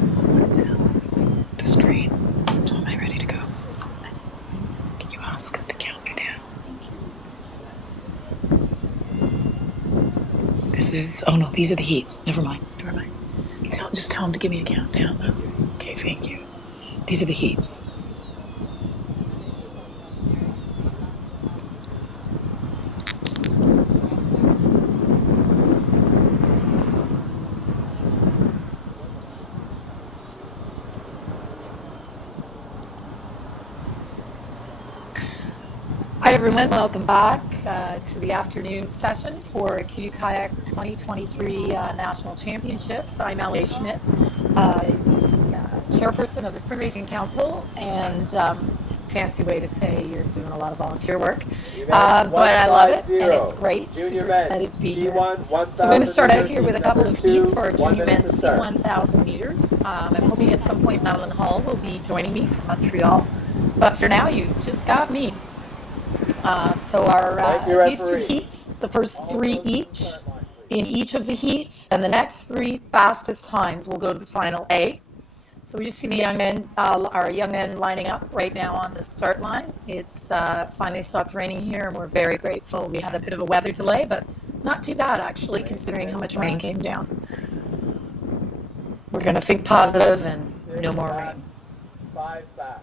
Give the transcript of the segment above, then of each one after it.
this one now. The screen. Am I ready to go? Can you ask him to count me down? This is, oh no, these are the heats. Never mind. Just tell him to give me a countdown though. Okay, thank you. These are the heats. Hi everyone, welcome back to the afternoon session for Canoe Kayak 2023 National Championships. I'm Ellie Schmidt, the chairperson of the Sprint Racing Council, and fancy way to say you're doing a lot of volunteer work, but I love it and it's great. Super excited to be here. So we're going to start out here with a couple of heats for our Junior Men C-1 1,000 meters. I'm hoping at some point Madeline Hall will be joining me from Montreal, but for now you've just got me. So our these two heats, the first three each in each of the heats, and the next three fastest times will go to the final A. So we just see the young men, our young men lining up right now on the start line. It's finally stopped raining here, and we're very grateful. We had a bit of a weather delay, but not too bad actually, considering how much rain came down. We're going to think positive and no more rain. 5 back,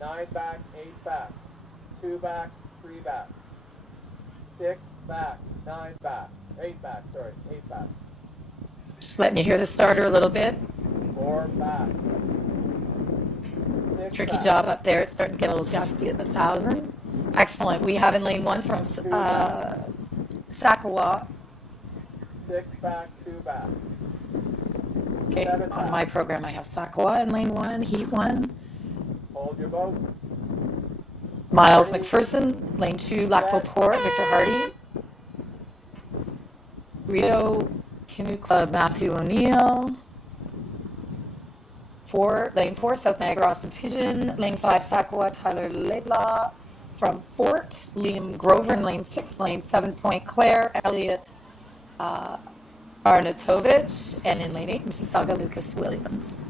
9 back, 8 back, 2 back, 3 back, 6 back, 9 back, 8 back, 8 back. Just letting you hear the starter a little bit. 4 back. It's a tricky job up there. It's starting to get a little gusty at the 1,000. Excellent. We have in lane 1 from Sakawa. 6 back, 2 back. Okay, on my program I have Sakawa in lane 1, heat 1. Hold your boat. Miles McPherson, lane 2, Lac-Beauport, Victor Hardy. Rito Canoe Club, Matthew O'Neill. Lane 4, South Niagara, Austin Pigeon. Lane 5, Sakawa, Tyler Laidlaw. From Fort, Liam Grover in lane 6, lane 7, Point Claire, Elliot Arnautovic, and in lane 8, Mississauga, Lucas Williams.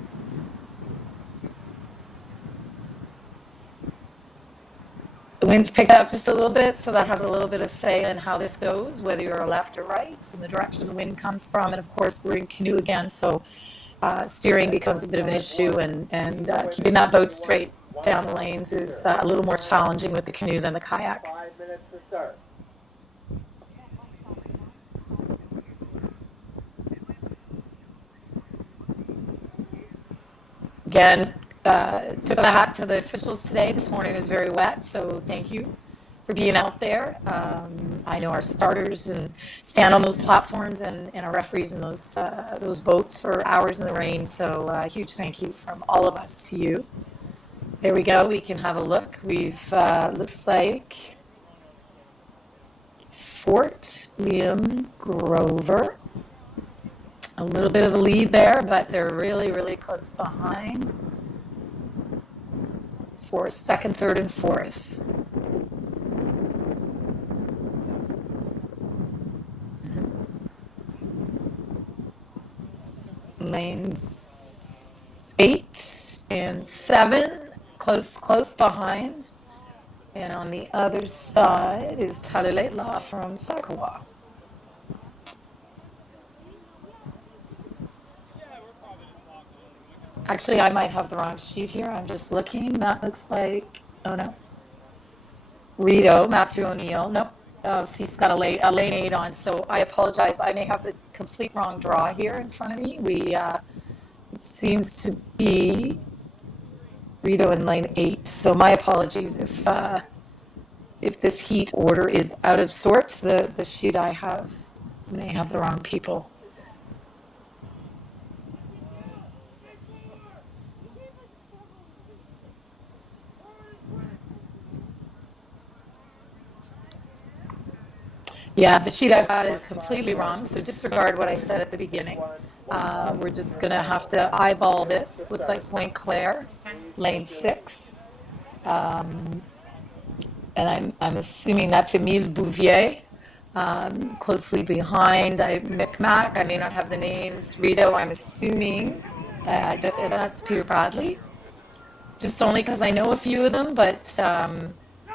The wind's picked up just a little bit, so that has a little bit of say in how this goes, whether you're left or right, and the direction the wind comes from. And of course, we're in canoe again, so steering becomes a bit of an issue, and keeping that boat straight down the lanes is a little more challenging with the canoe than the kayak. 5 minutes to start. Again, tip of the hat to the officials today. This morning was very wet, so thank you for being out there. I know our starters and stand on those platforms, and our referees in those boats for hours in the rain. So huge thank you from all of us to you. There we go. We can have a look. We've looks like Fort Liam Grover. A little bit of a lead there, but they're really, really close behind for second, third, and fourth. Lanes 8 and 7, close behind. And on the other side is Tyler Laidlaw from Sakawa. Actually, I might have the wrong sheet here. I'm just looking. That looks like, oh no. Rito, Matthew O'Neill. Nope. Oh, so he's got a lane 8 on. So I apologize. I may have the complete wrong draw here in front of me. It seems to be Rito in lane 8. So my apologies if this heat order is out of sorts. The sheet I have may have the wrong people. Yeah, the sheet I've got is completely wrong, so disregard what I said at the beginning. We're just going to have to eyeball this. Looks like Point Claire, lane 6. And I'm assuming that's Emile Bouvier. Closely behind, Micmac, I may not have the names. Rito, I'm assuming that's Peter Bradley. Just only because I know a few of them, but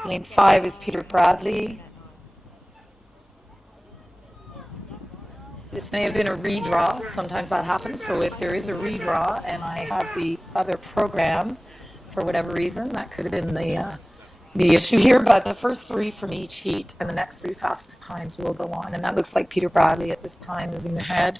lane 5 is Peter Bradley. This may have been a redraw. Sometimes that happens. So if there is a redraw and I have the other program for whatever reason, that could have been the issue here. But the first 3 from each heat and the next 3 fastest times will go on. And that looks like Peter Bradley at this time moving ahead.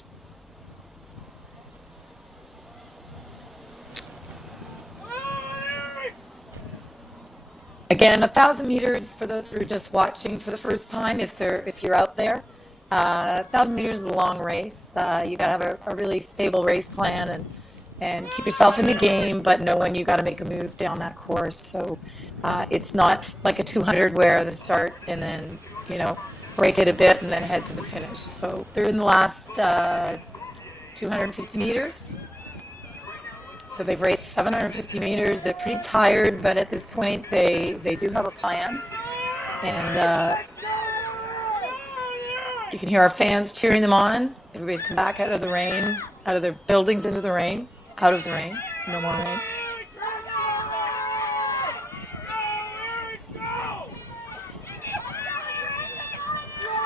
Again, 1,000 meters for those who are just watching for the first time, if you're out there. 1,000 meters is a long race. You got to have a really stable race plan and keep yourself in the game, but know when you got to make a move down that course. So it's not like a 200 where the start and then, break it a bit and then head to the finish. So they're in the last 250 meters. So they've raced 750 meters. They're pretty tired, but at this point they do have a plan. And you can hear our fans cheering them on. Everybody's come back out of the rain, out of their buildings into the rain, out of the rain, no more rain.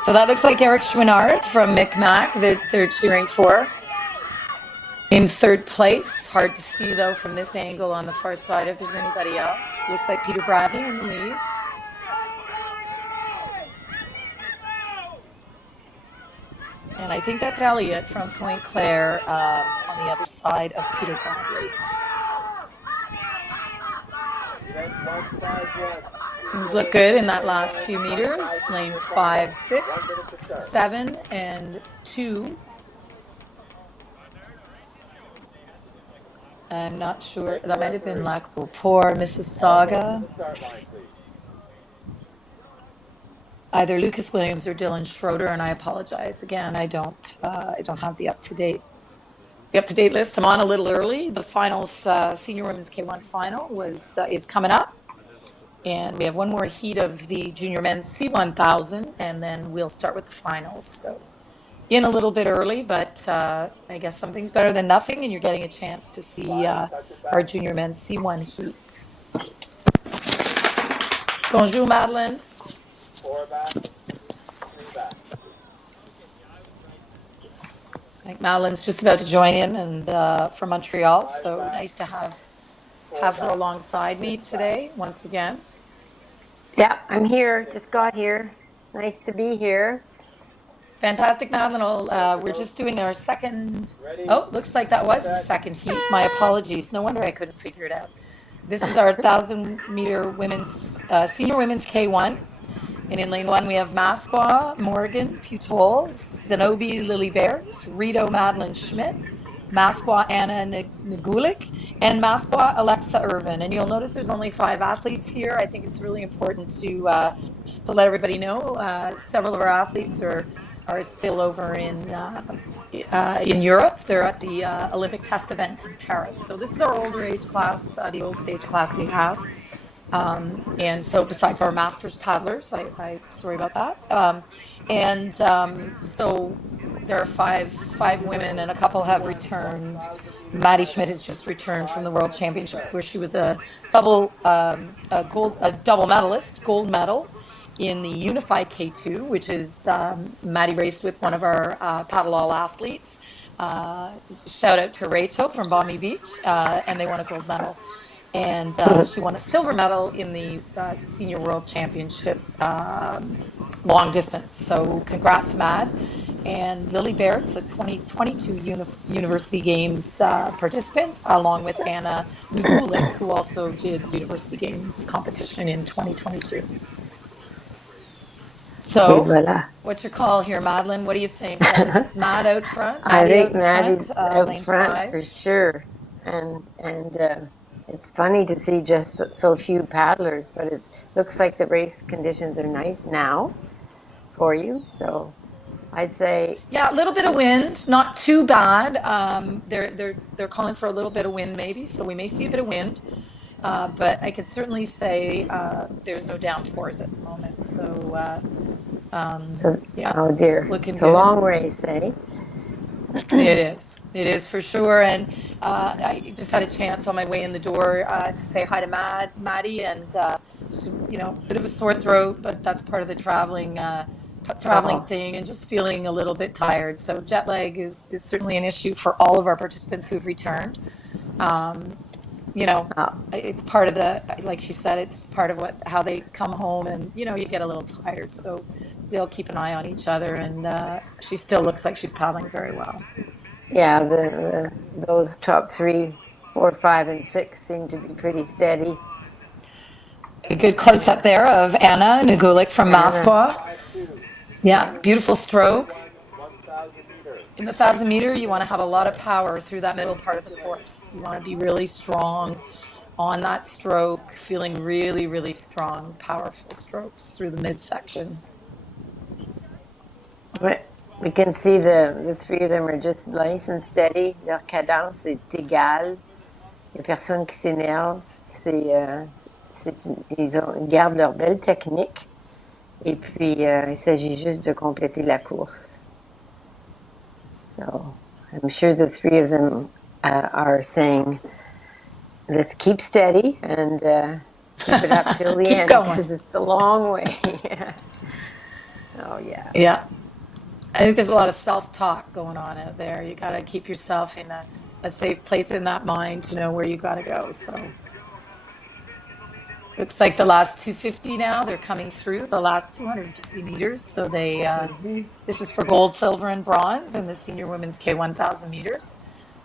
So that looks like Eric Schwinnard from Micmac that they're cheering for. In 3rd place. Hard to see, though, from this angle on the far side if there's anybody else. Looks like Peter Bradley in the lead. And I think that's Elliott from Point Claire on the other side of Peter Bradley. Things look good in that last few meters. Lanes 5, 6, 7, and 2. I'm not sure. That might have been Lac Beauport, Mississauga. Either Lucas Williams or Dylan Schroeder, and I apologize again. I don't have the up-to-date list. I'm on a little early. The finals, Senior Women's K-1 final is coming up, and we have one more heat of the Junior Men's C-1000, and then we'll start with the finals. So in a little bit early, but I guess something's better than nothing, and you're getting a chance to see our Junior Men's C-1 heats. Bonjour, Madeleine. 4 back, 3 back. I think Madeleine's just about to join in, and from Montreal, so nice to have her alongside me today once again. Yeah, I'm here. Just got here. Nice to be here. Fantastic, Madeleine. We're just doing our second. Oh, looks like that was the second heat. My apologies. No wonder I couldn't figure it out. This is our 1,000-meter women's senior women's K1. And in lane 1, we have Masqua, Morgan, Putol, Zenobi, Lilibert, Rito, Madeline Schmidt, Masqua, Anna Nagulik, and Masqua, Alexa Irvin. And you'll notice there's only 5 athletes here. I think it's really important to let everybody know. Several of our athletes are still over in Europe. They're at the Olympic test event in Paris. So this is our older age class, the oldest age class we have. And so besides our masters paddlers, sorry about that. So there are five women, and a couple have returned. Maddie Schmidt has just returned from the World Championships, where she was a double medalist, gold medal in the Unified K2, which is Maddie raced with one of our Paddle All athletes. Shout out to Rachel from Balmy Beach, and they won a gold medal. And she won a silver medal in the Senior World Championship long distance. So congrats, Mad. And Lily Barrett's a 2022 University Games participant, along with Anna Nagulik, who also did University Games competition in 2022. So, what's your call here, Madeline? What do you think? Is Mad out front? I think Maddie's out lane front 5? for sure. And it's funny to see just so few paddlers, but it looks like the race conditions are nice now for you. So I'd say, yeah, a little bit of wind, not too bad. They're calling for a little bit of wind, maybe, so we may see a bit of wind. But I could certainly say there's no downpours at the moment. So So, Yeah, oh it's dear, looking it's a good. long race, eh? It is. It is for sure. And I just had a chance on my way in the door to say hi to Maddie, and she, bit of a sore throat, but that's part of the traveling Oh, thing, and just feeling a little bit tired. So jet lag is certainly an issue for all of our participants who've returned. Um, you know, oh, it's part of like she said, it's part of how they come home, and you get a little tired. So they'll keep an eye on each other, and she still looks like she's paddling very well. yeah. Those top three, 4, 5, and 6 seem to be pretty steady. A good close up there of Anna Ngulik from Anna, Masqua. 5-2. Yeah, Senior beautiful women stroke. K-1 1,000 meter. In the 1,000 meter, you want to have a lot of power through that middle part of the course. You want to be really strong on that stroke, feeling really, really strong, powerful strokes through the midsection. we can see the three of them are just nice and steady. Leur cadence est égale. Il n'y a personne qui s'énerve. Ils gardent leur belle technique. Et puis, il s'agit juste de compléter la course. So, I'm sure the three of them are saying, let's keep steady and keep it up till the Keep end going. because it's a long way. Oh, yeah. Yeah. I think there's a lot of self-talk going on out there. You got to keep yourself in a safe place in that mind to know where you got to go. So looks like the last 250 now, they're coming through the last 250 meters. So this is for gold, silver, and bronze in the senior women's K-1000 meters.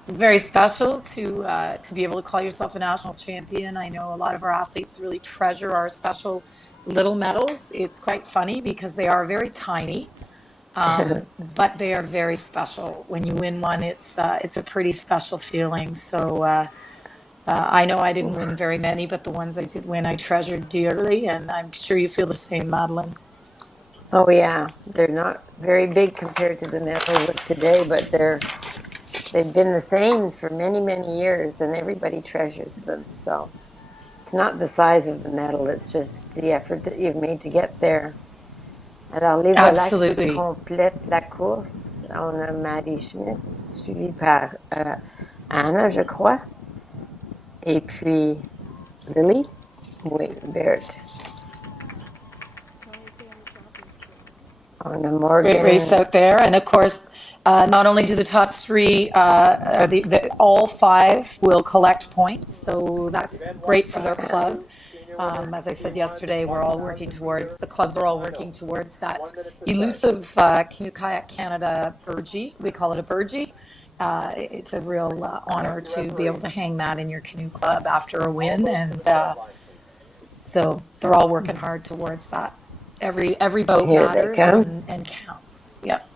It's very special to be able to call yourself a national champion. I know a lot of our athletes really treasure our special little medals. It's quite funny because they are very tiny. But they are very special. When you win one, it's a pretty special feeling. So I know I didn't win very many, but the ones I did win, I treasured dearly, and I'm sure you feel the same, Madeline. Oh, yeah. They're not very big compared to the medals of today, but they've been the same for many, many years, and everybody treasures them. So it's not the size of the medal, it's just the effort that you've made to get there. Alors, les voilà qui Absolutely. complètent la course. On a Marie Schmidt, suivie par Anna, je crois. Et puis Lily. Oui, Bert. On a Morgan. Great race out there. And of course, not only do the top three, all five will collect points. So that's great for their club. As I said yesterday, the clubs are all working towards that elusive Canoe Kayak Canada burgee. We call it a burgee. It's a real honor to be able to hang that in your canoe club after a win. And so they're all working hard towards that. Every boat Here they matters come. and counts. Yep.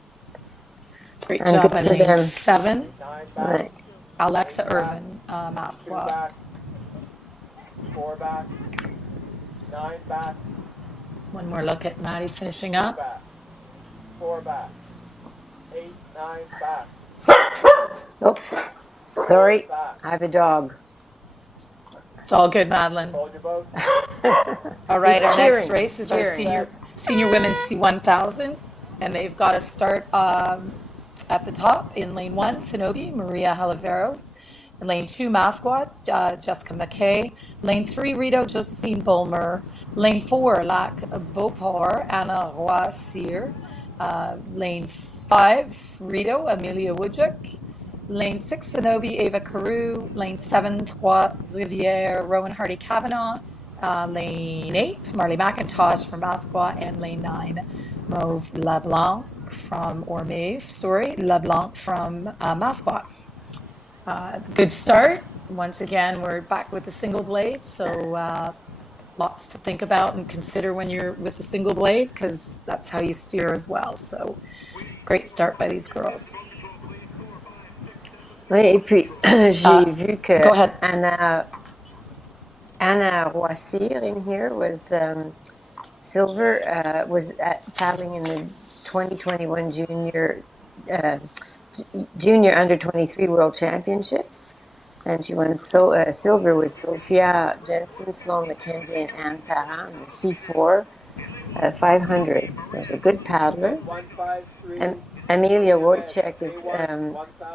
Great And job good on for lane them. 7. Right. Alexa Irvin, 2 Masqua. back, 4 back, 9 back, One more look at Maddie finishing 2 up. back, 4 back, 8, 9 back, Oops. Sorry. 4 back. I have a dog. It's all good, Madeline. Hold your boat. All right, He's our cheering, next race is our cheering. senior women's C-1000, and they've got to start at the top in lane 1, Sonobe, Maria Haliveros. In lane 2, Masquat, Jessica McKay. Lane 3, Rito, Josephine Bulmer. Lane 4, Lac Beauport, Anna Roy-Cyr. Lane 5, Rito, Amelia Woodjuk. Lane 6, Sonobe, Ava Carew. Lane 7, Trois Rivières, Rowan Hardy Kavanaugh. Lane 8, Marley McIntosh from Masqua. And lane 9, Mauve LeBlanc from LeBlanc from Masqua. Good start. Once again, we're back with the single blade, so lots to think about and consider when you're with the single blade, because that's how you steer as well. So great start by these girls. Oui, et puis j'ai vu que Go ahead. Anna Roy-Cyr in here was silver, was paddling in the 2021 junior under 23 World Championships, and she won silver with Sophia Jensen, Sloan McKenzie, and Anne Parent in the C4. 500. So she's a good paddler. 153. And Amelia Wojcik is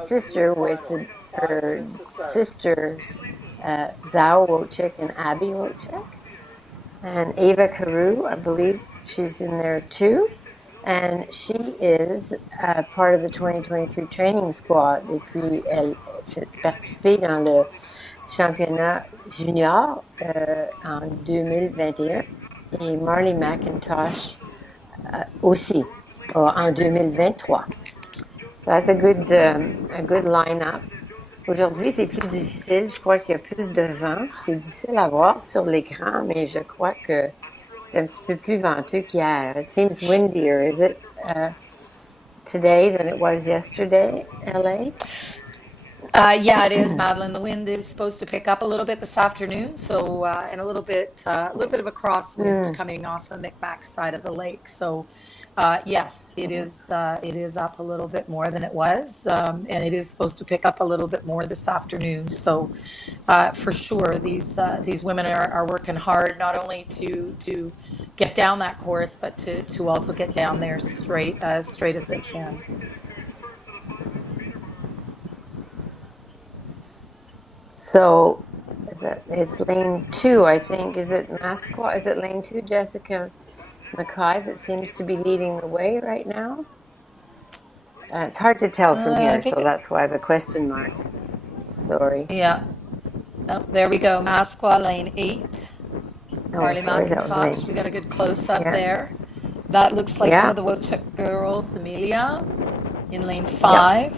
sister with her sisters, Zhao Wojcik and Abby Wojcik. And Ava Carew, I believe she's in there too. And she is part of the 2023 training squad. Et puis, elle fait participer dans le championnat junior en 2021. Et Marley McIntosh aussi en 2023. That's a good line-up. Aujourd'hui, c'est plus difficile. Je crois qu'il y a plus de vent. C'est difficile à voir sur l'écran, mais je crois que c'est un petit peu plus venteux qu'hier. It seems windier. Is it today than it was yesterday, LA? Yeah, it is, Madeline. The wind is supposed to pick up a little bit this afternoon, so and a little bit of a crosswind coming off the Micmac side of the lake. So, yes, it is up a little bit more than it was, and it is supposed to pick up a little bit more this afternoon. So, for sure, these women are working hard not only to get down that course, but to also get down there straight as they can. So it's lane 2, I think. Is it Mascot? Is it lane 2, Jessica Mackay, that seems to be leading the way right now? It's hard to tell from here, so that's why I have a question mark. Sorry. Yeah. Oh, there we go. Masqua, lane 8. Marley McIntosh. We got a good close-up there. That looks like one of the Wojcik girls, Amelia, in lane 5. Yeah.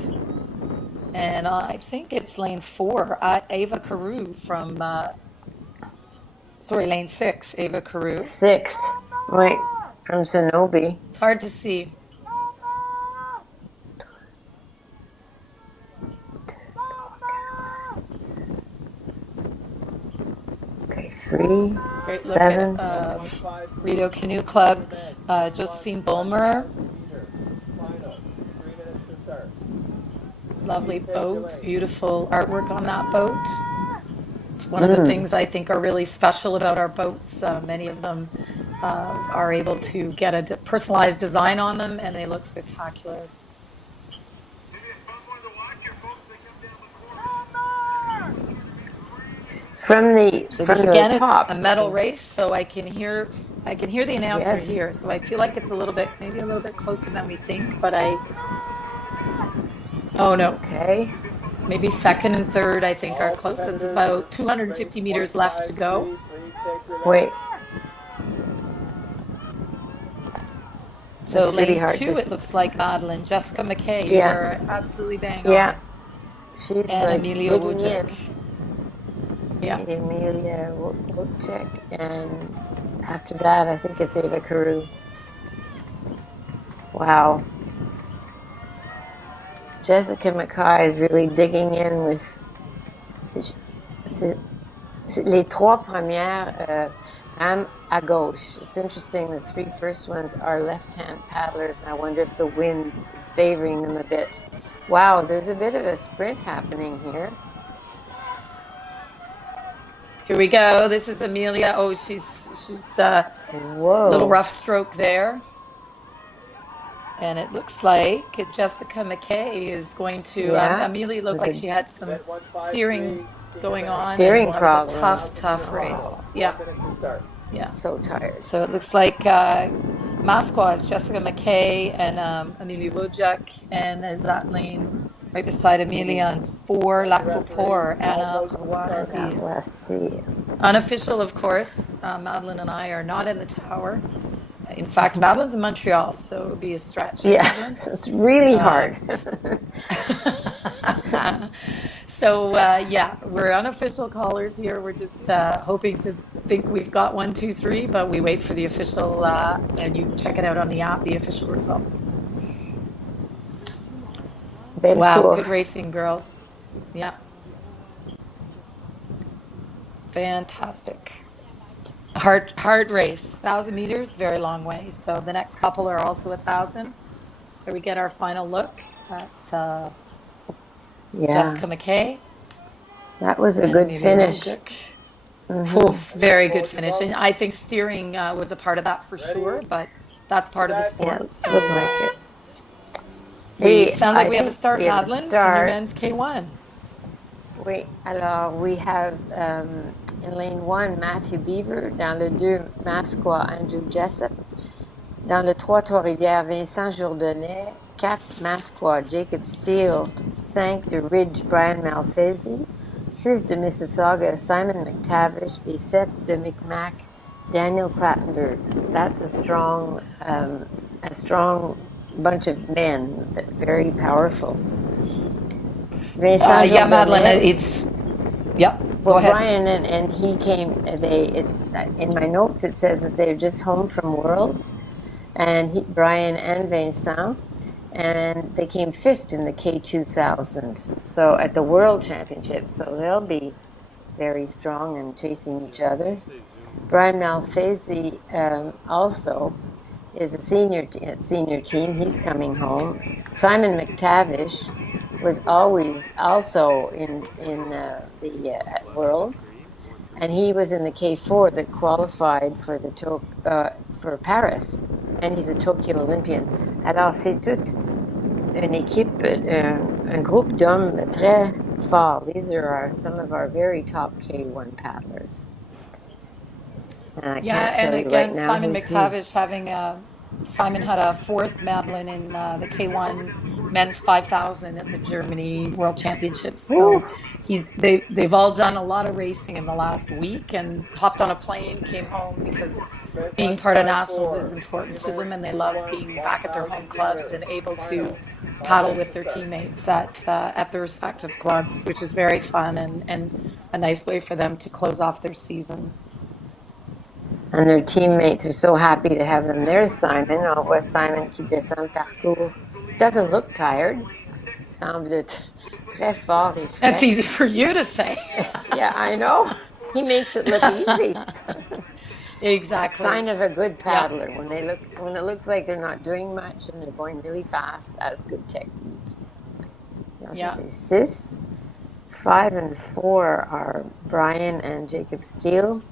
And I think it's lane 4, Ava Carew from, lane 6, Ava Carew. 6th, right, from Zenobia. Hard to see. Okay, 3, Great 7. Look at Rideau Canoe Club, Josephine Bulmer. Lovely boat, beautiful artwork on that boat. It's one of the things I think are really special about our boats. Many of them are able to get a personalized design on them, and they look spectacular. From the top, a medal race, so I can hear the announcer here. So I feel like it's maybe a little bit closer than we think, but oh no. Okay. Maybe second and third, I think, are close. There's about 250 meters left to go. Wait. So lane 2, it looks like Madeline. Jessica McKay, you are absolutely bang on. Yeah. She's and Amelia Wojcik. Yeah. Amelia Wojcik. And after that, I think it's Ava Carew. Wow. Jessica Mackay is really digging in with les 3 premières à gauche. It's interesting, the 3 first ones are left-hand paddlers, and I wonder if the wind is favoring them a bit. Wow, there's a bit of a sprint happening here. Here we go. This is Amelia. Oh, she's a little rough stroke there. And it looks like Jessica McKay is going to. Amelia looked like she had some steering going on. Steering problems. It was a tough race. Yeah. Yeah. So tired. So it looks like Masqua is Jessica McKay and Amelia Wojcik, and there's that lane right beside Amelia on 4, Lac Beauport, Anna Rouassi. Unofficial, of course. Madeline and I are not in the tower. In fact, Madeline's in Montreal, so it would be a stretch. Yeah, so it's really hard. So, we're unofficial callers here. We're just hoping to think we've got 1, 2, 3, but we wait for the official, and you can check it out on the app, the official results. Wow, good racing, girls. Yeah. Fantastic. Hard race. 1,000 meters, very long way. So the next couple are also 1,000. Here we get our final look at Jessica McKay. That was a good finish. Phew, very good finish. And I think steering was a part of that for sure, but that's part of the Set. Yeah, sport. So looked like it. we Hey, sounds like I we have a think start, we have a Madeline. Senior start. men's K1. Oui, alors we have in lane 1 Matthew Beaver, dans le 2 Masqua Andrew Jessup, dans le 3 Trois-Rivières Vincent Jourdanet, 4 Masqua Jacob Steele, 5 de Ridge Brian Malfesi, 6 de Mississauga Simon McTavish et 7 de Micmac Daniel Clattenburg. That's a strong bunch of men, very powerful. Vincent Yeah, Madeline, Jourdanet. yep, go Well, ahead. Brian and he came. It's in my notes. It says that they're just home from Worlds, and Brian and Vincent, and they came fifth in the K2000. So at the World Championships, so they'll be very strong and chasing each other. Brian Malfesi also is a senior team. He's coming home. Simon McTavish was always also in the Worlds, and he was in the K4 that qualified for for Paris, and he's a Tokyo Olympian. Alors c'est toute une équipe, un groupe d'hommes très forts. These are some of our very top K1 paddlers. And I Yeah, can't and tell you right again, now Simon who's who. McTavish Simon had a fourth Madeline in the K1 men's 5,000 at the Germany World Championships. So Woo! they've all done a lot of racing in the last week and hopped on a plane, came home because being part of nationals is important to them, and they love being back at their home clubs and able to paddle with their teammates at their respective clubs, which is very fun and a nice way for them to close off their season. And their teammates are so happy to have them. There's Simon. On voit Simon qui descend le parcours. Doesn't look tired. Semble très fort et frais. That's easy for you to say. Yeah, I know. He makes it look easy. Exactly. Sign of a good Yeah. paddler. When it looks like they're not doing much and they're going really fast, that's good technique. Now, Yeah. 6, 5, and 4 are Brian and Jacob Steele.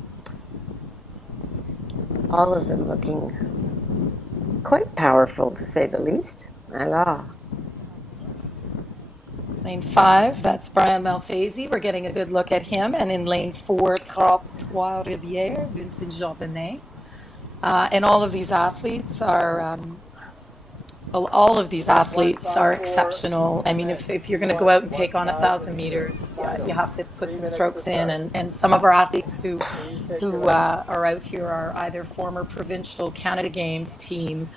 All of them looking quite powerful, to say the least. Alors. Lane 5, that's Brian Malfesi. We're getting a good look at him. And in lane 4, Trois-Rivières, Vincent Jourdanet. And all of these athletes are exceptional. I mean, if you're going to go out and take on 1,000 meters, you have to put some strokes in. And some of our athletes who are out here are either former provincial Canada Games team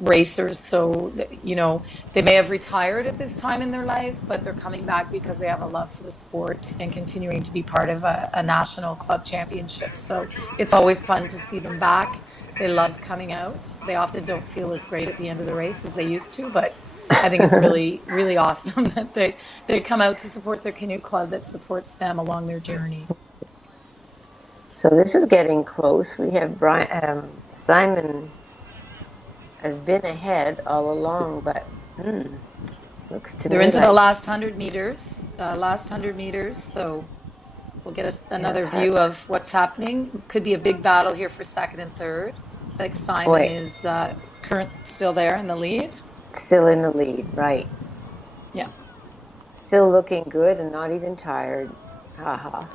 racers. So, you know, they may have retired at this time in their life, but they're coming back because they have a love for the sport and continuing to be part of a national club championship. So it's always fun to see them back. They love coming out. They often don't feel as great at the end of the race as they used to, but I think it's really, really awesome that they come out to support their canoe club that supports them along their journey. So this is getting close. We have Simon has been ahead all along, but looks to me They're into like the last 100 meters. So we'll get another view of what's happening. Could be a big battle here for second and third. It's like Simon is still there in the lead. Still in the lead, right. Yeah. Still looking good and not even tired. Haha.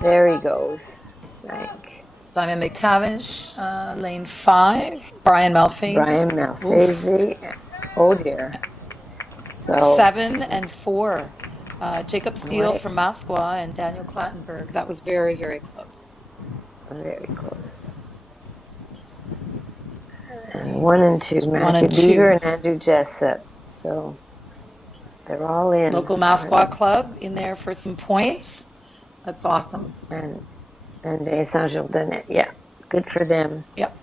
There he goes. Like Simon McTavish, lane 5. Brian Malfesi. Brian Malfesi. Oh dear. So 7 and 4. Jacob Steele from Masqua and Daniel Clattenburg. That was very, very close. Very close. And 1 and 2, Matthew Beaver and Andrew Jessup. So they're all in. Local Masqua club in there for some points. That's awesome. And Vincent Jourdanet. Yeah, good for them. Yep.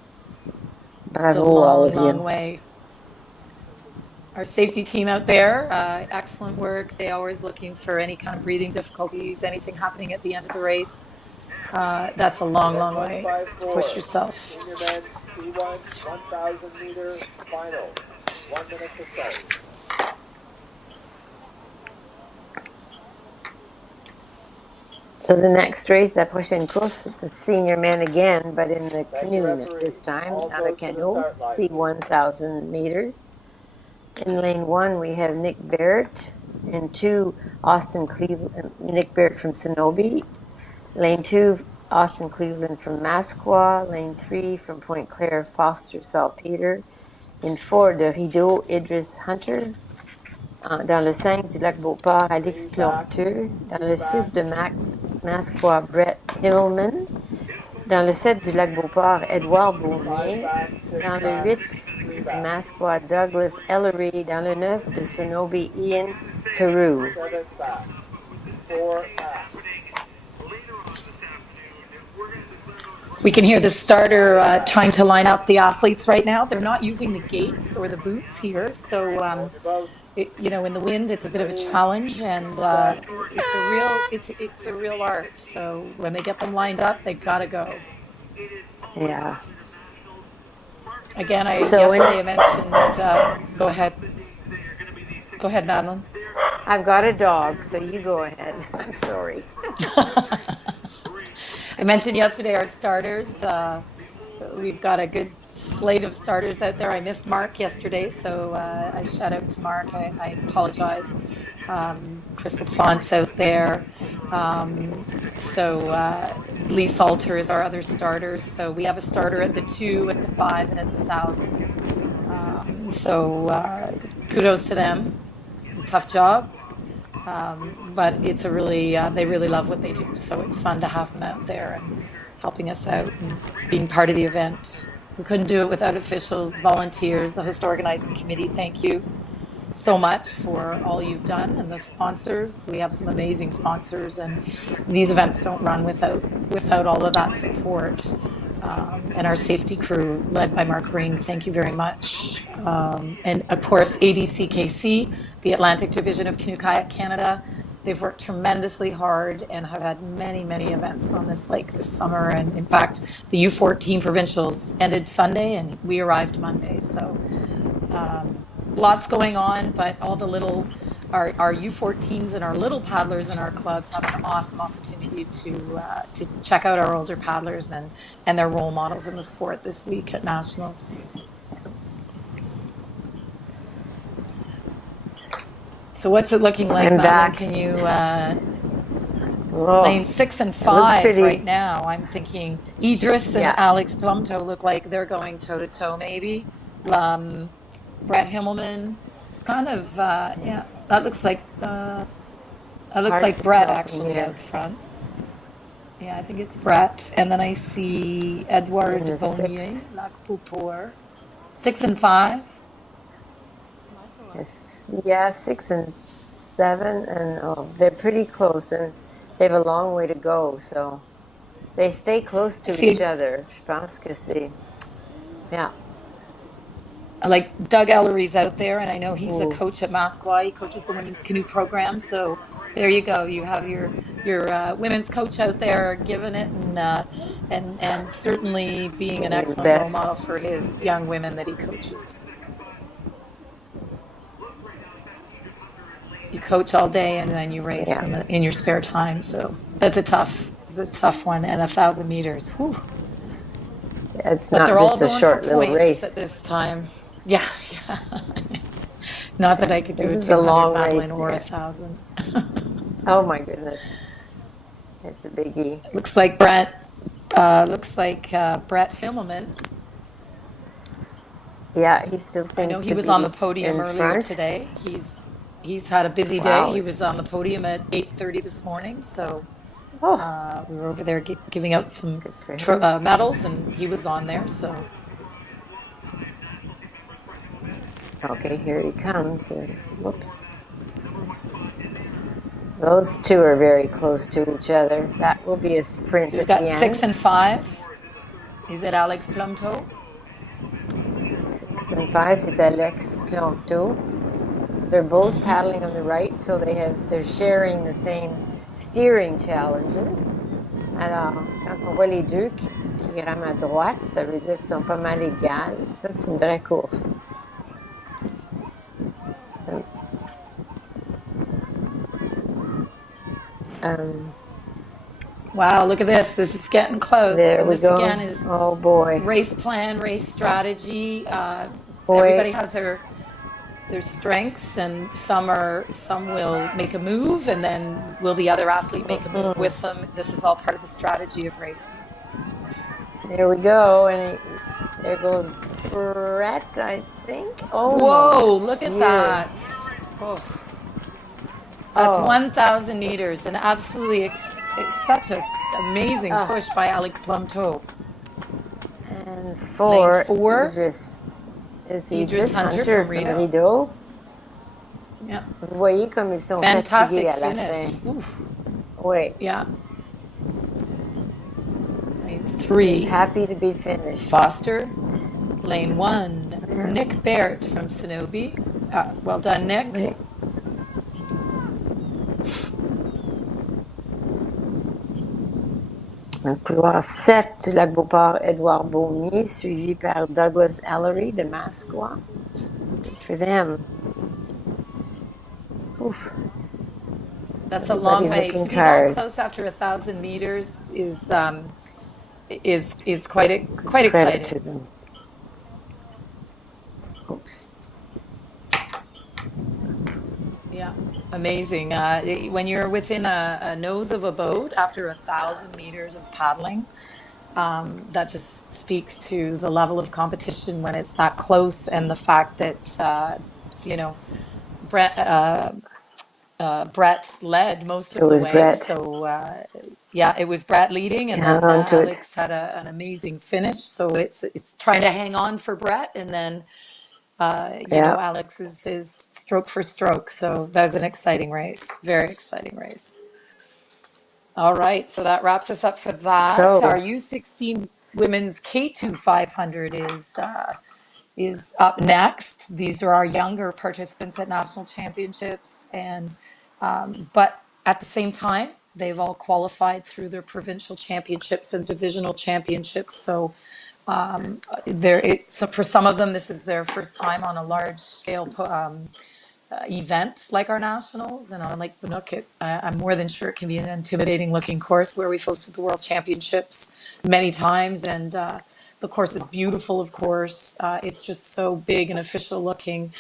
Bravo, all of you. Long way. Our safety team out there, excellent work. They always looking for any kind of breathing difficulties, anything happening at the end of the race. That's a long, long way to push yourself. Senior Men C-1 1,000 meter final. 1 minute to start. So the next race, la prochaine course, it's the senior men again, but in the Thank you, canoe referee. this time, All not a goes to the canoe, start line. C-1000 meters. In lane 1, we have Nick Barrett. In 2, Austin Cleveland, Nick Barrett from Sonobe. Lane 2, Austin Cleveland from Masqua. Lane 3, from Point Claire, Foster Saltpeter. In 4, de Rideau, Idris Hunter. Dans le 5 du lac Beauport, Alix Planteux. Dans le 6 de Masqua, Brett Himmelman. Dans le 7 du lac Beauport, Edouard 5 Beaumier. back, 6 Dans le back, 8 3 de back. Masqua, Douglas Ellery. Dans le 9 de Sonobe, Ian Carew. 7 back, 4 back. We can hear the starter trying to line up the athletes right now. They're not using the gates or the boots here, so Hold your boat. in the wind, it's a bit of a challenge, and it's a real art. So when they get them lined up, they gotta go. Yeah. Again, So yesterday I mentioned. Go ahead, Madeline. I've got a dog, so you go ahead. I'm sorry. I mentioned yesterday our starters. We've got a good slate of starters out there. I missed Mark yesterday, so I shout out to Mark. I apologize. Crystal Font's out there. Lee Salter is our other starter. So we have a starter at the 2, at the 5, and at the 1,000. Kudos to them. It's a tough job. But it's they really love what they do. So it's fun to have them out there and helping us out and being part of the event. We couldn't do it without officials, volunteers, the host organizing committee. Thank you so much for all you've done, and the sponsors. We have some amazing sponsors, and these events don't run without all of that support. And our safety crew, led by Mark Ring, thank you very much. And of course, ADCKC, the Atlantic Division of Canoe Kayak Canada. They've worked tremendously hard and have had many, many events on this lake this summer. And in fact, the U14 provincials ended Sunday and we arrived Monday. So lots going on, but all the our U14s and our little paddlers in our clubs have an awesome opportunity to check out our older paddlers and their role models in the sport this week at Nationals. So what's it looking like, Madeline? Can you lane 6 and 5 right now? I'm thinking Idris and Alex Plumto look like they're going toe to toe. Maybe Brett Himmelman. It's kind of That looks like Brett actually out front. Yeah, I think it's Brett. And then I see Edouard Beaumier, Lac Beauport. 6 and 5. Yeah, 6 and 7, and they're pretty close, and they have a long way to go. So they stay close to each other. Je pense que c'est, yeah. Like Doug Ellery's out there, and I know he's a coach at Masqua. He coaches the women's canoe program. So there you go. You have your women's coach out there giving it, and certainly being an excellent role model for his young women that he coaches. You coach all day and then you race in your spare time. So it's a tough one, and 1,000 meters. Whew. Yeah, it's not just a short little race at this time. Yeah. Not that I could do this a 200 Madeline or 1,000. Oh my goodness, it's a biggie. Looks like Brett Himmelman. Yeah, he still seems. I know he was on the podium earlier today. He's had a busy day. He was on the podium at 8:30 this morning. So we were over there giving out some medals, and he was on there. So okay, here he comes. Whoops. Those two are very close to each other. That will be a sprint. So we've got 6 and 5. Is it Alex Plumto? 6 and 5, c'est Alex Plumto. They're both paddling on the right, so they're sharing the same steering challenges. Alors, quand on voit les deux qui rament à droite, ça veut dire qu'ils sont pas mal égales. Ça, c'est une vraie course. Wow, look at this. This is getting close. There And we this again go. is Oh boy. race plan, race strategy. Everybody Wait. has their strengths, and some will make a move, and then will the other athlete make a move Mm-mm. with them. This is all part of the strategy of racing. There we go. And there goes Brett, I think. Oh mon Whoa, look at Dieu. that. Oh, that's Oh. 1,000 meters, and absolutely, it's such an amazing Ah. push by Alex Plumteau. And Lane for 4, Idris. Is Idris Idris Hunter Hunter from from Rideau. Rideau. Yeah, Vous voyez comme ils sont fatigués fantastic à la finish. fin. Oof. Oui. Yeah. Lane Just 3, happy to be finished. Foster. Lane 1, Nick Barrett from Canoe. Well done, Nick. Oui. Un couloir 7 du lac Beauport, Edouard Beaumier, suivi par Douglas Ellery de Mascouin. Good for them. Oof. That's a long Everybody's way. looking To be that tired. close after 1,000 meters is quite Credit exciting. to them. Oops. Yeah, amazing. When you're within a nose of a boat after 1,000 meters of paddling, that just speaks to the level of competition when it's that close, and the fact that you know Brett Brett led most It of the was way. Brett. So yeah, it was Brett leading, He and hung then on to it. Alex had an amazing finish. So it's trying to hang on for Brett, and then Yeah. Alex is stroke for stroke. So that was an exciting race, very exciting race. All right, so that wraps us up for that. Our So, U16 Women's K-2 500 is up next. These are our younger participants at national championships, and but at the same time, they've all qualified through their provincial championships and divisional championships. So so for some of them, this is their first time on a large scale event like our nationals, and on Lake Banook, I'm more than sure it can be an intimidating looking course where we've hosted the World Championships many times, and the course is beautiful, of course. It's just so big and official looking.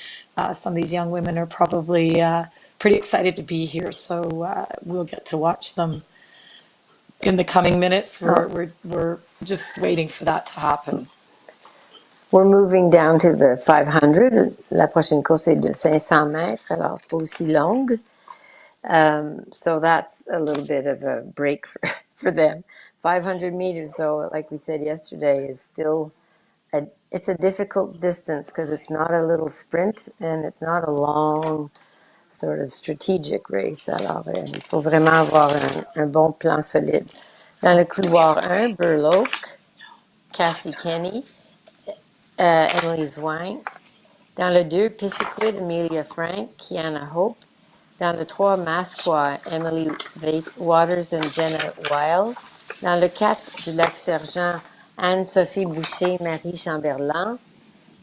Some of these young women are probably pretty excited to be here, so we'll get to watch them in the coming minutes. oh, We're just waiting for that to happen. we're moving down to the 500. La prochaine course est de 500 mètres, alors pas aussi longue. So that's a little bit of a break for them. 500 meters, though, like we said yesterday, is still it's a difficult distance because it's not a little sprint and it's not a long sort of strategic race. Alors, il faut vraiment avoir un bon plan solide. Dans le couloir 1, Burloak, Cassie Kenny, Emily Zwang. Dans le 2, Pisiquid, Amelia Frank, Kiana Hope. Dans le 3, Masqua, Emily Waters and Jenna Weil. Dans le 4, du Lac-Sergent, Anne-Sophie Boucher, Marie Chamberlain.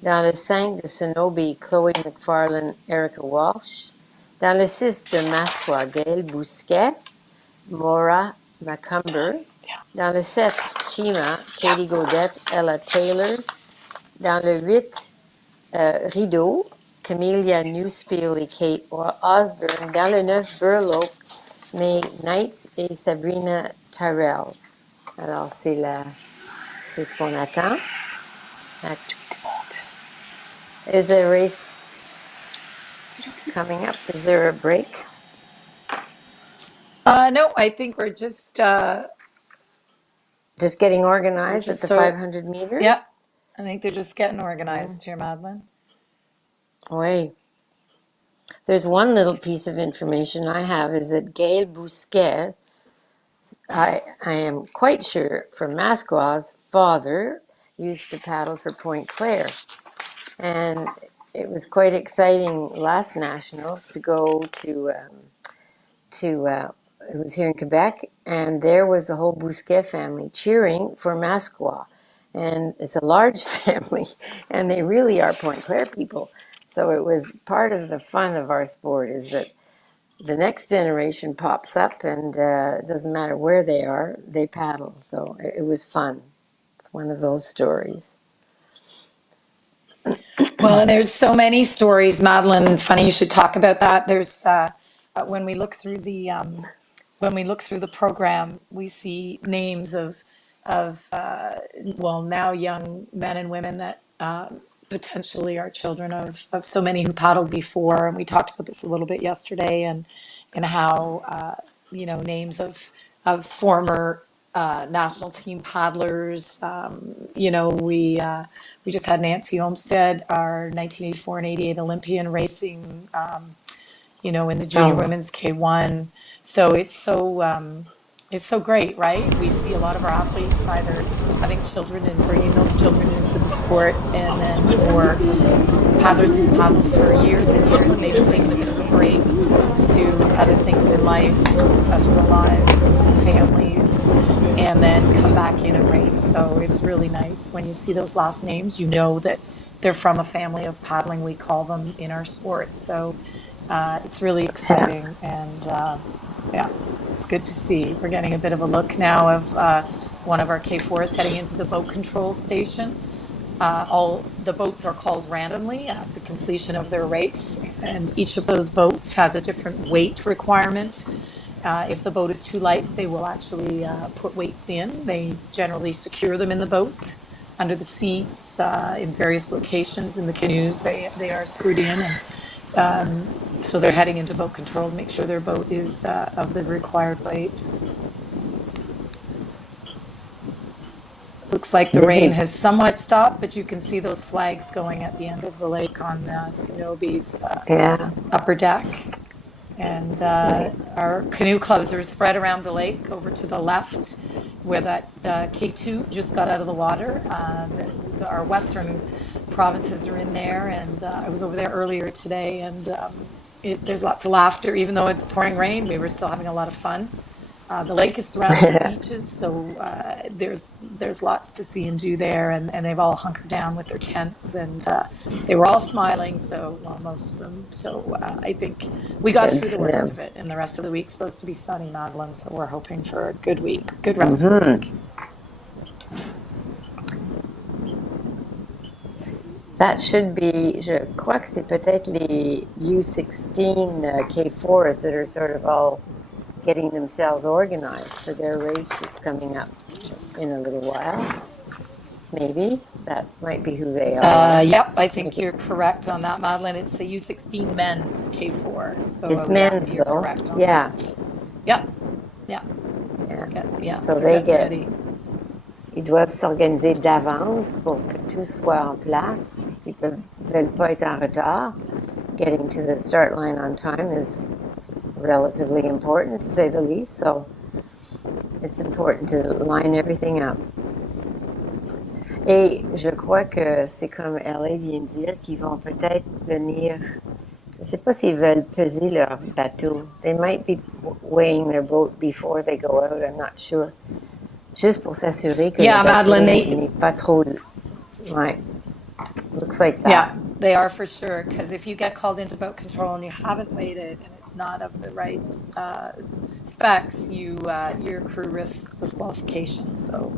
Dans le 5, de Sonobe, Chloé McFarlane, Erica Walsh. Dans le 6, de Masqua, Gaëlle Bousquet, Maura Macumber. Dans le 7, Chima, Katie Gaudette, Ella Taylor. Dans le 8, Rideau, Camellia Newspiel et Kate Osborne. Dans le 9, Burloak, May Knights et Sabrina Tyrell. Alors, c'est ce qu'on attend. Is there a race coming up? Is there a break? No, I think we're just Just getting organized just at the 500 meter? yeah. I think they're just getting organized here, Madeline. Oui. There's one little piece of information I have is that Gail Bousquet, I am quite sure from Masqua's father, used to paddle for Point Claire. And it was quite exciting last nationals to go to it was here in Quebec, and there was the whole Bousquet family cheering for Masqua. And it's a large family, and they really are Point Claire people. So it was part of the fun of our sport is that the next generation pops up, and it doesn't matter where they are, they paddle. So it was fun. It's one of those stories. Well, and there's so many stories, Madeline. Funny you should talk about that. There's when we look through the program, we see names of well, now young men and women that potentially are children of so many who paddled before. And we talked about this a little bit yesterday, and how names of former national team paddlers. We just had Nancy Olmsted, our 1984 and 88 Olympian racing, in the junior Oh, women's K-1. So it's so great, right? We see a lot of our athletes either having children and bringing those children into the sport, and then or paddlers who've paddled for years and years, maybe taking a bit of a break to do other things in life, professional lives, families, and then come back in and race. So it's really nice when you see those last names, you know that they're from a family of paddling, we call them in our sport. So it's really yeah. exciting, and yeah, it's good to see. We're getting a bit of a look now of one of our K4s heading into the boat control station. All the boats are called randomly at the completion of their race, and each of those boats has a different weight requirement. If the boat is too light, they will actually put weights in. They generally secure them in the boat, under the seats, in various locations in the canoes. They are screwed in, and so they're heading into boat control to make sure their boat is of the required weight. Looks It's like the rain busy. has somewhat stopped, but you can see those flags going at the end of the lake on Sonobe's Yeah, upper deck. And right. our canoe clubs are spread around the lake over to the left, where that K2 just got out of the water. Our western provinces are in there, and I was over there earlier today, and there's lots of laughter. Even though it's pouring rain, we were still having a lot of fun. The lake is surrounded with beaches, so there's lots to see and do there, and they've all hunkered down with their tents, and they were all smiling, so, well, most of them. So I think we got Good through the for worst them. of it, and the rest of the week's supposed to be sunny, Madeline, so we're hoping for a good week, good rest of the Hmm. week. That should be, je crois que c'est peut-être les U16 K4s that are sort of all getting themselves organized for their race that's coming up in a little while. Maybe that might be who they are. Yep, I think Maybe. you're correct on that, Madeline. It's the U16 Men's K4, so It's yeah, men's you're though. correct on Yeah, that. Yep, yeah, yeah. yeah, So they're they getting get, ready. ils doivent s'organiser d'avance pour que tout soit en place. Ils veulent pas être en retard. Getting to the start line on time is relatively important, to say the least. So it's important to line everything up. Et je crois que c'est comme LA vient de dire qu'ils vont peut-être venir. Je sais pas s'ils veulent peser leur bateau. They might be weighing their boat before they go out. I'm not sure. Juste pour s'assurer que le Yeah, Madeline, bateau n'est pas trop. Ouais, looks like that. yeah, they are for sure. Because if you get called into boat control and you haven't waited and it's not of the right specs, your crew risks disqualification. So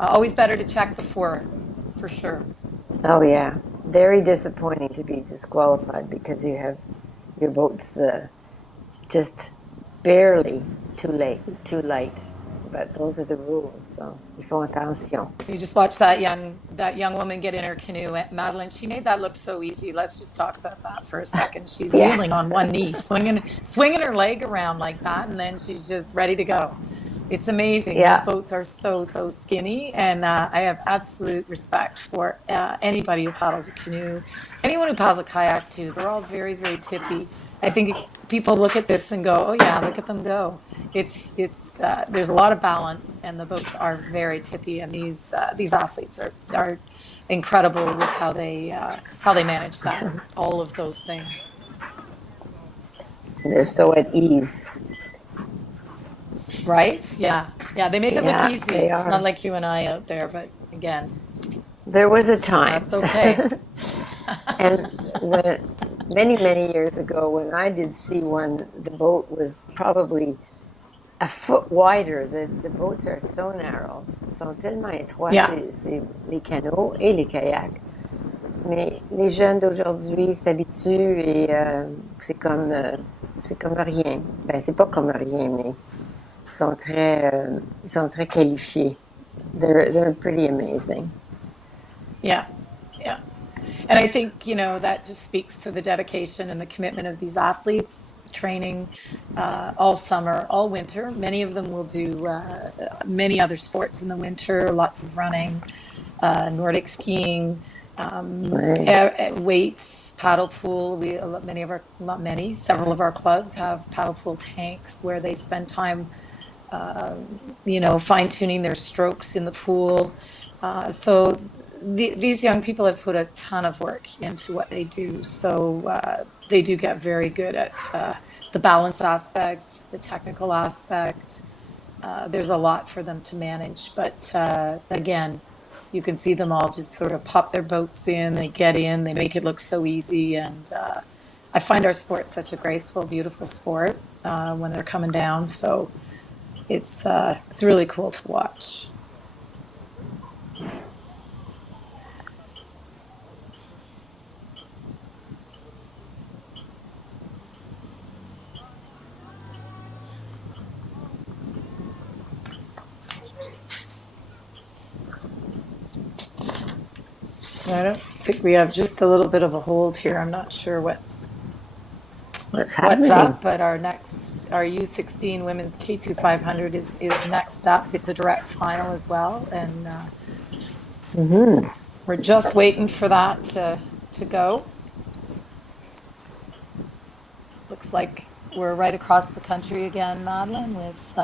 always better to check before, for sure. Oh yeah, very disappointing to be disqualified because you have your boat's just barely too light. But those are the rules, so il faut attention. You just watch that young woman get in her canoe, Madeline. She made that look so easy. Let's just talk about that for a second. She's Yeah, kneeling on one knee, swinging her leg around like that, and then she's just ready to go. It's amazing. These yeah, boats are so skinny, and I have absolute respect for anybody who paddles a canoe, anyone who paddles a kayak too. They're all very tippy. I think people look at this and go, "Oh yeah, look at them go." It's there's a lot of balance, and the boats are very tippy, and these athletes are incredible with how they manage that, all of those things. they're so at ease. Right? Yeah. Yeah, they make it look Yeah, easy. they It's not are. like you and I out there, but again, There was a time, that's okay. and when many years ago when I did C1, the boat was probably a foot wider. The boats are so narrow, sont tellement étroits, Yeah. c'est les canots et les kayaks. Mais les jeunes d'aujourd'hui s'habituent et c'est comme rien. Ben, c'est pas comme rien, mais ils sont très qualifiés. They're pretty amazing. Yeah, yeah. And I think, that just speaks to the dedication and the commitment of these athletes training all summer, all winter. Many of them will do many other sports in the winter, lots of running, Nordic skiing, Ouais. weights, paddle pool. Several of our clubs have paddle pool tanks where they spend time, fine tuning their strokes in the pool. So these young people have put a ton of work into what they do. So they do get very good at the balance aspect, the technical aspect. There's a lot for them to manage. But again, you can see them all just sort of pop their boats in, they get in, they make it look so easy. And I find our sport such a graceful, beautiful sport when they're coming down. So it's really cool to watch. I don't think we have just a little bit of a hold here. I'm not sure what's Happening? up, but our U16 Women's K-2 500 is next up. It's a direct final as well, and we're just waiting for that to go. Looks like we're right across the country again, Madeline, with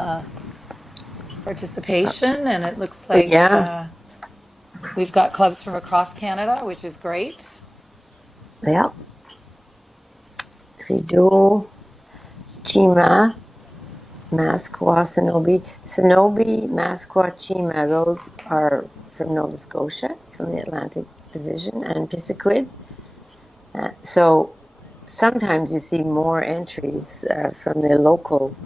participation, and it looks like Yeah. we've got clubs from across Canada, which is great. Yeah. Rideau, Chima, Masqua, Sonobe, Masqua, Chima, those are from Nova Scotia, from the Atlantic Division, and Pisiquid. So sometimes you see more entries from the local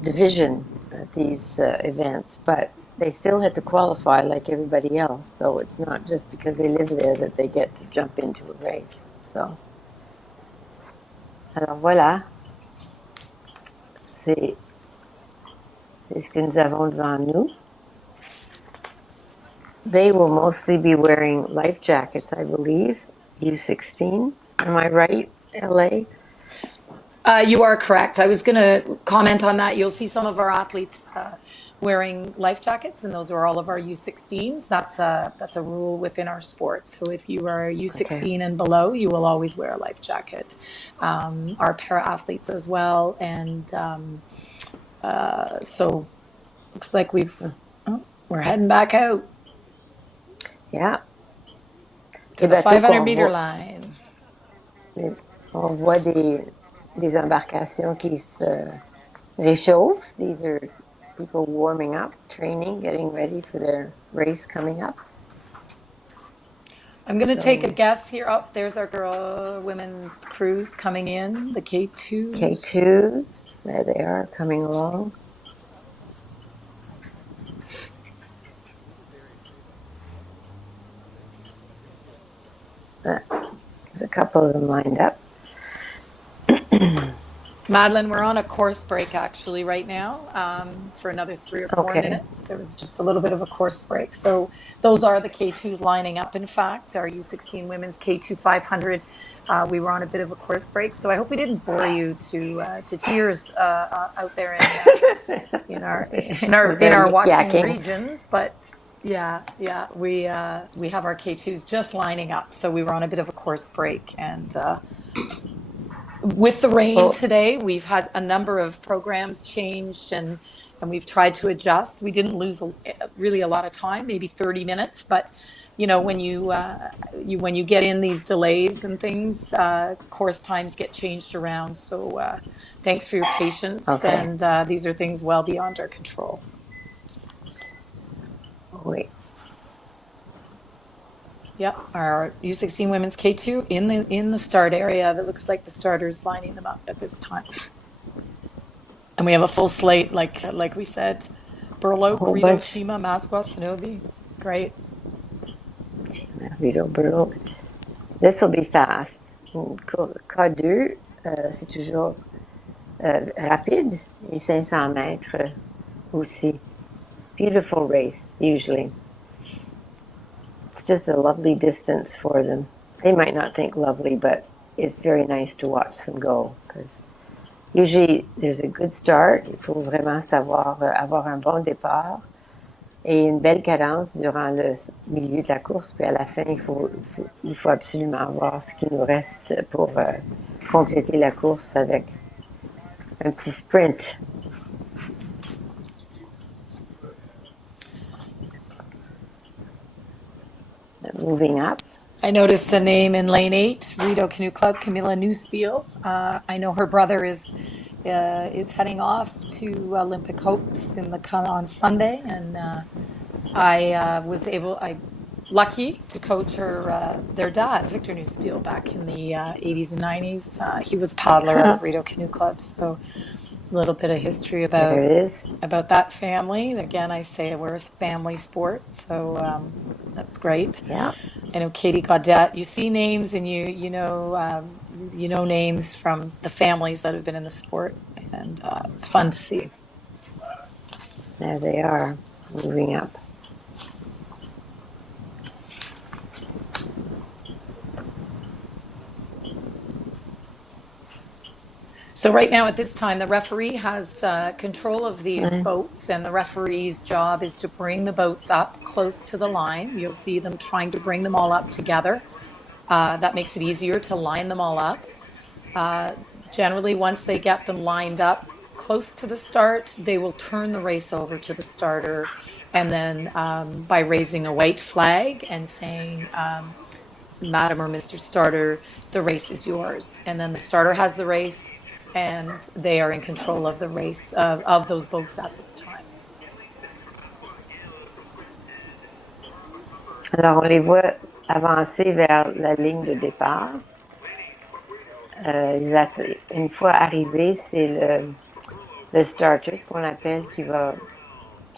division at these events, but they still had to qualify like everybody else. So it's not just because they live there that they get to jump into a race. So, alors voilà, c'est ce que nous avons devant nous. They will mostly be wearing life jackets, I believe. U16, am I right, LA? You are correct. I was going to comment on that. You'll see some of our athletes wearing life jackets, and those are all of our U16s. That's a rule within our sport. So if you are U16 and below, you will always wear a life jacket. Our para athletes as well, and so looks like we're heading back out. Yeah. To the 500-meter line. On voit des embarcations qui se réchauffent. These are people warming up, training, getting ready for their race coming up. I'm going to take a guess here. Oh, there's our women's cruise coming in, the K2s. K2s, there they are, coming along. There's a couple of them lined up. Madeline, we're on a course break actually right now for another 3 or 4 minutes. There was just a little bit of a course break. So those are the K2s lining up, in fact, our U16 Women's K-2 500. We were on a bit of a course break, so I hope we didn't bore you to tears out there in our watching regions. But yeah, we have our K2s just lining up. So we were on a bit of a course break, and with the rain today, we've had a number of programs changed, and we've tried to adjust. We didn't lose really a lot of time, maybe 30 minutes, but when you get in these delays and things, course times get changed around. So thanks for your patience, and these are things well beyond our control. Oui. Yep, our U16 Women's K-2 in the start area. That looks like the starters lining them up at this time. And we have a full slate, like we said, A Burloak, whole Rito, bunch. Shima, Maswa, Sonobi. Great. Rito Burloak. This will be fast. K2, c'est toujours rapide. Et 500 mètres aussi. Beautiful race, usually. It's just a lovely distance for them. They might not think lovely, but it's very nice to watch them go. Because usually there's a good start. Il faut vraiment savoir avoir un bon départ et une belle cadence durant le milieu de la course. Puis à la fin, il faut absolument voir ce qui nous reste pour compléter la course avec un petit sprint. Moving up. I noticed a name in lane 8, Rito Canoe Club, Camilla Newsfield. I know her brother is heading off to Olympic Hopes on Sunday, and I lucky to coach their dad, Victor Newsfield, back in the 80s and 90s. He was a paddler out of Rito Canoe Club, so a little bit of history There it is. about that family. Again, I say we're a family sport, so that's great. Yeah. I know Katie Gaudette. You see names, and you know names from the families that have been in the sport, and it's fun to see. There they are, moving up. So right now at this time, the referee has control of these boats, and the referee's job is to bring the boats up close to the line. You'll see them trying to bring them all up together. That makes it easier to line them all up. Generally, once they get them lined up close to the start, they will turn the race over to the starter, and then by raising a white flag and saying, Madam or Mr. Starter, the race is yours. And then the starter has the race, and they are in control of the race of those boats at this time. Alors, on les voit avancer vers la ligne de départ. Une fois arrivés, c'est le starter, ce qu'on appelle, qui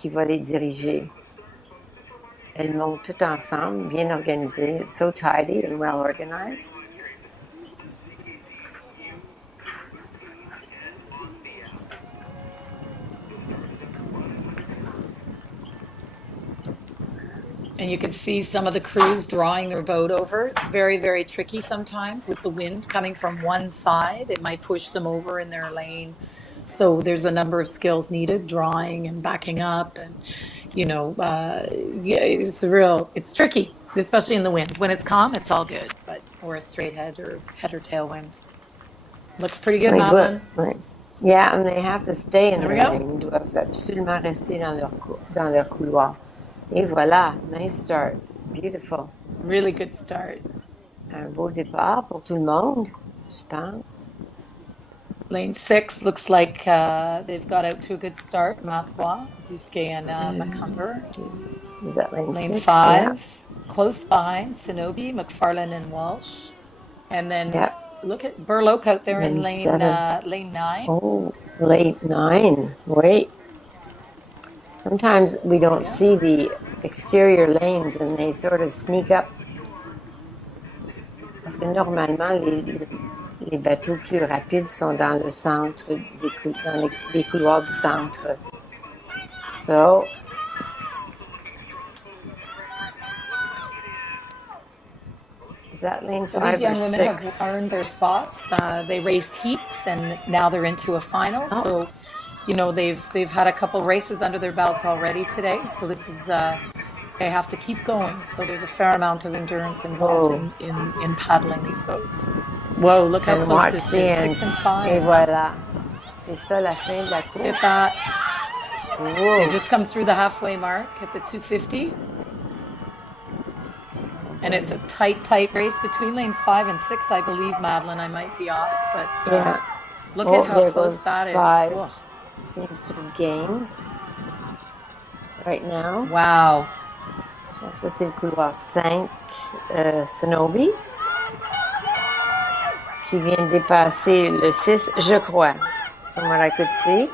va les diriger. Elles montent toutes ensemble, bien organisées, so tidy and well organized. And you can see some of the crews drawing their boat over. It's very, very tricky sometimes with the wind coming from one side. It might push them over in their lane. So there's a number of skills needed, drawing and backing up. And, it's tricky, especially in the wind. When it's calm, it's all good, or a straight head or tailwind. Looks pretty good, Madeline. Right. Yeah, and they have to stay in There their we go. lane. Ils doivent absolument rester dans leur couloir. Et voilà, nice start. Beautiful. Really good start. Un beau départ pour tout le monde, je pense. Lane 6 looks like they've got out to a good start. Maswa, Buske, and McCumber. Is that lane 6? 5, Yeah. close behind, Sonobi, McFarlane, and Walsh. And then look at Burloak out there in lane 9. Oh, lane 9. Wait. Sometimes we don't see the exterior lanes and they sort of sneak up. Parce que normalement, les bateaux plus rapides sont dans le centre, dans les couloirs du centre. So, is that lane 5 So these young or women 6? have earned their spots. They raced heats, and now they're into a final. Oh. So, they've had a couple races under their belt already today. So this is they have to keep going. So there's a fair amount of endurance involved in paddling these boats. Whoa! Look how close this is. 6 and 5. Et voilà, c'est ça la fin de la course. Look at that. Whoa. They've just come through the halfway mark at the 250. And it's a tight race between lanes 5 and 6, I believe, Madeline. I might be off, but look at how close that is. 5. Whoa. Seems to have gained right now. Wow. Ça, c'est le couloir 5, Cenobi, qui vient de dépasser le 6, je crois, from what I could see.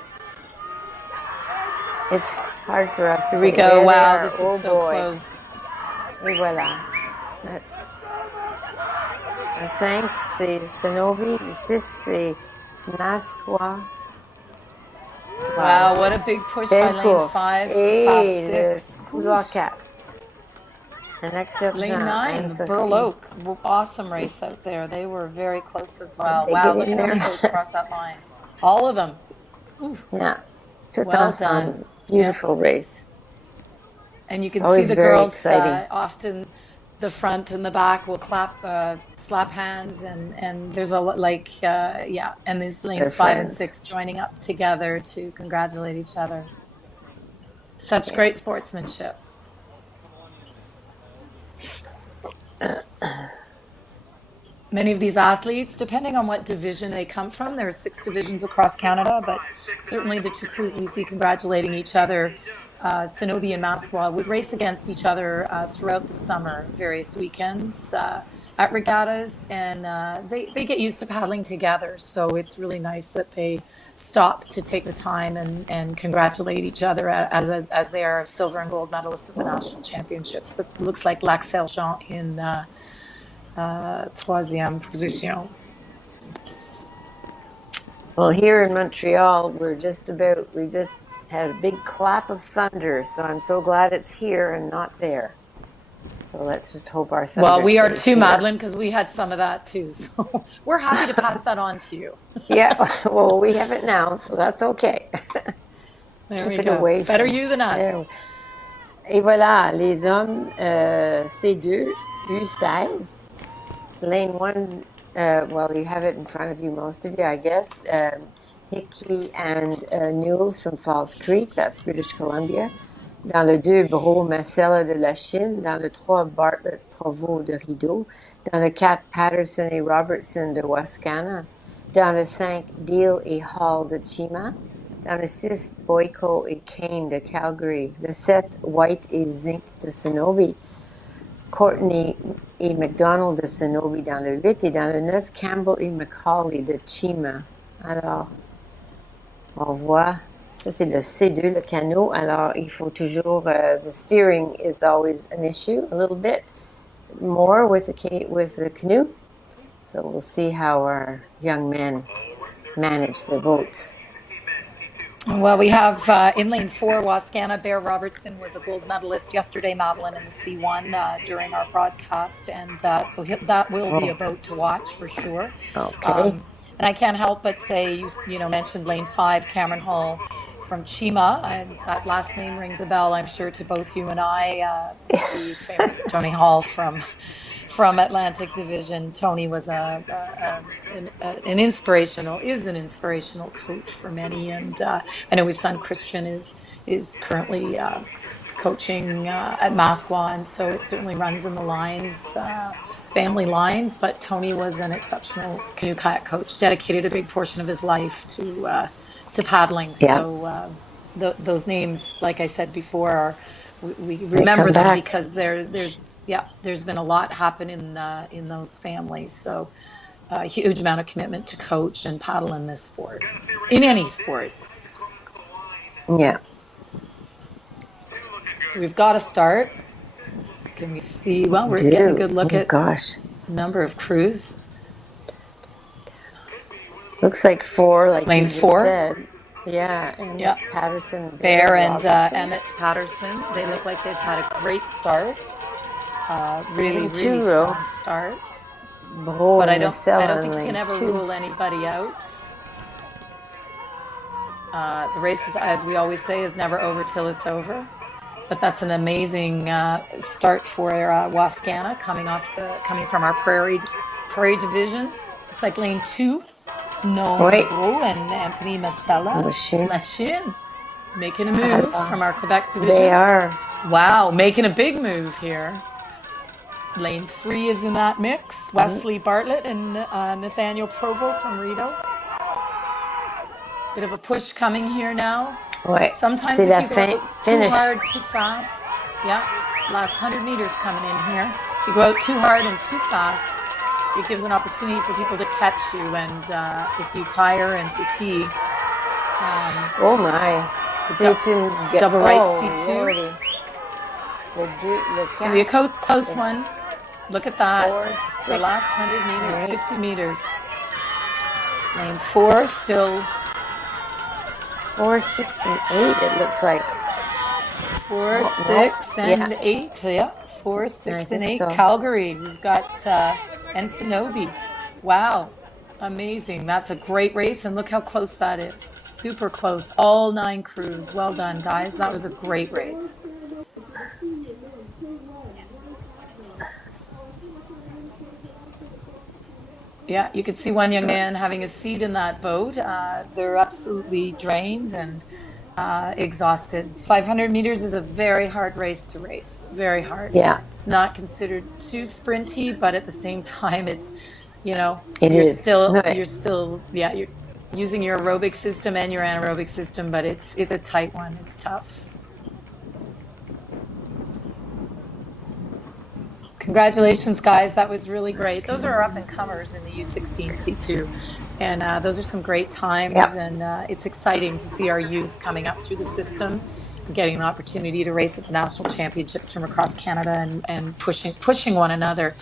It's hard for us to Here we say. go. There they Wow, are. this Oh is so boy. close. Et voilà. Le 5, c'est Cenobi. Le 6, c'est Masqua. Wow, what a big push by Belle lane course. 5 to pass Et le 6. couloir 4. Alex Lane Urgent 9, and Sophie. Banook. Awesome race out there. They were very close as well. They Wow, get look in at how many there. goes across that line. All of them. Yeah. Tout Well ensemble. done. Beautiful race. And you can Always see the very girls exciting. often the front and the back will slap hands, and there's and these lanes They're 5 and friends. 6 joining up together to congratulate each other. Such great sportsmanship. Many of these athletes, depending on what division they come from, there are 6 divisions across Canada, but certainly the two crews we see congratulating each other, Cenobi and Masqua, would race against each other throughout the summer, various weekends at regattas, and they get used to paddling together. So it's really nice that they stop to take the time and congratulate each other as they are silver and gold medalists at the national championships. But it looks like Lac Sergent in troisième position. Well, here in Montreal, we just had a big clap of thunder, so I'm so glad it's here and not there. So let's just hope our thunder Well, we are stays too, here. Madeline, because we had some of that too. So we're happy to pass that on to you. Yeah, well, we have it now, so that's okay. There Keep we it go. away Better from you than us. there. Et voilà, les hommes C2, U16. Lane 1, well, you have it in front of you, most of you, I guess. Hickey and Newells from Falls Creek, that's British Columbia. Dans le 2, Bro Marcella de la Chine. Dans le 3, Bartlett Provo de Rideau. Dans le 4, Patterson et Robertson de Wascana. Dans le 5, Deal et Hall de Chima. Dans le 6, Boyko et Kane de Calgary. Le 7, White et Zink de Cenobi. Courtney et McDonald de Cenobi dans le 8. Et dans le 9, Campbell et McCauley de Chima. Alors, on voit, ça c'est le C2, le canot. Alors, il faut toujours, the steering is always an issue, a little bit more with the canoe. So we'll see how our young men manage their boats. Well, we have in lane 4, Wascana. Bear Robertson was a gold medalist yesterday, Madeline, in the C1 during our broadcast. And so that will be a boat to watch for sure. Okay. And I can't help but say, you mentioned lane 5, Cameron Hall from Chima. And that last name rings a bell, I'm sure, to both you and I. The famous Tony Hall from Atlantic Division. Tony was an inspirational coach for many, and I know his son Christian is currently coaching at Masqua, and so it certainly runs in the lines, family lines. But Tony was an exceptional canoe kayak coach, dedicated a big portion of his life to paddling. Yeah. So those names, like I said before, we remember them because there's been a lot happen in those families. So a huge amount of commitment to coach and paddle in this sport, in any sport. Yeah. So we've got to start. Can we see? Well, we're getting a good look at number of crews. Looks like 4, like lane you just 4. said. Yeah, and Patterson, Bear and Emmett Patterson. They look like they've had a great start. Really strong start. But I don't think you can ever rule anybody out. The race, as we always say, is never over till it's over. But that's an amazing start for Wascana coming from our Prairie Division. It's like lane 2. Bro and Anthony Marcella. Lachine. Making a move from our Quebec division. They are. Wow, making a big move here. Lane 3 is in that mix. Wesley Bartlett and Nathaniel Provo from Rideau. Bit of a push coming here now. Ouais. Sometimes if you go too hard, too fast. Yeah. Last 100 meters coming in here. If you go out too hard and too fast, it gives an opportunity for people to catch you. And if you tire and fatigue, Oh my. double right C2. Lordy. It's going to be a close one. Look at that. 4, 6. The last 100 meters, Right. 50 meters. Lane 4 still 4, 6, and 8, it looks like. 4, Oh, 6, no. and Yeah. 8. Yeah, 4, 6, and 8. So. Calgary. We've got Ensinobi. Wow. Amazing. That's a great race. And look how close that is. Super close. All 9 crews. Well done, guys. That was a great race. Yeah, you could see one young man having a seat in that boat. They're absolutely drained and exhausted. 500 meters is a very hard race to race. Very hard. Yeah. It's not considered too sprinty, but at the same time, it's, you're is. still, No, you're using your aerobic system and your anaerobic system, but it's a tight one. It's tough. Congratulations, guys. That was really great. Those are our up-and-comers in the U16 C2. And those are some great times. Yep. And it's exciting to see our youth coming up through the system and getting an opportunity to race at the national championships from across Canada and pushing one another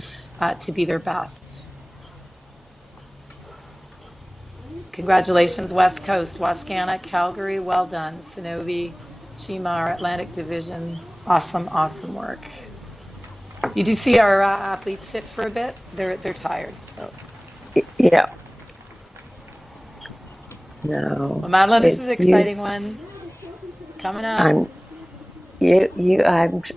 to be their best. Congratulations, West Coast, Wascana, Calgary. Well done. Sinovi, Chima, our Atlantic Division. Awesome, awesome work. You do see our athletes sit for a bit. They're tired. So Yeah. No. well, Madeline, this is an exciting one coming up.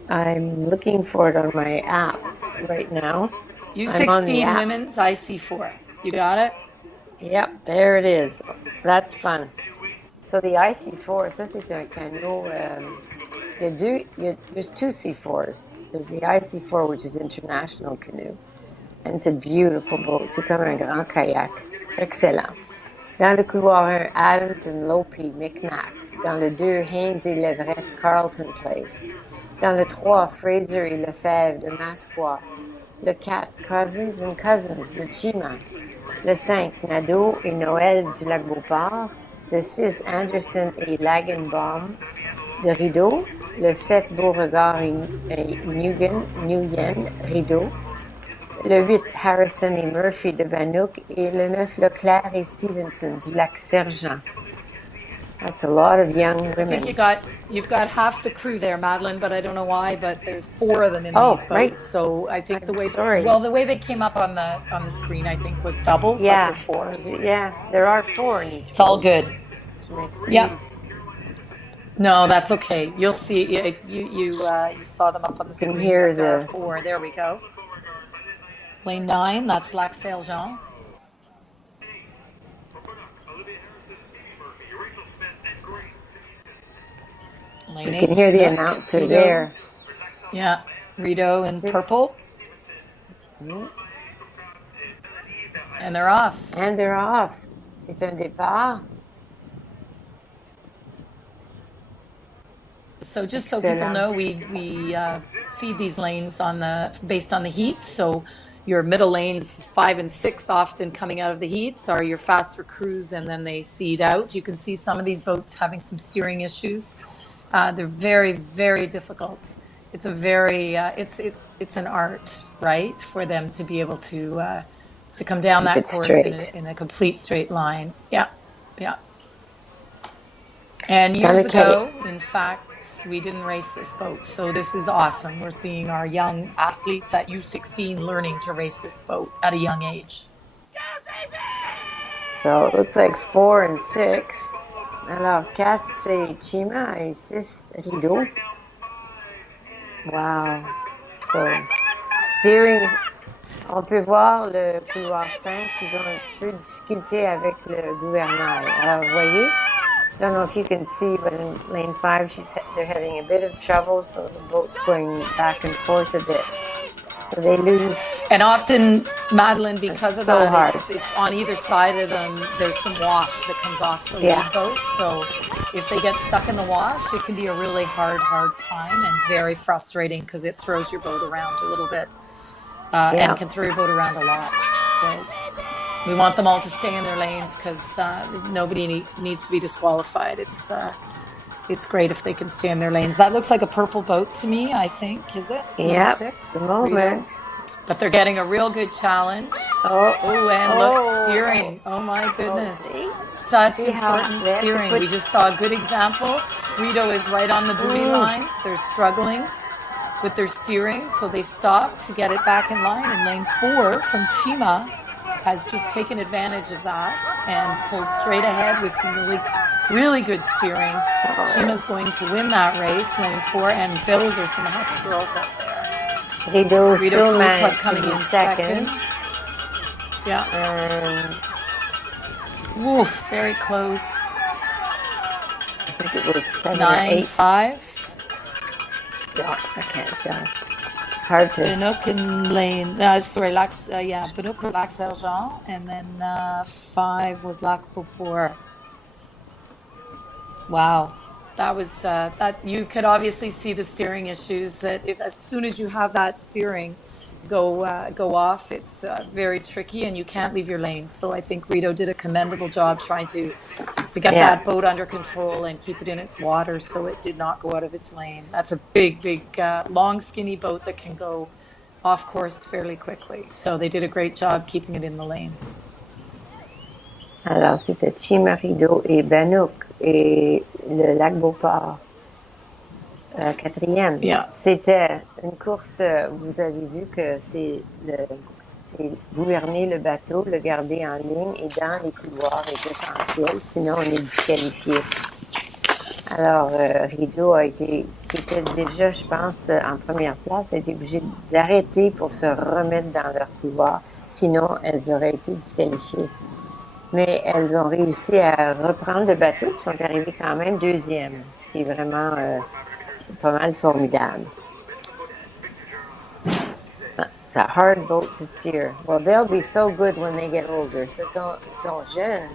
I'm looking for it on my app right now. U16 Women's IC4. You got it? Yep, there it is. That's fun. So the IC4, ça c'est un canot. There's 2 C4s. There's the IC4, which is International Canoe. And it's a beautiful boat. C'est comme un grand kayak. Excellent. Dans le couloir 1, Adams and Lopey, Micmac. Dans le 2, Haynes et Leverett, Carlton Place. Dans le 3, Fraser et Lefebvre de Masqua. Le 4, Cousins and Cousins de Chima. Le 5, Nadeau et Noël du Lac-Beauport. Le 6, Anderson et Lagenbaum de Rideau. Le 7, Beauregard et Nguyen, Rideau. Le 8, Harrison et Murphy de Banook. Et le 9, Leclerc et Stevenson du Lac-Sergent. That's a lot of young women. I think you've got half the crew there, Madeline, but I don't know why, but there's 4 of them in these boats. Right. So I think the way they came up on the screen, I think, was doubles, but they're 4s. Yeah, there are 4 in each. It's all good. Yeah. No, that's okay. You'll see. You saw them up on the screen. Hear there are 4. There we go. Lane 9. That's Lac Saint-Jean. Lane 8. You can hear the announcer Rideau. there. Yeah, Rideau in purple. And they're off. C'est un départ. So just so people know, we seed these lanes based on the heats. So your middle lanes 5 and 6 often coming out of the heats are your faster crews, and then they seed out. You can see some of these boats having some steering issues. They're very, very difficult. It's a very it's an art, right, for them to be able to come down that course in a complete straight line. Yeah. And years ago, in fact, we didn't race this boat, so this is awesome. We're seeing our young athletes at U16 learning to race this boat at a young age. So it looks like 4 and 6. Alors 4 c'est Chima et 6 Rideau. Wow. So steering, on peut voir le couloir 5, ils ont un peu de difficulté avec le gouvernail. Alors vous voyez, I don't know if you can see, but in lane 5, they're having a bit of trouble, so the boat's going back and forth a bit. So they lose. And often, Madeline, because It's of so that, hard. it's on either side of them. There's some wash that comes off the Yeah. lead boat. So if they get stuck in the wash, it can be a really hard time and very frustrating because it throws your boat around a little bit and Yeah. can throw your boat around a lot. So we want them all to stay in their lanes because nobody needs to be disqualified. It's great if they can stay in their lanes. That looks like a purple boat to me, I think. Is it? Number Yep. 6? The moment. But they're getting a real good challenge. Oh. Oh, and look, steering. Oh my goodness. See? Such See how important they have to steering. put- We just saw a good example. Rito is right on the buoy line. They're struggling with their steering, so they stopped to get it back in line. And lane 4 from Chima has just taken advantage of that and pulled straight ahead with some really good steering. Chima's going to win that race, lane 4, and those are some happy girls out there. Rito Rito still Club managed to coming be in second. Yeah. And Woof, very close. I think it was 7 or 8. 9-5. Yeah, I can't tell. It's hard to. Banook and lane, Banook or Lac Sergent, and then 5 was Lac Beauport. Wow. That was, that you could obviously see the steering issues that as soon as you have that steering go off, it's very tricky and you can't leave your lane. So I think Rito did a commendable job trying to get that boat under control and keep it in its water so it did not go out of its lane. That's a big, long, skinny boat that can go off course fairly quickly. So they did a great job keeping it in the lane. Alors, c'était Chima, Rideau et Banook et le lac Beauport, 4e. Yeah. C'était une course, vous avez vu que c'est gouverner le bateau, le garder en ligne et dans les couloirs est essentiel, sinon on est disqualifié. Alors, Rideau qui était déjà, je pense, en première place, a été obligé d'arrêter pour se remettre dans leur couloir, sinon elles auraient été disqualifiées. Mais elles ont réussi à reprendre le bateau et sont arrivées quand même 2e, ce qui est vraiment pas mal formidable. It's a hard boat to steer. Well, they'll be so good when they get older. Ils sont jeunes.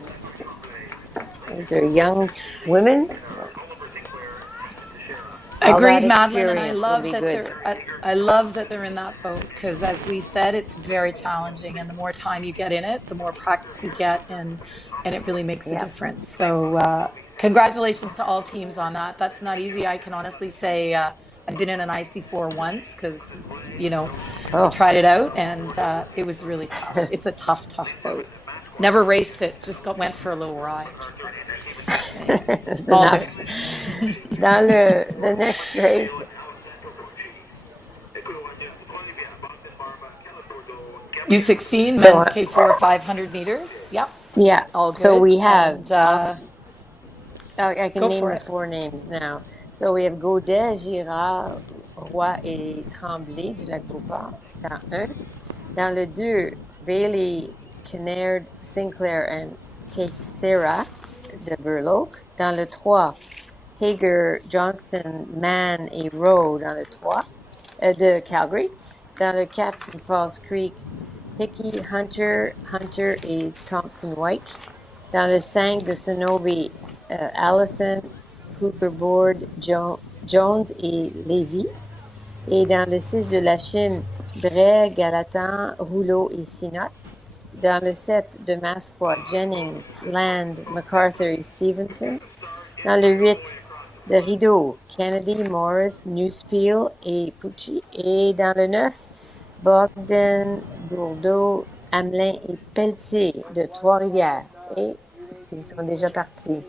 These are young women. Agreed, Madeline, and I love that they're in that boat because, as we said, it's very challenging, and the more time you get in it, the more practice you get, and it really makes a difference. So, congratulations to all teams on that. That's not easy. I can honestly say I've been in an IC4 once because, I tried it out, and it was really tough. It's a tough boat. Never raced it, just went for a little ride. C'est enough. Dans the next race, U16 Men's K-4 500 meters. Yep. Yeah. All good. So we have. And, I can name the 4 names now. So we have Godet, Girard, Roy et Tremblay du lac Beauport dans 1. Dans le 2, Bailey, Kinnaird, Sinclair and Teixeira de Burloak. Dans le 3, Hager, Johnston, Mann et Rowe dans le 3 de Calgary. Dans le 4, from Falls Creek, Hickey, Hunter et Thompson-White. Dans le 5 de Sonobe, Allison, Hooper Board, Jones et Levy. Et dans le 6 de la Chine, Bray, Galatan, Rouleau et Sinot. Dans le 7 de Masquat, Jennings, Land, MacArthur et Stevenson. Dans le 8 de Rideau, Kennedy, Morris, Newspiel et Pucci. Et dans le 9, Bogdan, Bourdeau, Hamelin et Pelletier de Trois-Rivières. Et ils sont déjà partis.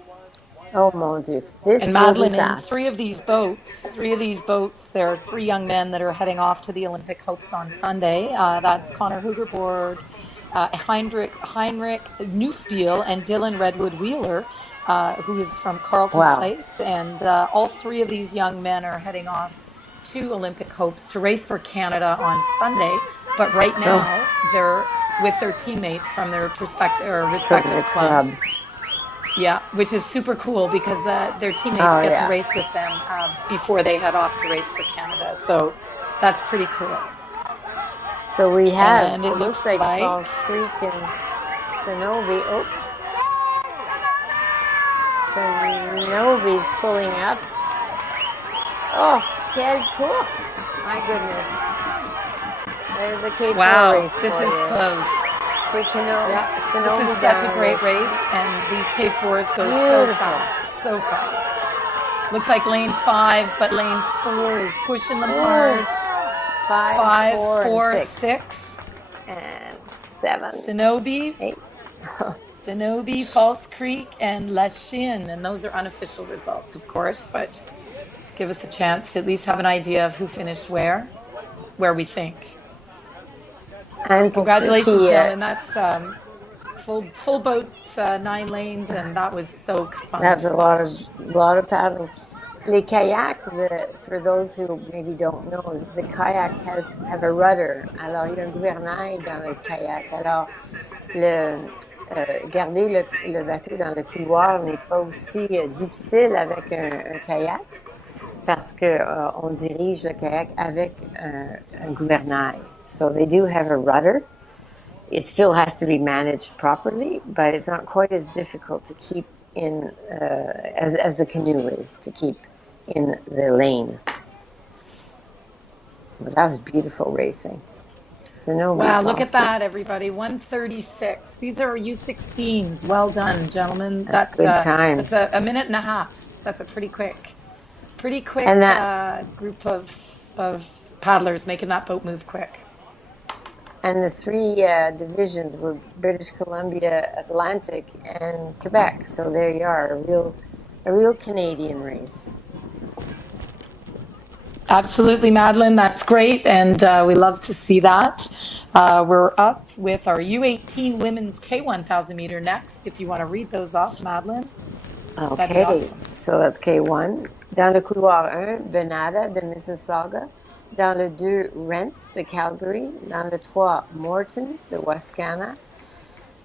Oh mon Dieu. And Madeline, in 3 of these boats, there are 3 young men that are heading off to the Olympic hopes on Sunday. That's Connor Hugerboard, Heinrich Newspiel, and Dylan Redwood Wheeler, who is from Carleton Place. And all 3 of these young men are heading off to Olympic hopes to race for Canada on Sunday. But right now, they're with their teammates from their respective clubs. Yeah, which is super cool because their teammates get to race with them before they head off to race for Canada. So that's pretty cool. So we have, And it it looks looks like like Falls Creek and Canoe. Oops. Canoe's pulling up. Oh, quelle course! My goodness. There's a K4 wow, race this for is you. close. C'est Canoe, Yeah, this is Canoe such a down great le race, and these K4s go so Beautiful. fast, so fast. Looks like lane 5, but lane 4 is pushing them Ooh, hard. 5, 5, 4, and 4, 6. 6. And 7, Cenobi, 8. False Creek, and La Chine. And those are unofficial results, of course, but give us a chance to at least have an idea of who finished where we think. And pour ceux Congratulations, qui, gentlemen. That's full boats, 9 lanes, and that was so fun that's to a watch. lot of paddling. Les kayaks, for those who maybe don't know, the kayak have a rudder. Alors, il y a un gouvernail dans le kayak. Alors, garder le bateau dans le couloir n'est pas aussi difficile avec un kayak parce que on dirige le kayak avec un gouvernail. So they do have a rudder. It still has to be managed properly, but it's not quite as difficult to keep in as the canoe is to keep in the lane. But that was beautiful racing. So no, Wow, look at that, everybody. 136. These are U16s. Well done, gentlemen. That's good time. That's a minute and a half. That's a pretty quick And that, group of paddlers making that boat move quick. and the 3 divisions were British Columbia, Atlantic, and Quebec. So there you are, a real Canadian race. Absolutely, Madeline. That's great, and we love to see that. We're up with our U18 Women's K-1000 meter next. If you want to read those off, Madeline, that'd be Okay, awesome. so that's K1. Dans le couloir 1, Benada de Mississauga. Dans le 2, Rents de Calgary. Dans le 3, Morton de Wascana.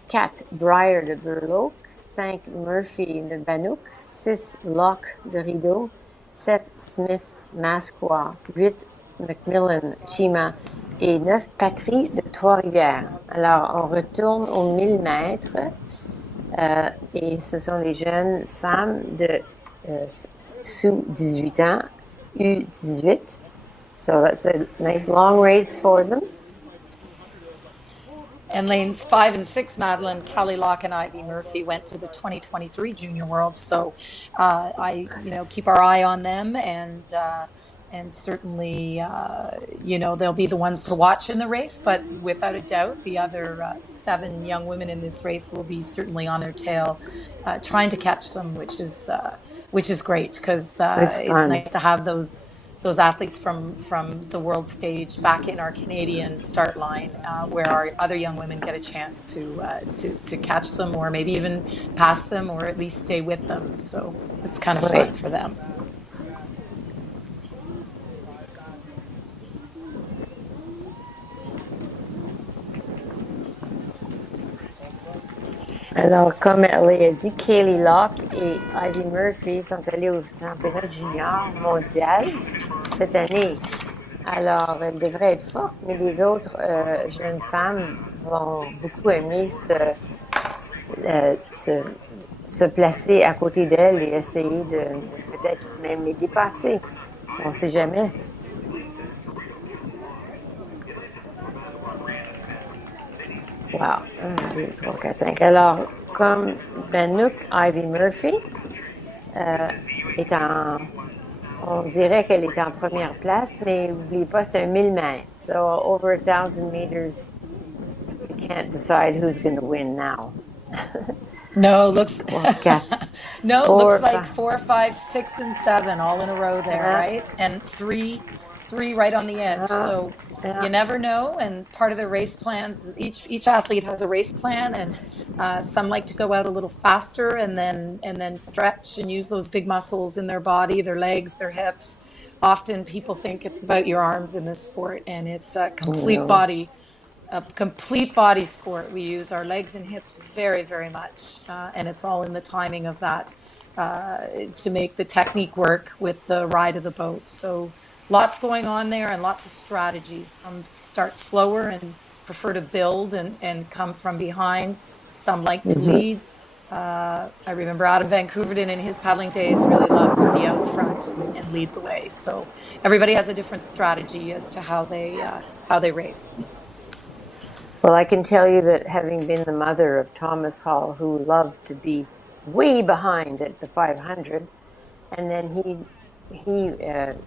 4, Briar de Burloak. 5, Murphy de Banook. 6, Locke de Rideau. 7, Smith Masquoi. 8, Macmillan Chima. Et 9, Patry de Trois-Rivières. Alors, on retourne aux 1000 mètres. Et ce sont les jeunes femmes de sous 18 ans, U18. So that's a nice long race for them. And lanes 5 and 6, Madeline, Callie Locke and Ivy Murphy went to the 2023 Junior Worlds. So keep our eye on them, and certainly they'll be the ones to watch in the race. But without a doubt, the other 7 young women in this race will be certainly on their tail, trying to catch them, which is great, because it's nice to have those athletes from the world stage back in our Canadian start line, where our other young women get a chance to catch them, or maybe even pass them, or at least stay with them. So it's kind of fun for them. Alors, comme elle a dit, Callie Locke et Ivy Murphy sont allées au championnat junior mondial cette année. Alors, elles devraient être fortes, mais les autres jeunes femmes vont beaucoup aimer se placer à côté d'elles et essayer de peut-être même les dépasser. On ne sait jamais. Wow, 1, 2, 3, 4, 5. Alors, comme Banook, Ivy Murphy on dirait qu'elle est en première place, mais n'oubliez pas, c'est un 1000 mètres. So, over 1000 meters, you can't decide who's going to win now. No, looks no, four, looks like 4, 5, 6, and 7 all in a row there, right? And three right on the edge. So you never know. And part of the race plans, each athlete has a race plan, and some like to go out a little faster and then stretch and use those big muscles in their body, their legs, their hips. Often people think it's about your arms in this sport, and it's a complete body sport. We use our legs and hips very, very much, and it's all in the timing of that to make the technique work with the ride of the boat. So lots going on there and lots of strategies. Some start slower and prefer to build and come from behind. Some like to lead. I remember Adam Van Koeverden in his paddling days really loved to be out front and lead the way. So everybody has a different strategy as to how they race. Well, I can tell you that having been the mother of Thomas Hall, who loved to be way behind at the 500, and then he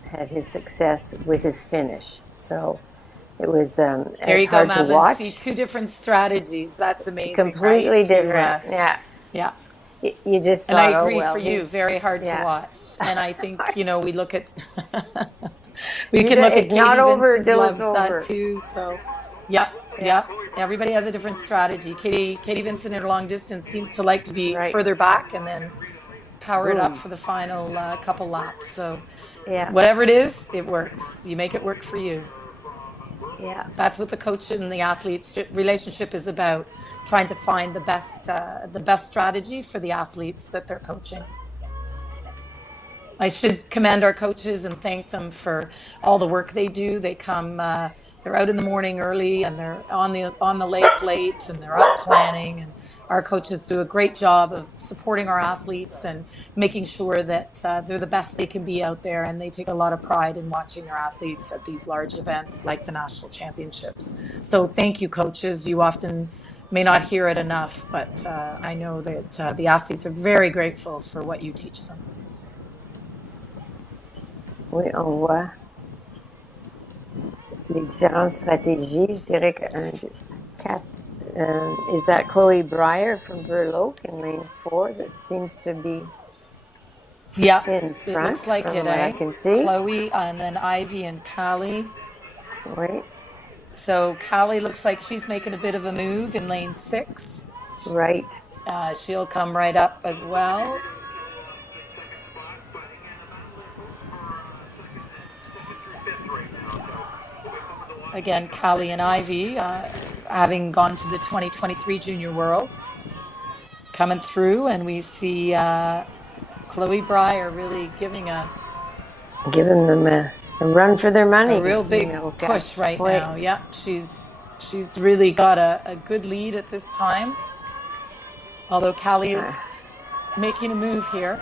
had his success with his finish. So it was there it's you go, hard to Madeline. watch. See, two different strategies. That's amazing. Completely right? different. Yeah. Yeah. You just And thought, I agree oh, well, for you, very hard to watch. And I think, we look at, we You can do- look at it's not Katie over Vincent till loves it's over. that too. So, yep. Everybody has a different strategy. Katie Vincent in her long distance seems to like to be Right. further back and then power it up Boom. for the final couple laps. So Yeah. whatever it is, it works. You make it work for you. Yeah. That's what the coach and the athlete's relationship is about, trying to find the best strategy for the athletes that they're coaching. I should commend our coaches and thank them for all the work they do. They come, they're out in the morning early and they're on the lake late and they're up planning, and our coaches do a great job of supporting our athletes and making sure that they're the best they can be out there, and they take a lot of pride in watching their athletes at these large events like the national championships. So thank you, coaches. You often may not hear it enough, but I know that the athletes are very grateful for what you teach them. Oui, on voit les différentes stratégies. Je dirais que 1, 2, 4. Is that Chloe Breyer from Burloak in lane 4 that seems to be Yeah, in it front looks like from it, what I eh? can see? Chloe and then Ivy and Callie. Right. So Callie looks like she's making a bit of a move in lane 6. Right. She'll come right up as well. Again, Callie and Ivy, having gone to the 2023 Junior Worlds, coming through, and we see Chloe Breyer really giving Giving them a run for their money. a real big push right now. Yeah, she's really got a good lead at this time. Although Callie is making a move here.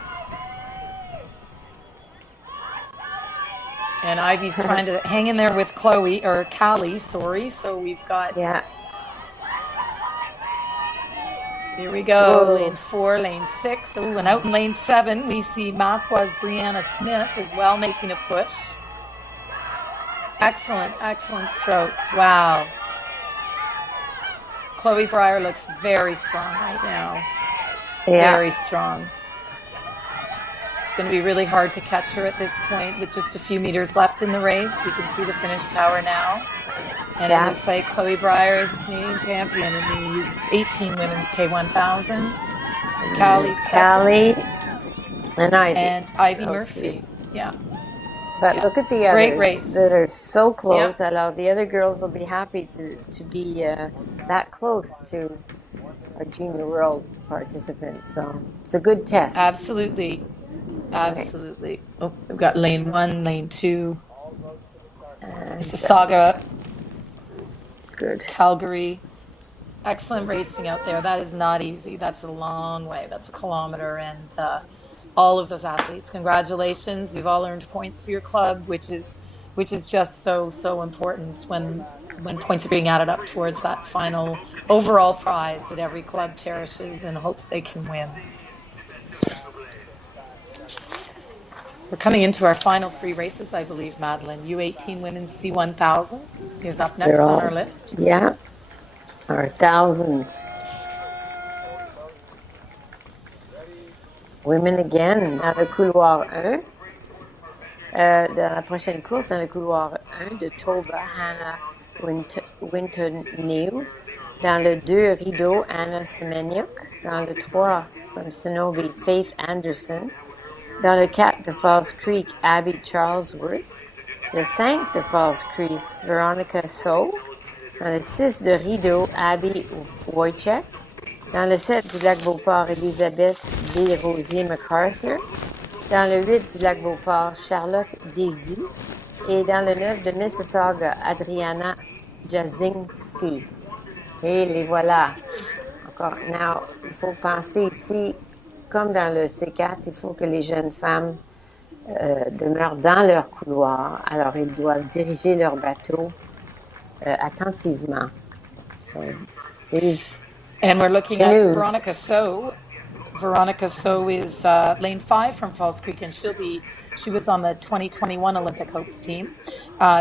And Ivy's trying to hang in there with Callie, sorry. So we've got... Yeah. Here we go, Whoa. lane 4, lane 6. Ooh, and out in lane 7, we see Masqua's Brianna Smith as well making a push. Excellent strokes. Wow. Chloe Breyer looks very strong right now. Yeah. Very strong. It's going to be really hard to catch her at this point with just a few meters left in the race. We can see the finish tower now. And it looks like Chloe Breyer is Canadian champion in the U18 Women's K-1000. Callie and Ivy. And Ivy Murphy. Yeah. But look at the Great others race. that are so close. Yeah. Alors, the other girls will be happy to be that close to our Junior World participants. So it's a good test. Absolutely. Absolutely. Oh, we've got lane 1, lane 2. Mississauga. Good. Calgary. Excellent racing out there. That is not easy. That's a long way. That's a kilometer. And all of those athletes, congratulations. You've all earned points for your club, which is just so important when points are being added up towards that final overall prize that every club cherishes and hopes they can win. We're coming into our final 3 races, I believe, Madeline. U18 Women's C-1000 is up next on our list. Yeah, our thousands. Women again dans le couloir 1. Dans la prochaine course, dans le couloir 1 de Toba, Hannah Winton-New. Dans le 2, Rideau, Anna Semeniuk. Dans le 3, from Sonobe, Faith Anderson. Dans le 4 de Falls Creek, Abby Charlesworth. Le 5 de Falls Creek, Veronica So. Dans le 6 de Rideau, Abby Wojciech. Dans le 7 du Lac-Beauport, Elisabeth Desrosiers MacArthur. Dans le 8 du Lac-Beauport, Charlotte Désy. Et dans le 9 de Mississauga, Adriana Jasinski. Et les voilà. Encore. Now, il faut penser ici, comme dans le C4, il faut que les jeunes femmes demeurent dans leur couloir. Alors, ils doivent diriger leur bateau attentivement. So, these And we're looking at canoes. Veronica So. Veronica So is lane 5 from Falls Creek, and she was on the 2021 Olympic Hopes team.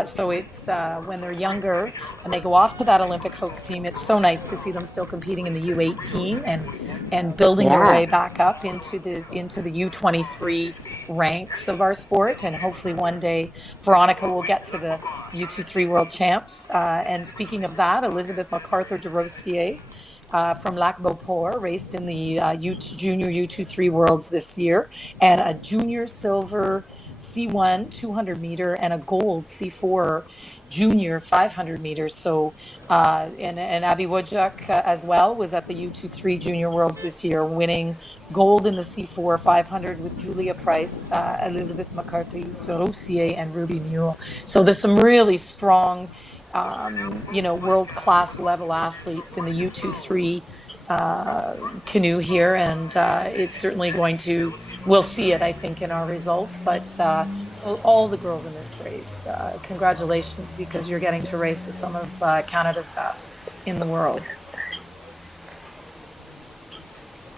So it's when they're younger and they go off to that Olympic Hopes team, it's so nice to see them still competing in the U18 and building their way Yeah. back up into the U23 ranks of our sport. And hopefully one day Veronica will get to the U23 World Champs. And speaking of that, Elizabeth MacArthur de Rossier from Lac Beauport raced in the junior U23 Worlds this year, and a junior silver C1 200 meter and a gold C4 junior 500 meters. So, and Abby Woodchuck as well was at the U23 Junior Worlds this year, winning gold in the C4 500 with Julia Price, Elizabeth McCarthy de Rossier, and Ruby Mule. So there's some really strong world-class level athletes in the U23 canoe here, and it's certainly we'll see it, I think, in our results. But so all the girls in this race, congratulations, because you're getting to race with some of Canada's best in the world.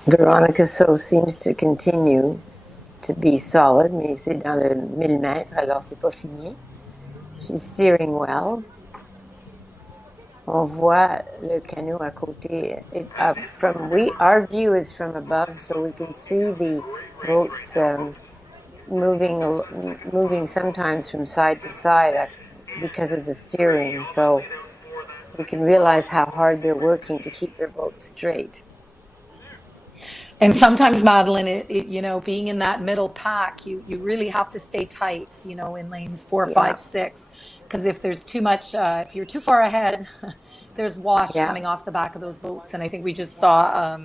Veronica So seems to continue to be solid, mais c'est dans le 1000 mètres, alors c'est pas fini. She's steering well. On voit le canot à côté. Our view is from above, so we can see the boats moving sometimes from side to side because of the steering. So we can realize how hard they're working to keep their boat straight. And sometimes, Madeline, being in that middle pack, you really have to stay tight, in lanes 4, 5, 6. Because if there's too much, if you're too far ahead, there's wash coming off the back of those boats. And I think we just saw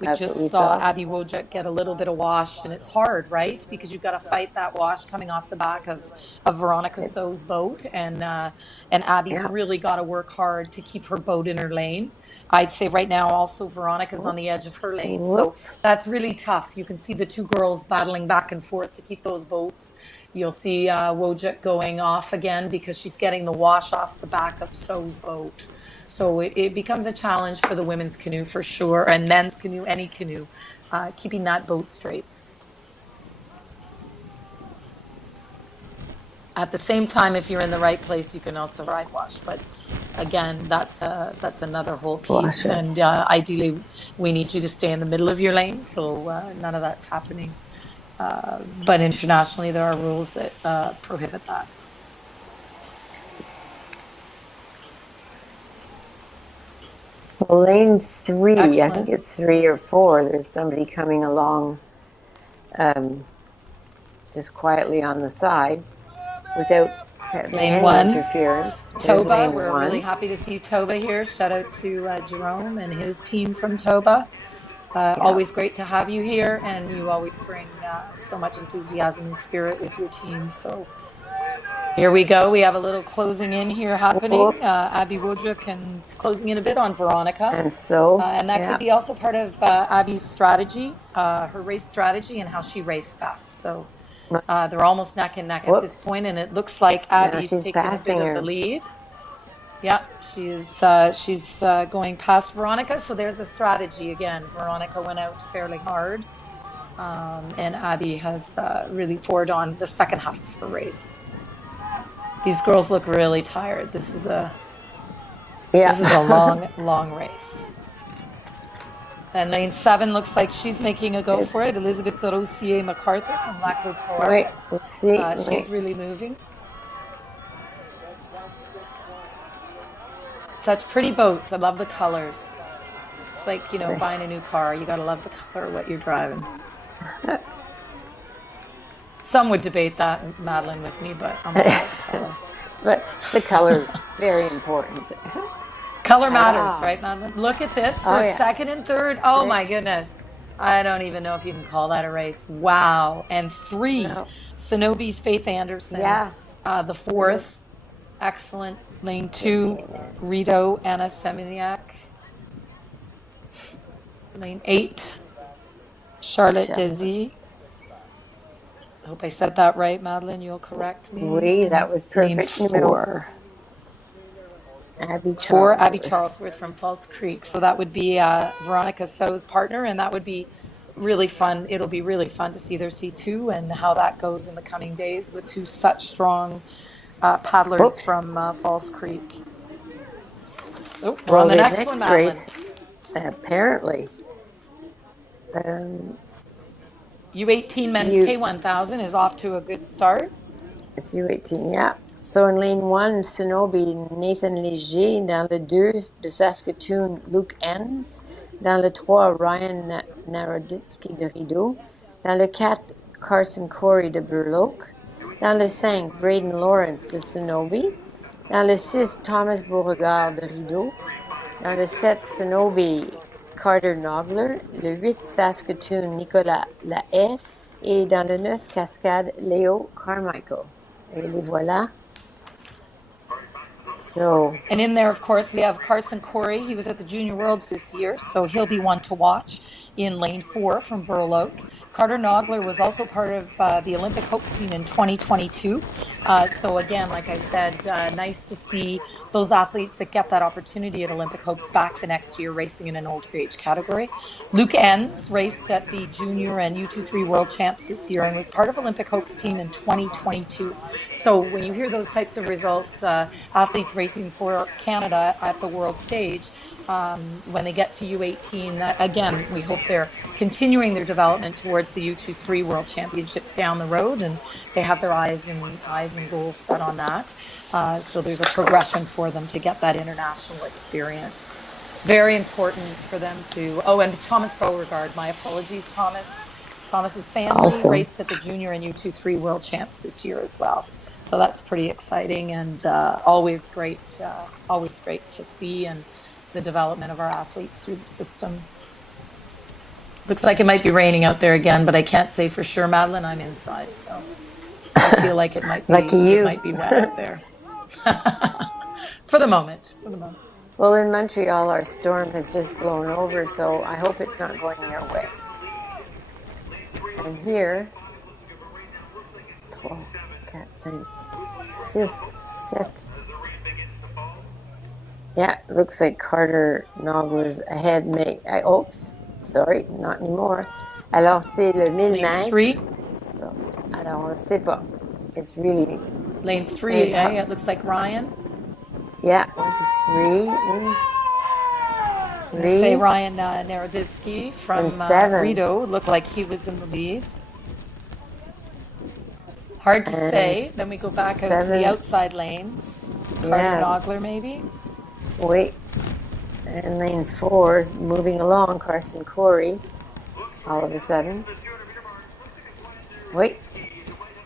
Abby Wojcik get a little bit of wash, and it's hard, right? Because you've got to fight that wash coming off the back of Veronica So's boat, and Abby's really got to work hard to keep her boat in her lane. I'd say right now also Veronica's on the edge of her lane. So that's really tough. You can see the two girls battling back and forth to keep those boats. You'll see Wojcik going off again because she's getting the wash off the back of So's boat. So it becomes a challenge for the women's canoe for sure, and men's canoe, any canoe, keeping that boat straight. At the same time, if you're in the right place, you can also ride wash. But again, that's another whole piece. And ideally, we need you to stay in the middle of your lane, so none of that's happening. But internationally, there are rules that prohibit that. Well, lane 3, Excellent. I think it's 3 or 4. There's somebody coming along just quietly on the side without having any interference. Toba, we're really happy to see Toba here. Shout out to Jerome and his team from Toba. Always great to have you here, and you always bring so much enthusiasm and spirit with your team. So here we go. We have a little closing in here happening. Abby Wojcik and closing in a bit on Veronica. And that could be also part of Abby's strategy, her race strategy, and how she raced best. So they're almost neck and neck at this point, and it looks like Abby's taking a bit of the lead. Yeah, she's going past Veronica. So there's a strategy again. Veronica went out fairly hard, and Abby has really poured on the second half of her race. These girls look really tired. This is a long race. And lane 7 looks like she's making a go for it. Elizabeth de Rossier MacArthur from Lac Beauport. Right, let's see. She's really moving. Such pretty boats. I love the colors. It's like, buying a new car. You got to love the color of what you're driving. Some would debate that, Madeline, with me, but I'm about the color. But the color, very important. Color matters, right, Madeline? Look at this for second and third. Oh, my goodness. I don't even know if you can call that a race. Wow. And 3, Sonobe's Faith Anderson. The fourth, excellent. Lane 2, Rito Anna Semeniak. Lane 8, Charlotte Desi. I hope I said that right, Madeline. You'll correct me. Oui, that was Lane perfect. 4. Abby 4, Abby Charlesworth. Charlesworth from False Creek. So that would be Veronica So's partner, and that would be really fun. It'll be really fun to see their C2 and how that goes in the coming days with two such strong paddlers Oops. from False Creek. Oh, we're Well, on the next one, Madeline. race, apparently. U18 Men's K-1000 is off to a good start. It's U18, yeah. So in lane 1, Sonobe, Nathan Léger. Dans le 2, de Saskatoon, Luke Enns. Dans le 3, Ryan Naroditsky de Rideau. Dans le 4, Carson Corey de Burloak. Dans le 5, Braden Lawrence de Sonobe. Dans le 6, Thomas Beauregard de Rideau. Dans le 7, Sonobe, Carter Nogler. Le 8, Saskatoon, Nicolas Lahaye. Et dans le 9, Cascade, Léo Carmichael. Et les voilà. So, and in there, of course, we have Carson Corey. He was at the Junior Worlds this year, so he'll be one to watch in lane 4 from Burloak. Carter Nogler was also part of the Olympic Hopes team in 2022. So again, like I said, nice to see those athletes that get that opportunity at Olympic Hopes back the next year racing in an older age category. Luke Enns raced at the Junior and U23 World Champs this year and was part of Olympic Hopes team in 2022. So when you hear those types of results, athletes racing for Canada at the world stage, when they get to U18, again, we hope they're continuing their development towards the U23 World Championships down the road, and they have their eyes and goals set on that. So there's a progression for them to get that international experience. Very important for them to. Oh, and Thomas Beauregard. My apologies, Thomas. Thomas's family raced at the Junior and U23 World Champs this year as well. So that's pretty exciting and always great to see and the development of our athletes through the system. Looks like it might be raining out there again, but I can't say for sure, Madeline. I'm inside, so I feel like it might be, it might be wet out there. For the moment. Well, in Montreal, our storm has just blown over, so I hope it's not going your way. And here, 3, 4, 5, 6, 7. Yeah, looks like Carter Nogler's ahead. Oops, sorry, not anymore. Alors, c'est le 1000 mètres. 3. So, alors, on ne sait pas. It's really... Lane 3, it looks like Ryan. Yeah, 1, 2, 3. 3. Say Ryan Naroditsky from Rito. Looked like he was in the lead. Hard to say. Then we go back out to the outside lanes. Carter Nogler, maybe. Wait. And lane 4 is moving along. Carson Corey. All of a sudden. Wait.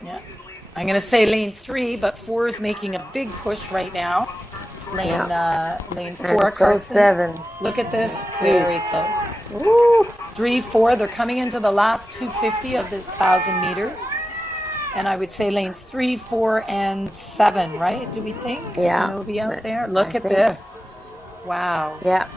Yeah. I'm going to say lane 3, but 4 is making a big push right now. Lane 4, so Carson. 7. Look at this. Very close. Woo. 3, 4. They're coming into the last 250 of this 1,000 meters. And I would say lanes 3, 4, and 7, right? Do we think? Yeah. Sonobe out there. Look at this. Wow. Yeah.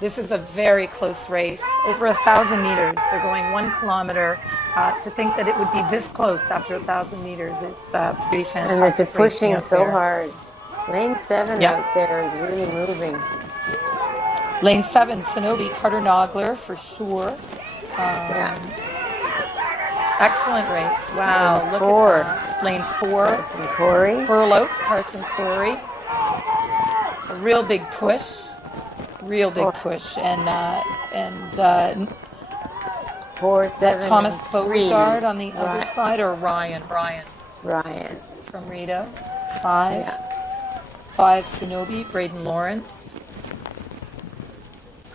This is a very close race. Over 1,000 meters. They're going 1 kilometer. To think that it would be this close after 1,000 meters, it's pretty fantastic. And they're pushing so hard. Lane 7 out there is really moving. Lane 7, Sonobe, Carter Nogler for sure. Excellent race. Wow. Lane look 4. at that. Lane 4. Carson Corey. Burloak, Carson Corey. A real big push. Push. And 4, 7, that Thomas 3. Beauregard on the other side, or Ryan from Rito. 5. 5, Sonobe, Braden Lawrence.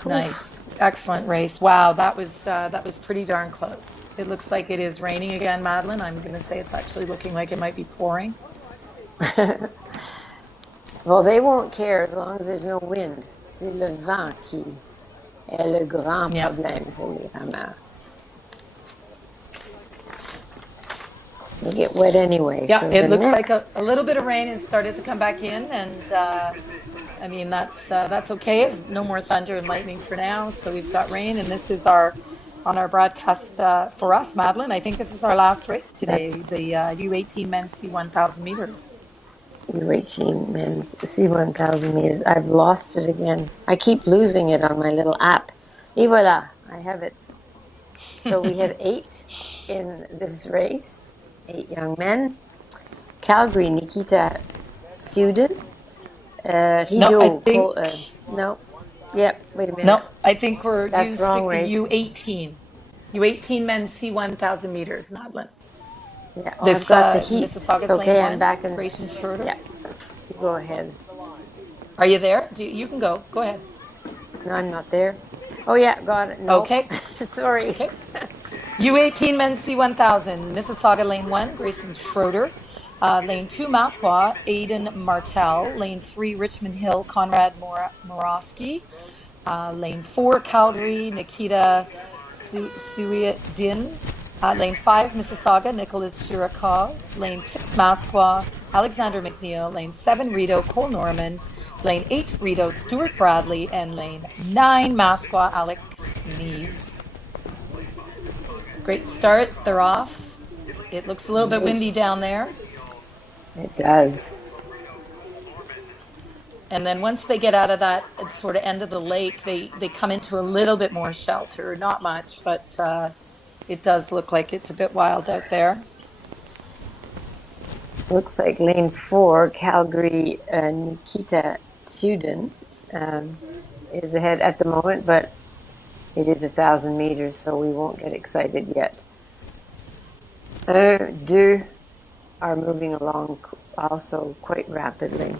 Nice. Excellent race. Wow, that was pretty darn close. It looks like it is raining again, Madeline. I'm going to say it's actually looking like it might be pouring. Well, they won't care as long as there's no wind. C'est le vent qui est le grand problème pour les rameurs. You'll get wet anyway. Yeah, So the it looks like a next, little bit of rain has started to come back in, and I mean that's okay. It's no more thunder and lightning for now, so we've got rain, and this is our on our broadcast for us, Madeline. I think this is our last race that's today, the U18 Men C-1,000 meters. U18 men's C-1,000 meters. I've lost it again. I keep losing it on my little app. Et voilà, I have it. So we have 8 in this race, 8 young men. Calgary, Nikita Suden. No, I Rideau, think no. Yep, wait a no, minute. I think we're That's wrong race. U18 Men C-1,000 meters, Madeline. Yeah, oh, I've This got the heats. Mississauga's It's okay, lane I'm one, back in. Grayson Schroeder. Yeah, you go ahead. Are you there? You can go. Go ahead. No, I'm not there. Oh, yeah, got it. No. Okay. Sorry. Okay. U18 Men C-1,000, Mississauga lane 1, Grayson Schroeder. Lane 2, Masqua, Aidan Martel. Lane 3, Richmond Hill, Conrad Morosky. Lane 4, Calgary, Nikita Suiadin. Lane 5, Mississauga, Nicholas Shirokov. Lane 6, Masqua, Alexander McNeil. Lane 7, Rideau, Cole Norman. Lane 8, Rideau, Stuart Bradley. And lane 9, Masqua, Alex Neves. Great start. They're off. It looks a little bit windy down there. It does. And then once they get out of that sort of end of the lake, they come into a little bit more shelter. Not much, but it does look like it's a bit wild out there. Looks like lane 4, Calgary, Nikita Suden is ahead at the moment, but it is 1,000 meters, so we won't get excited yet. 2 are moving along also quite rapidly.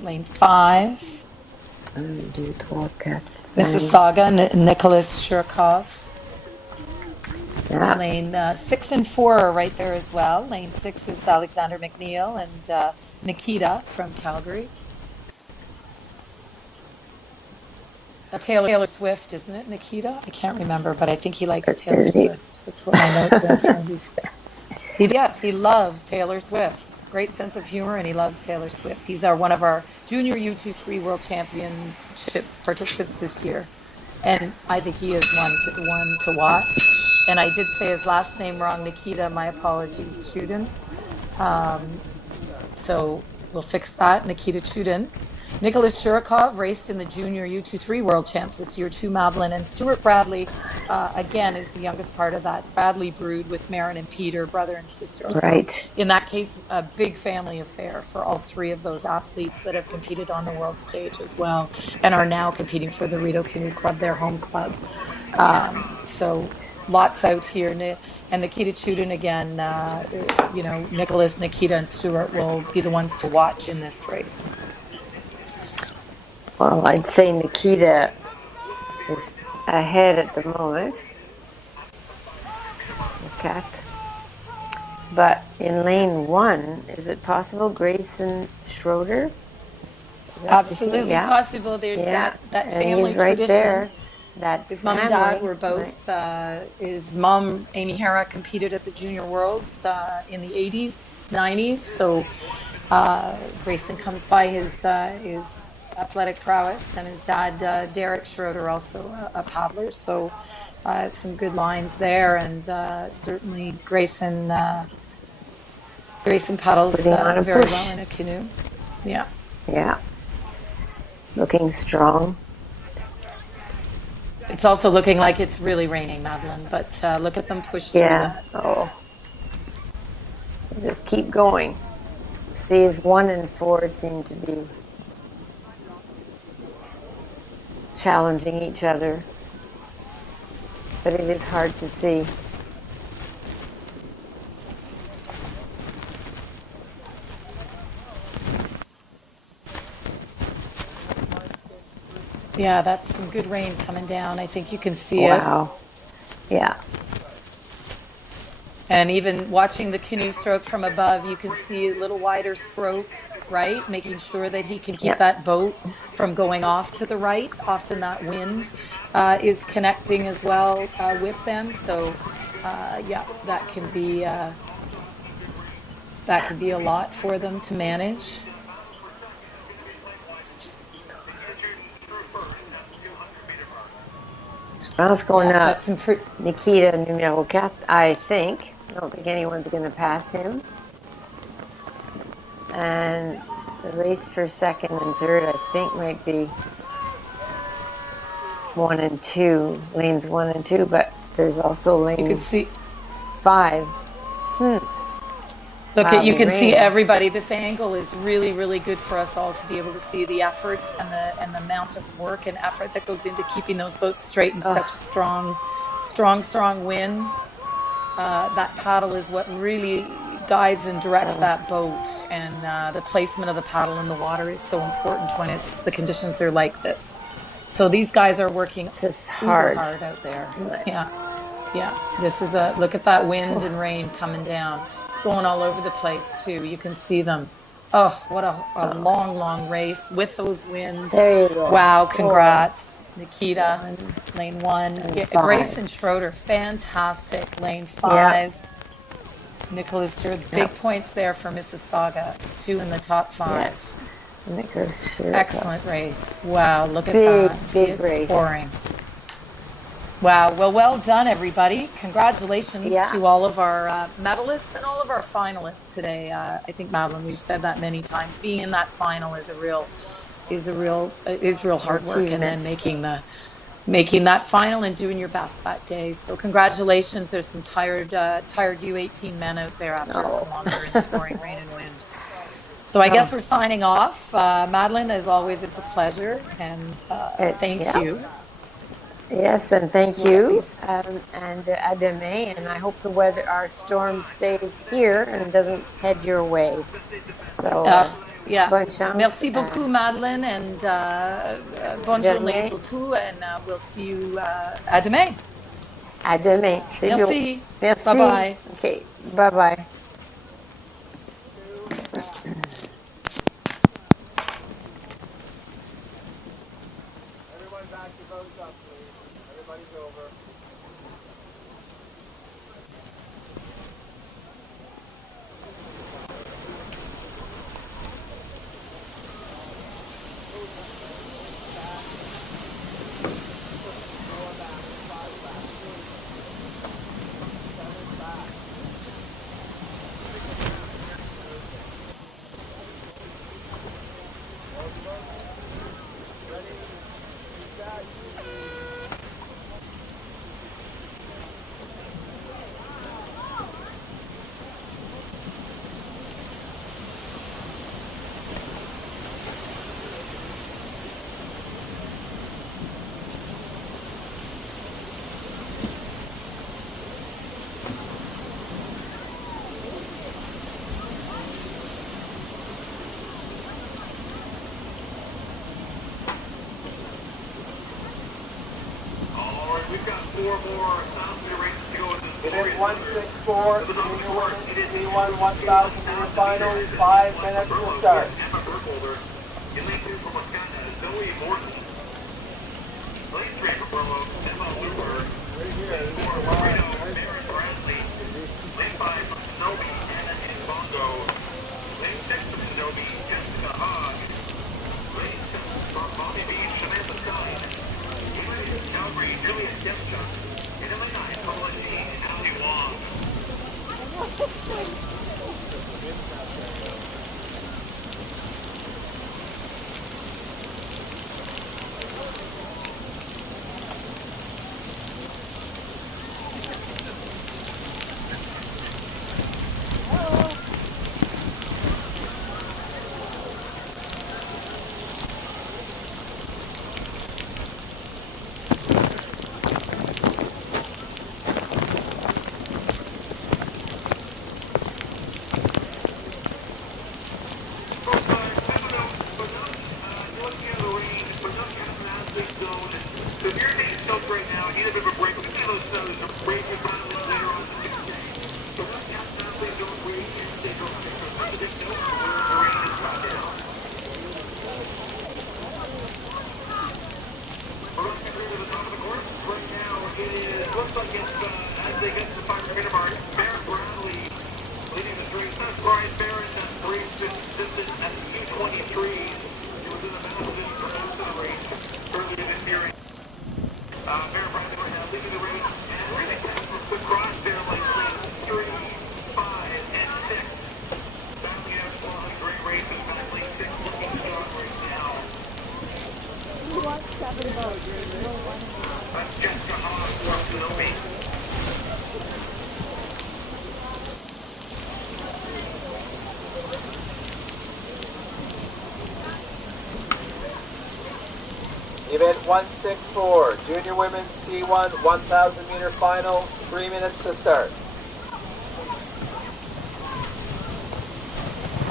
Lane 5, 1, 2, 3, 4, 5. Mississauga, Nicholas Shirokov. Yeah. Lane 6 and 4 are right there as well. Lane 6 is Alexander McNeil and Nikita from Calgary. Taylor Swift, isn't it, Nikita? I can't remember, but I think he likes Taylor Swift. That's what my notes said. Yes, he loves Taylor Swift. Great sense of humor, and he loves Taylor Swift. He's one of our junior U23 World Championship participants this year, and I think he is one to watch. And I did say his last name wrong, Nikita. My apologies, Chudin. So we'll fix that, Nikita Chudin. Nicholas Shirokov raced in the junior U23 World Champs this year too, Madeline. And Stuart Bradley, again, is the youngest part of that Bradley brood with Marin and Peter, brother and sister. Right. So in that case, a big family affair for all 3 of those athletes that have competed on the world stage as well and are now competing for the Rideau Canoe Club, their home club. So lots out here. And Nikita Chudin, again, Nicholas, Nikita, and Stuart will be the ones to watch in this race. Well, I'd say Nikita is ahead at the moment. Cat. But in lane 1, is it possible Grayson Schroeder? Absolutely possible. There's that family he's right tradition. there. That his mom and dad were both. His mom, Amy Hara, competed at the Junior Worlds in the 80s, 90s. So Grayson comes by his athletic prowess, and his dad, Derek Schroeder, also a paddler. So some good lines there, and certainly Grayson paddles very well in a canoe. Yeah. Yeah. It's looking strong. It's also looking like it's really raining, Madeline, but look at them push through that. Oh. Just keep going. See, as 1 and 4 seem to be challenging each other, but it is hard to see. Yeah, that's some good rain coming down. I think you can see it. Wow. Yeah. And even watching the canoe stroke from above, you can see a little wider stroke right? Making sure that he can keep Yep. that boat from going off to the right. Often that wind is connecting as well with them. So, yeah, that can be a lot for them to manage. Je pense qu'on Yeah, a that's some pretty. Nikita numéro 4, I think. I don't think anyone's going to pass him. And the race for second and third, I think, might be 1 and 2, lanes 1 and 2, but there's also You can lane see. 5. Look at, you Cloudy can see rain. everybody. This angle is really, really good for us all to be able to see the effort and the amount of work and effort that goes into keeping those boats straight in such a strong wind. That paddle is what really guides and directs that boat, and the placement of the paddle in the water is so important when the conditions are like this. So these guys are working This is uber hard. hard out there. Yeah. This is look at that wind and rain coming down. It's going all over the place too. You can see them. Oh, what a long race with those winds. There you go. Wow, 4, congrats. Nikita, lane 1. and 5. Grace and Schroeder, fantastic. Lane 5. Nicholas Stewart, big points there for Mississauga. 2 in the top 5. Nicholas Stewart. Excellent race. Wow, look at Big, that. big It's race. pouring. Wow. Well done, everybody. Congratulations to all of our medalists and all of our finalists today. I think, Madeline, we've said that many times. Being in that final is real hard work, and then making that final and doing your best that day. So congratulations. There's some tired U18 men out there after a kilometer in the pouring rain and wind. So I guess we're signing off. Madeline, as always, it's a pleasure, and thank you. Yes, and thank you. And à demain. And I hope our storm stays here and doesn't head your way. So, bonne chance. Merci beaucoup, Madeline, and bonne journée pour tout, and we'll see you à demain. À demain. Merci. Merci. Bye-bye. Okay, bye-bye. Everyone back to boats up, please. Everybody's over. We've got 4 more South races to go in this It is 164, Junior Women's C-1 1,000 meter finals, 5 minutes to start. Emma Burkholder. In lane 2 from Wisconsin is Zoe Morton. Lane 3 for Burlow, Emma Looper. Lane 4 for Reno, Mary Bradley. Lane 5 for Shinobi, Anna Bongo. Lane 6 for Shinobi, Jessica Hogg. Lane 7 for Bobby B, Samantha Stein. In lane 8, Calgary, Julia Dempchuk. And in lane 9, Paula Jean and Allie Wong. as they get to the 500-meter mark, Barrett Bradley leading the race. That's Brian Barrett, that's Braves assistant at the U23. He was in the battle position for most of the race earlier this year. Barrett Bradley right now leading the race, and really quick cross there like lanes 3, 5, and 6. Battling out for a great race is back lane 6 looking strong right now. Who wants 7 votes? That's Jessica Haas from Canoe. Event 164, Junior Women C-1 1,000 meter final, 3 minutes to start. 3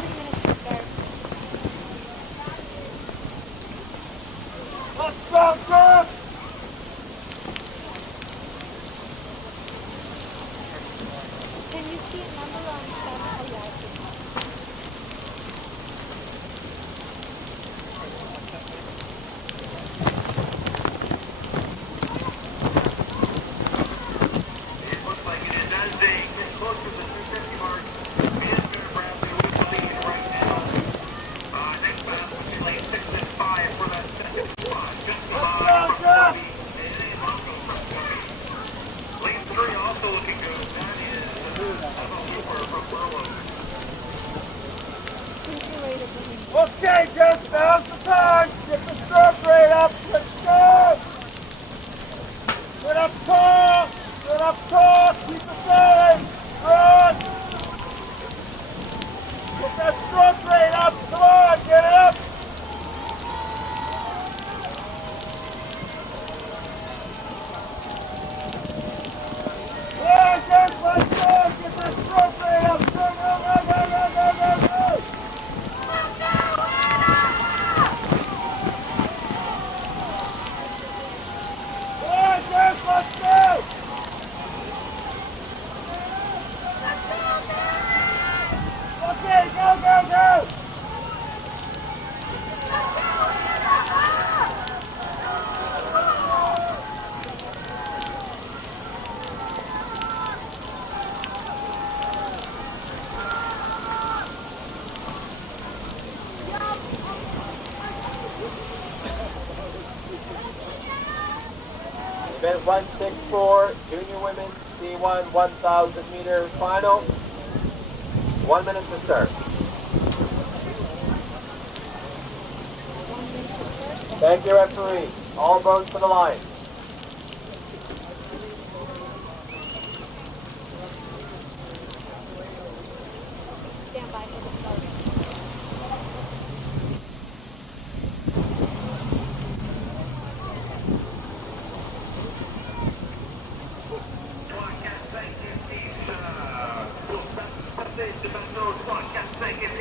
minutes to start. Let's go, girls! Can you see a number on 7? Oh yeah, I see. It looks like it is as they get close to the 250 mark. And Barrett Bradley with the lead right now. Next battle between lane 6 and 5 for that second spot. Jessica Haas from Canoe. And Ian Longo from Canoe. Lane 3 also looking good. That is Emma Hooper from Burlow. Who's your rate of winning? Okay, Jess, now's the time. Get the stroke rate up. Let's go. Get up tall. Get up tall. Keep it going. Run. Get that stroke rate up. Come on, get it up. Yeah, Jess, let's go. Get that stroke rate up. Go, go, go, go, go, go, go, go. Yeah, Jess, let's go. Okay, go, go, go. Event 164, Junior Women C-1 1,000 meter final. 1 minute to start. Thank you, referee. All votes for the line. Stand by for the start.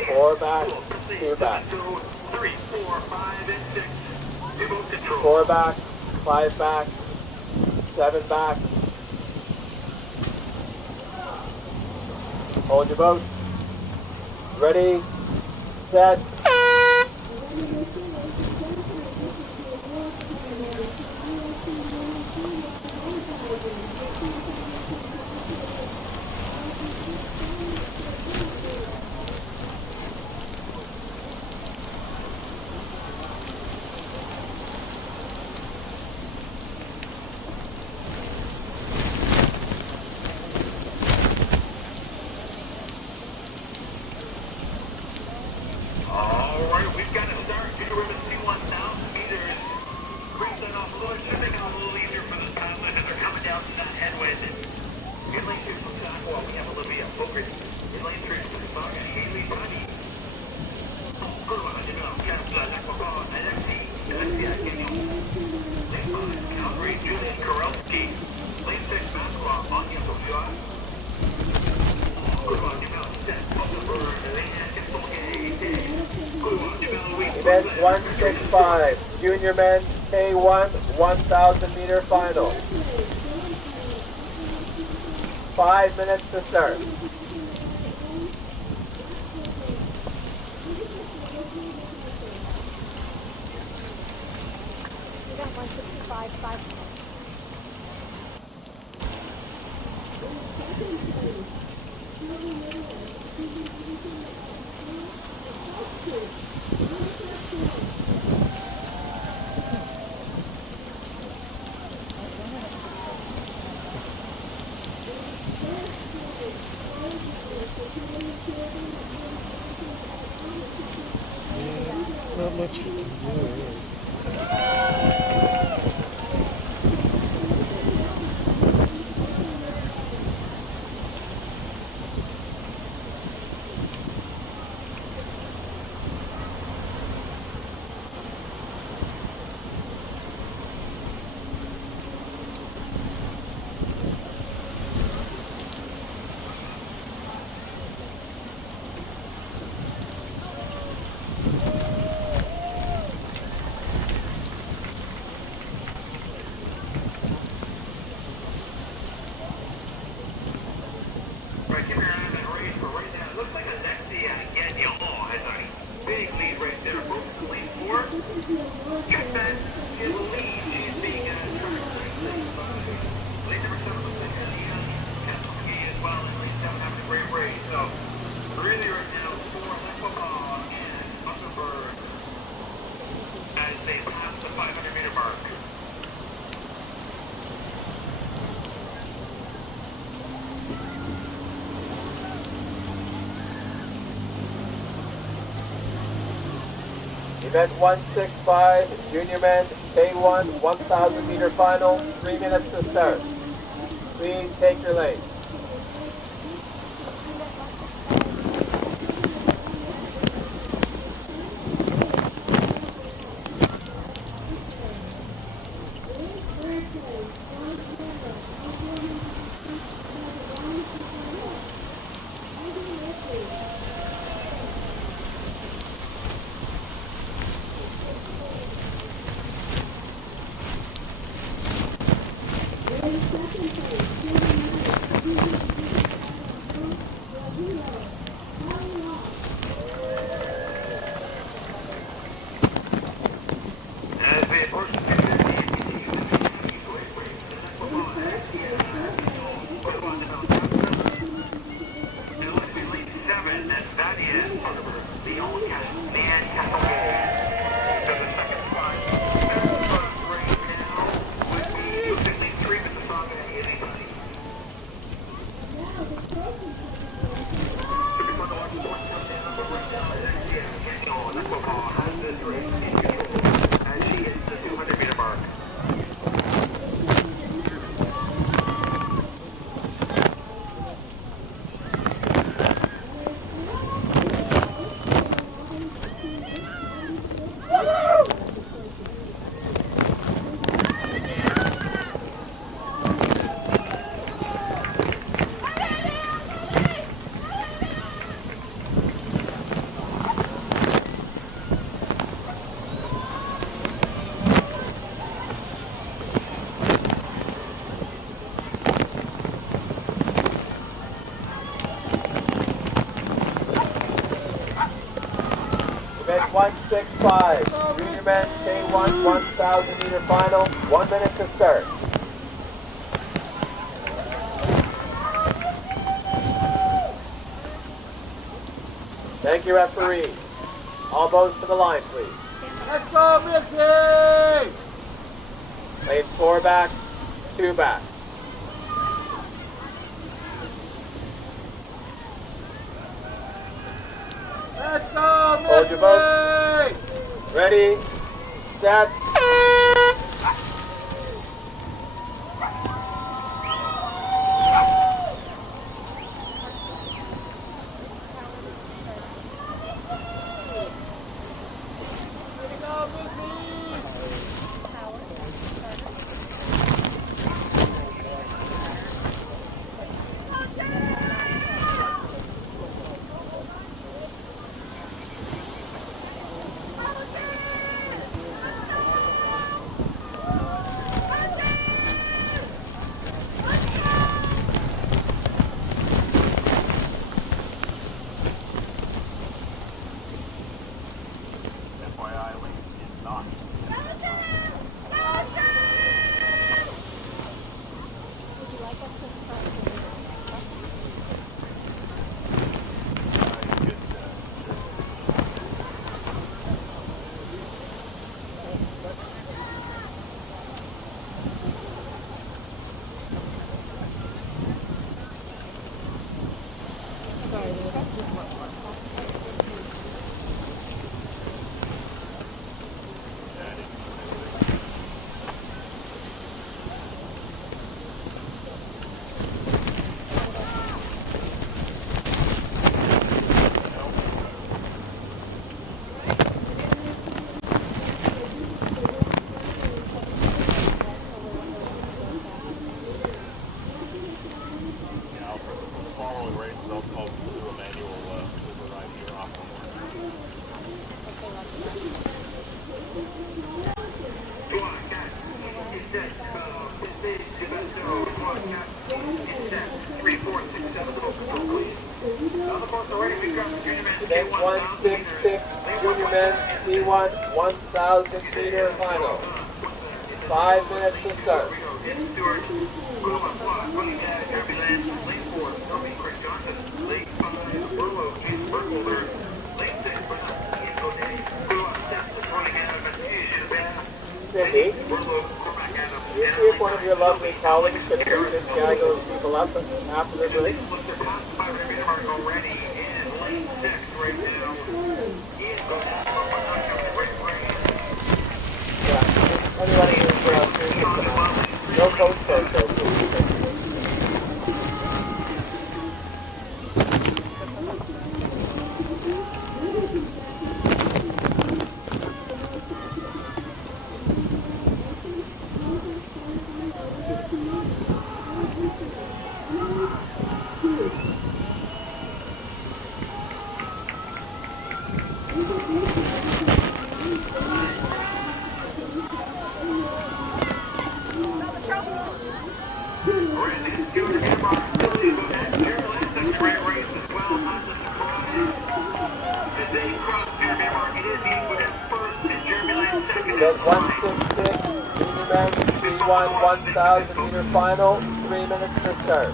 Four back, 2 back. 3, 4, 5, and 6. Remote control. 4 back, 5 back, 7 back. Hold your boat. Ready, set. Alright, we've got to start. Junior Women C-1 1,000 meters. Brings that off a little, should make it a little easier for the paddlers as they're coming down to that headwind. In lane 2 from Sackwell, we have Olivia Fogarty. In lane 3 from Saga, Haley Bunny. Kurwa, yes, Nakmapa, Alexi, Alexia Daniel. Lane 5, Calgary, Julian Korelski. Lane 6, Maslow, Anya Sofia. Kurwa, set, over, lane 6, Event 165, Junior Men K-1 1,000 meter final. 5 minutes to start. Event 165, 5 minutes. Not much you can do, really. Event 165, Junior Men K-1, 1,000 meter final, 3 minutes to start. Please take your lane. Event 165, Junior Men K-1, 1,000 meter final, 1 minute to start. Thank you, referee. All boats to the line, please. Let's go, Missy! Lane 4 back, 2 back. Let's go, Missy! Hold your boat. Ready, set. Next 166 Junior Men C-1 1,000 meter final. 5 minutes to start. Cindy, you see if one of your lovely colleagues can bring this guy those people up after the break? Yeah, anyone who's no coach photo. That's 166 Junior Men C-1 1,000 meter final. 3 minutes to start.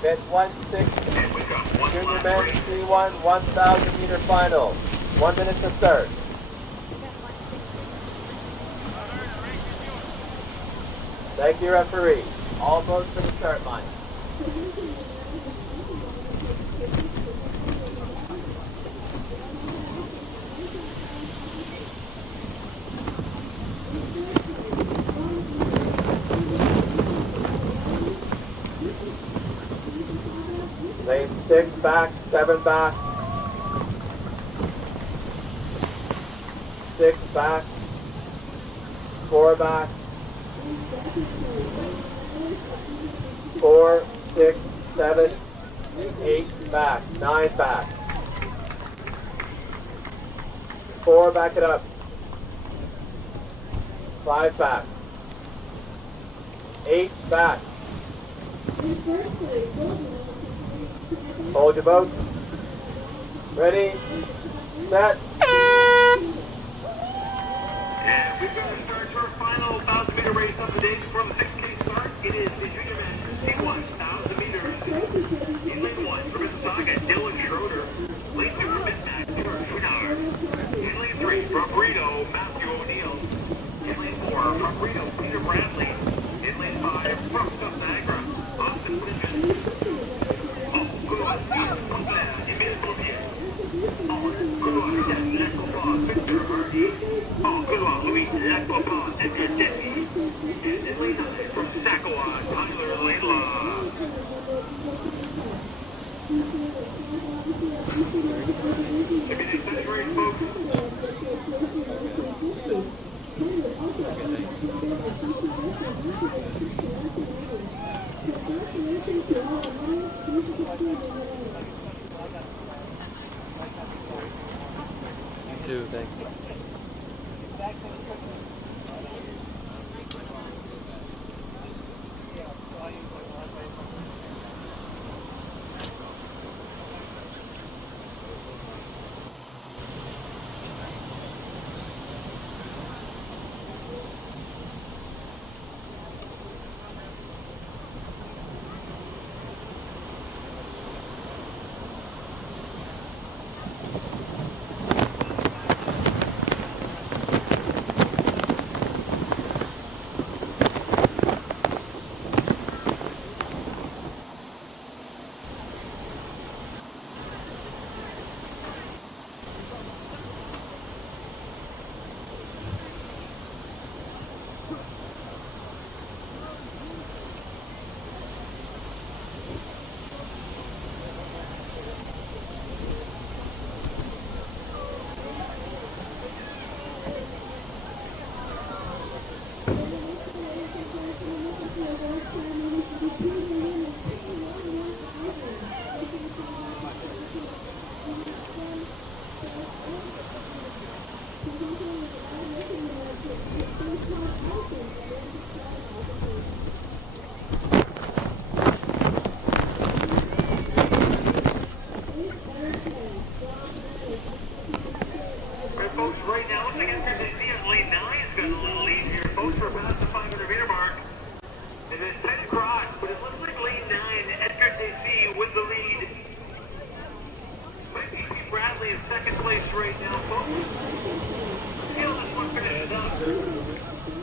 That's 160 Junior Men C-1 1,000 meter final. 1 minute to start. Thank you, referee. All boats to the start line. Lane 6 back, 7 back. 6 back. 4 back. 4, 6, 7, 8 back. 9 back. 4 back it up. 5 back. 8 back. Hold your boat. Ready, set. And we've got to start our final 1,000 meter race of the day from the 6K start. It is the Junior Men C-1 1,000 meters. In lane 1 from Mississauga, Dylan Schroeder. Lane 2 from Midnight, George Schunauer. In lane 3 from Burrito, Matthew O'Neill. In lane from Reno, Peter Bradley. In lane 5 from Niagara, Austin Bridges. Oh, good one. From there, Emil Bouvier. Oh, good one. Yes, Lacroix, Victor Hardy. Oh, good one. Louis Lacroix, Edgar Jesse. And in lane 9 from Saskatchewan, Tyler Laidlaw. If you think that's right, folks. You too, thank you. Second place right now, folks. Feel this one finishes up.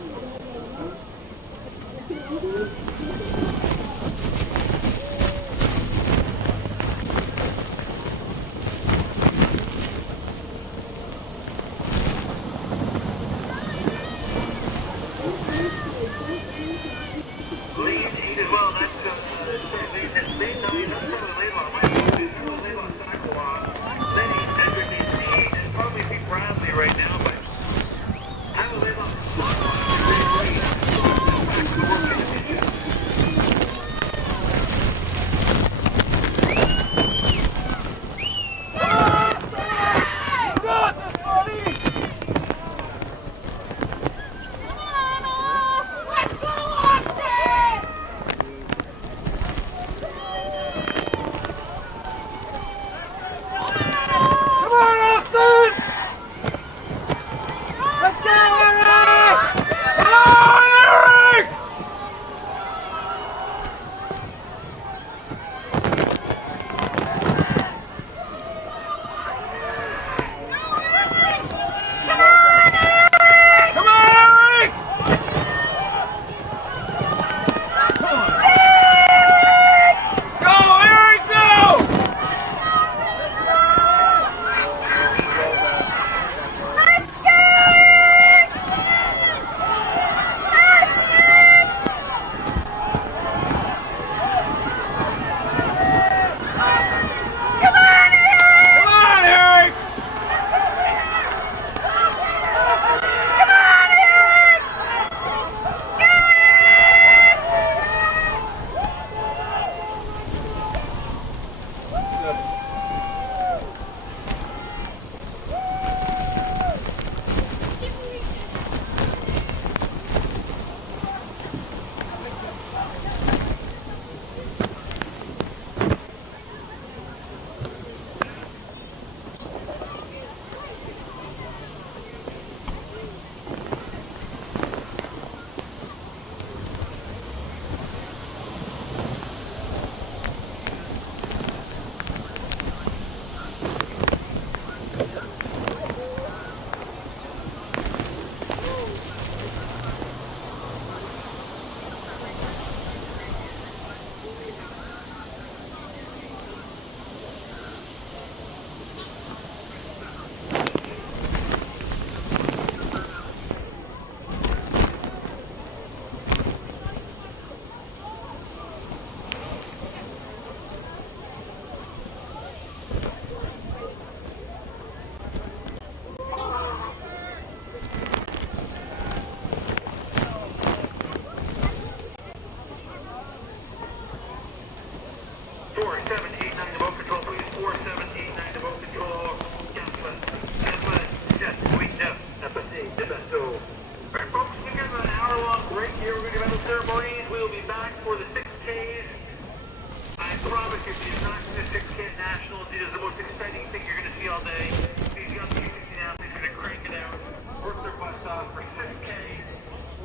if you're not to the 6K Nationals, it is the most exciting thing you're going to see all day. These young U16 athletes are going to crank it out, work their butts off for 6K.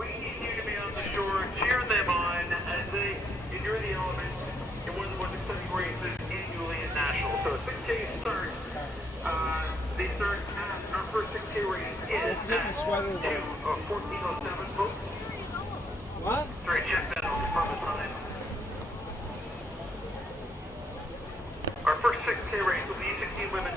We need you to be on the shore, cheer them on as they endure the elements in one of the most exciting races annually in Nationals. So 6K starts. They start at our first 6K race is at 14:07, folks. What? Sorry, check that out from the time. Our first 6K race will be U16 Women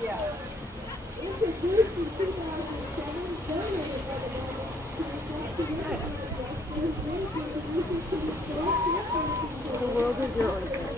The world is your oyster.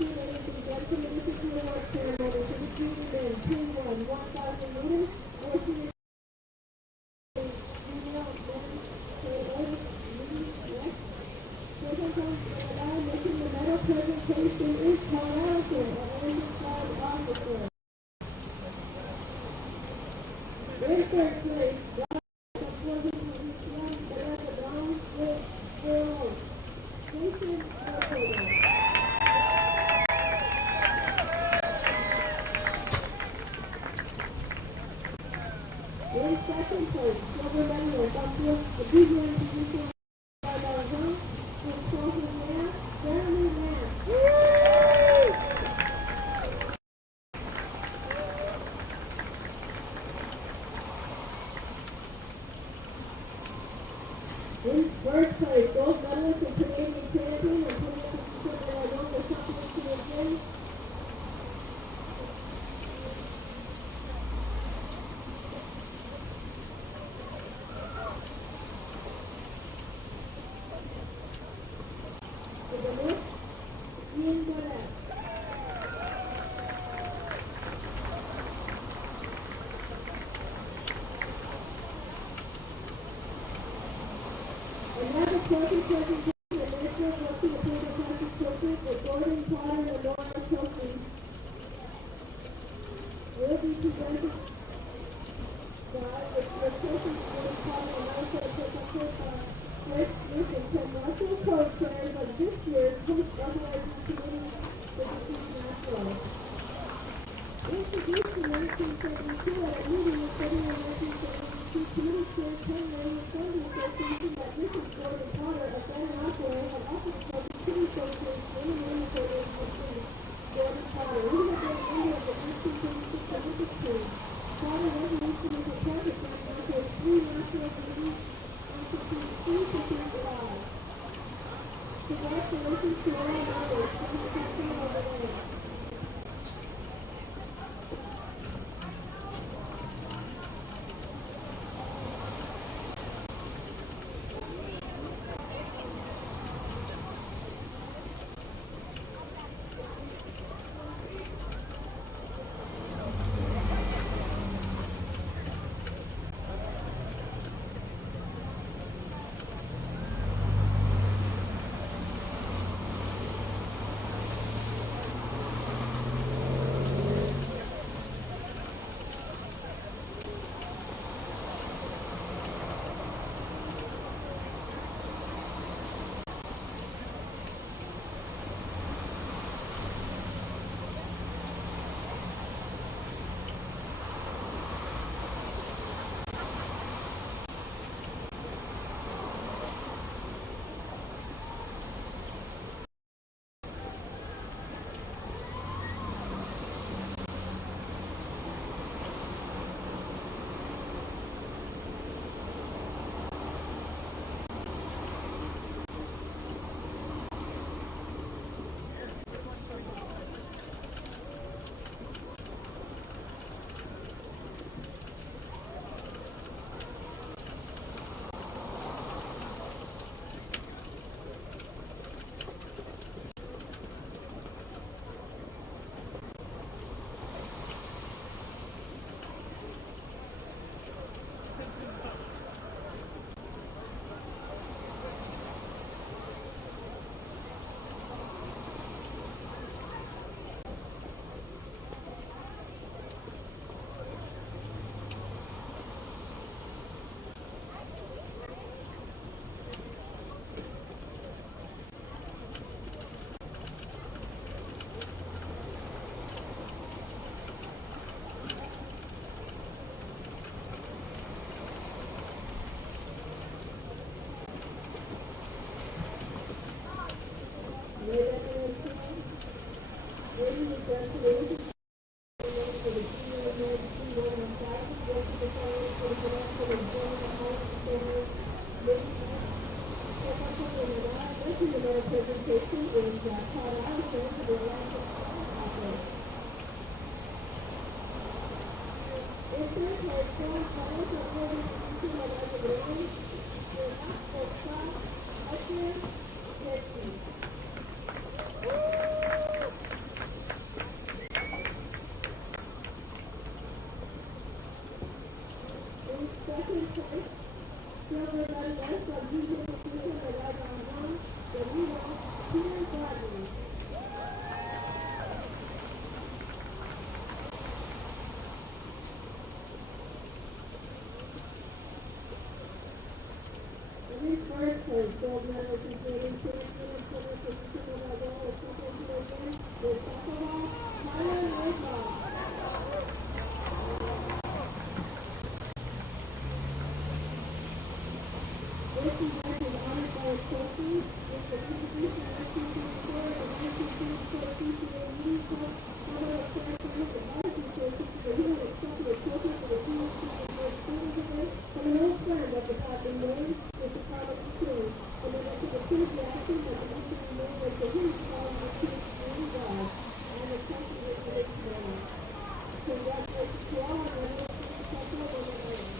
ladies and gentlemen, this is the award ceremony for the junior men K-1 1,000 meters, or senior female men K-8 next. Second comes Canada, making the medal presentation is Colorado, and flag officer. In third place, in second place, silver medal on the big one position by Belgium, in 12th man, Jeremy Mann. In first place, gold medalist and Canadian champion and 20th position by Banook, the supplementary again. Second presentation, Minister of the Approval Country Churches with Gordon Potter and Laura Kelsey will be presented by the Churches Gordon Potter and Laura Kelsey Rick Smith and Ken Russell, co-chairs of this year's post-organizing committee for the International. Introduced in 1972 at a meeting in February 1972, committee chair Ken Ray informed the association that Mrs. Gordon Potter of Banook had offered to help the city association in the mandatory of Gordon Potter, who had been a member of the 1936 Olympic team. Potter resolution is a practice after 3 national meetings constitute 3 complete lives. Congratulations to all members. Please continue on the way. Her gold medal completing champion and finished with the silver medal of champion with Sakawa, Thailand Roadblock. This event is honored by its trustees with the contribution of 1934 and 1934 CCA Meeting Club, Photo of Ceremony Advisory Station to the Human Accepted a Trophy for the Femmes Students event from an old friend of the captain name with the Carlos King, and then to the two Jackson that the mystery name was the Human Call of the Chief Green God, and the country with the rich man. Congratulations to all, and I'm going to catch up on the land.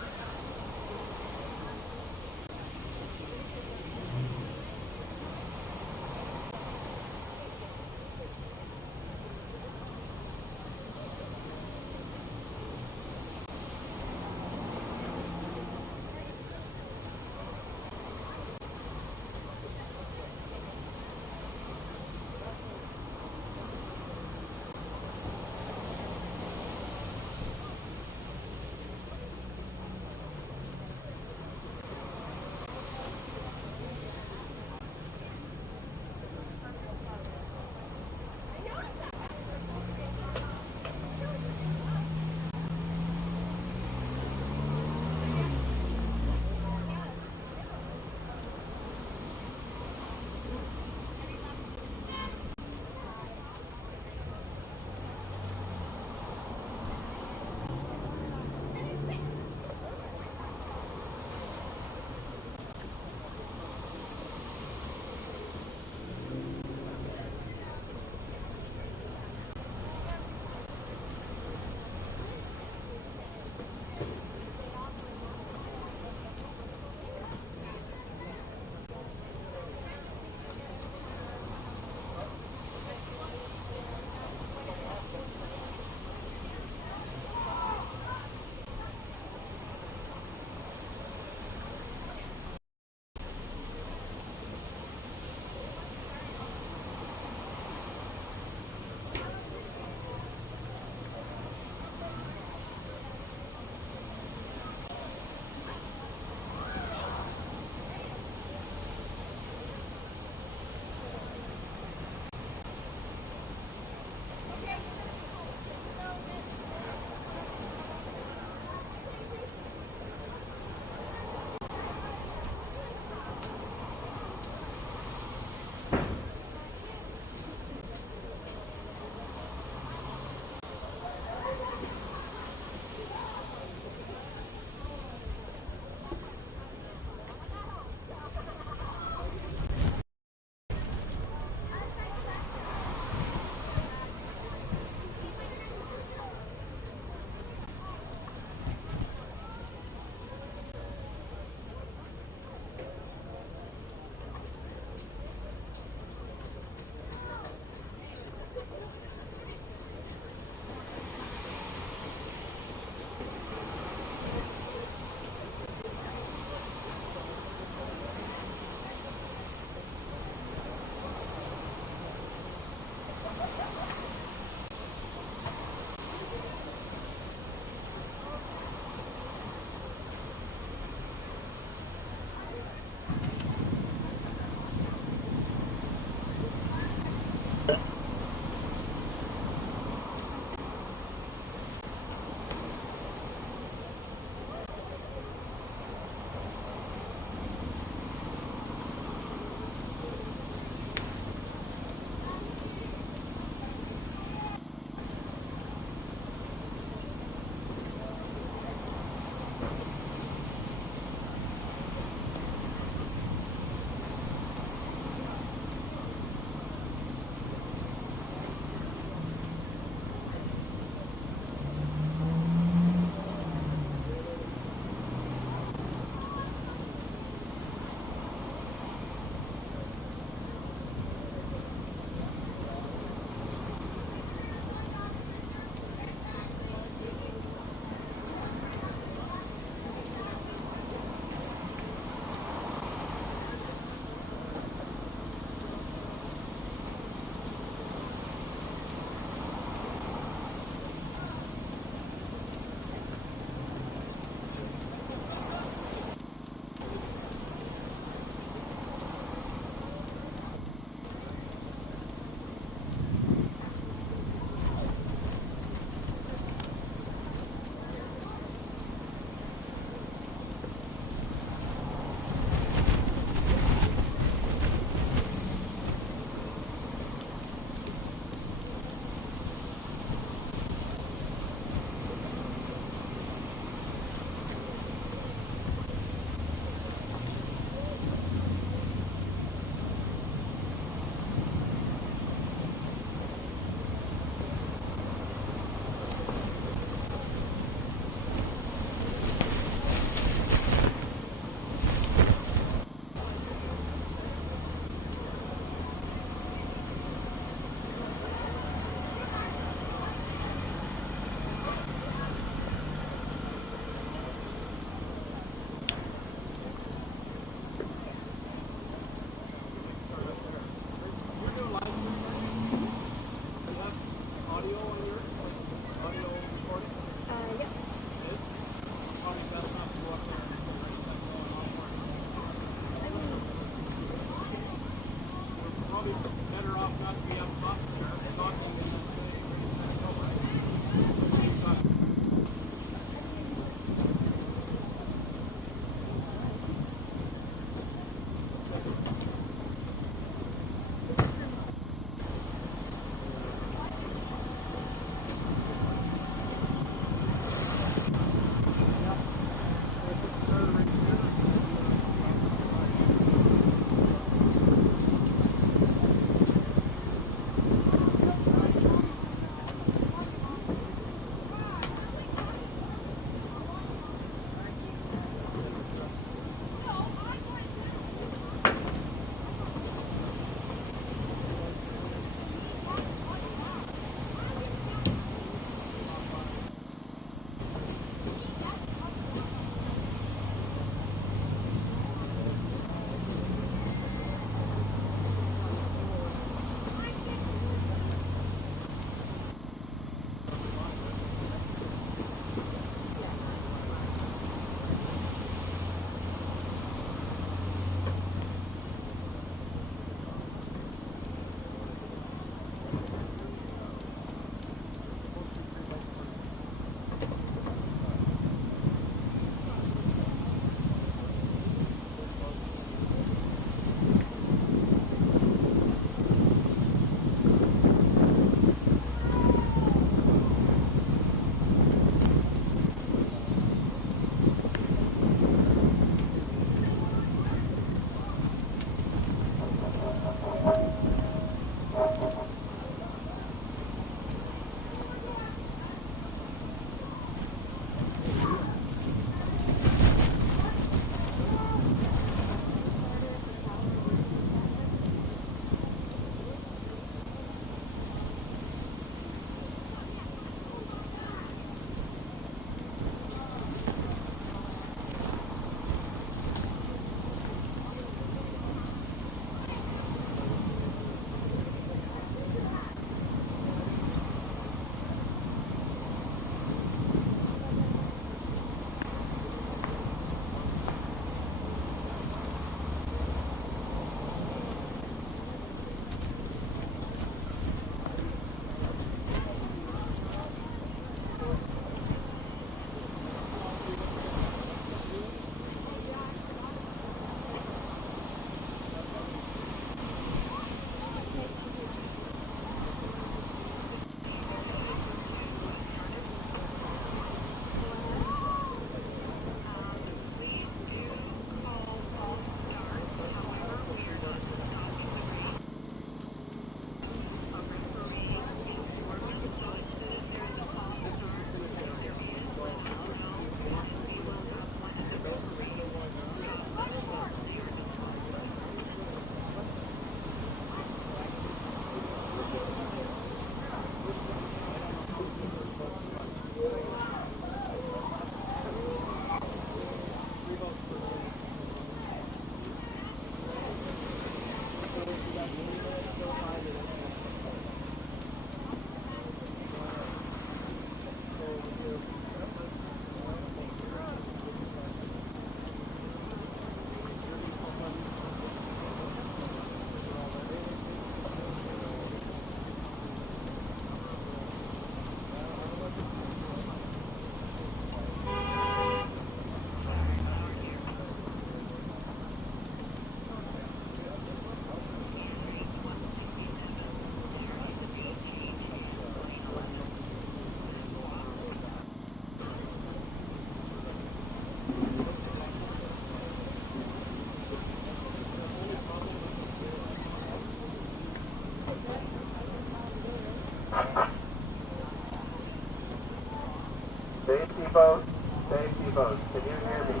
Safety boat, safety boat. Can you hear me?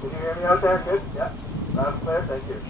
Can you hear me out there? Good, yeah. Loud and clear, thank you.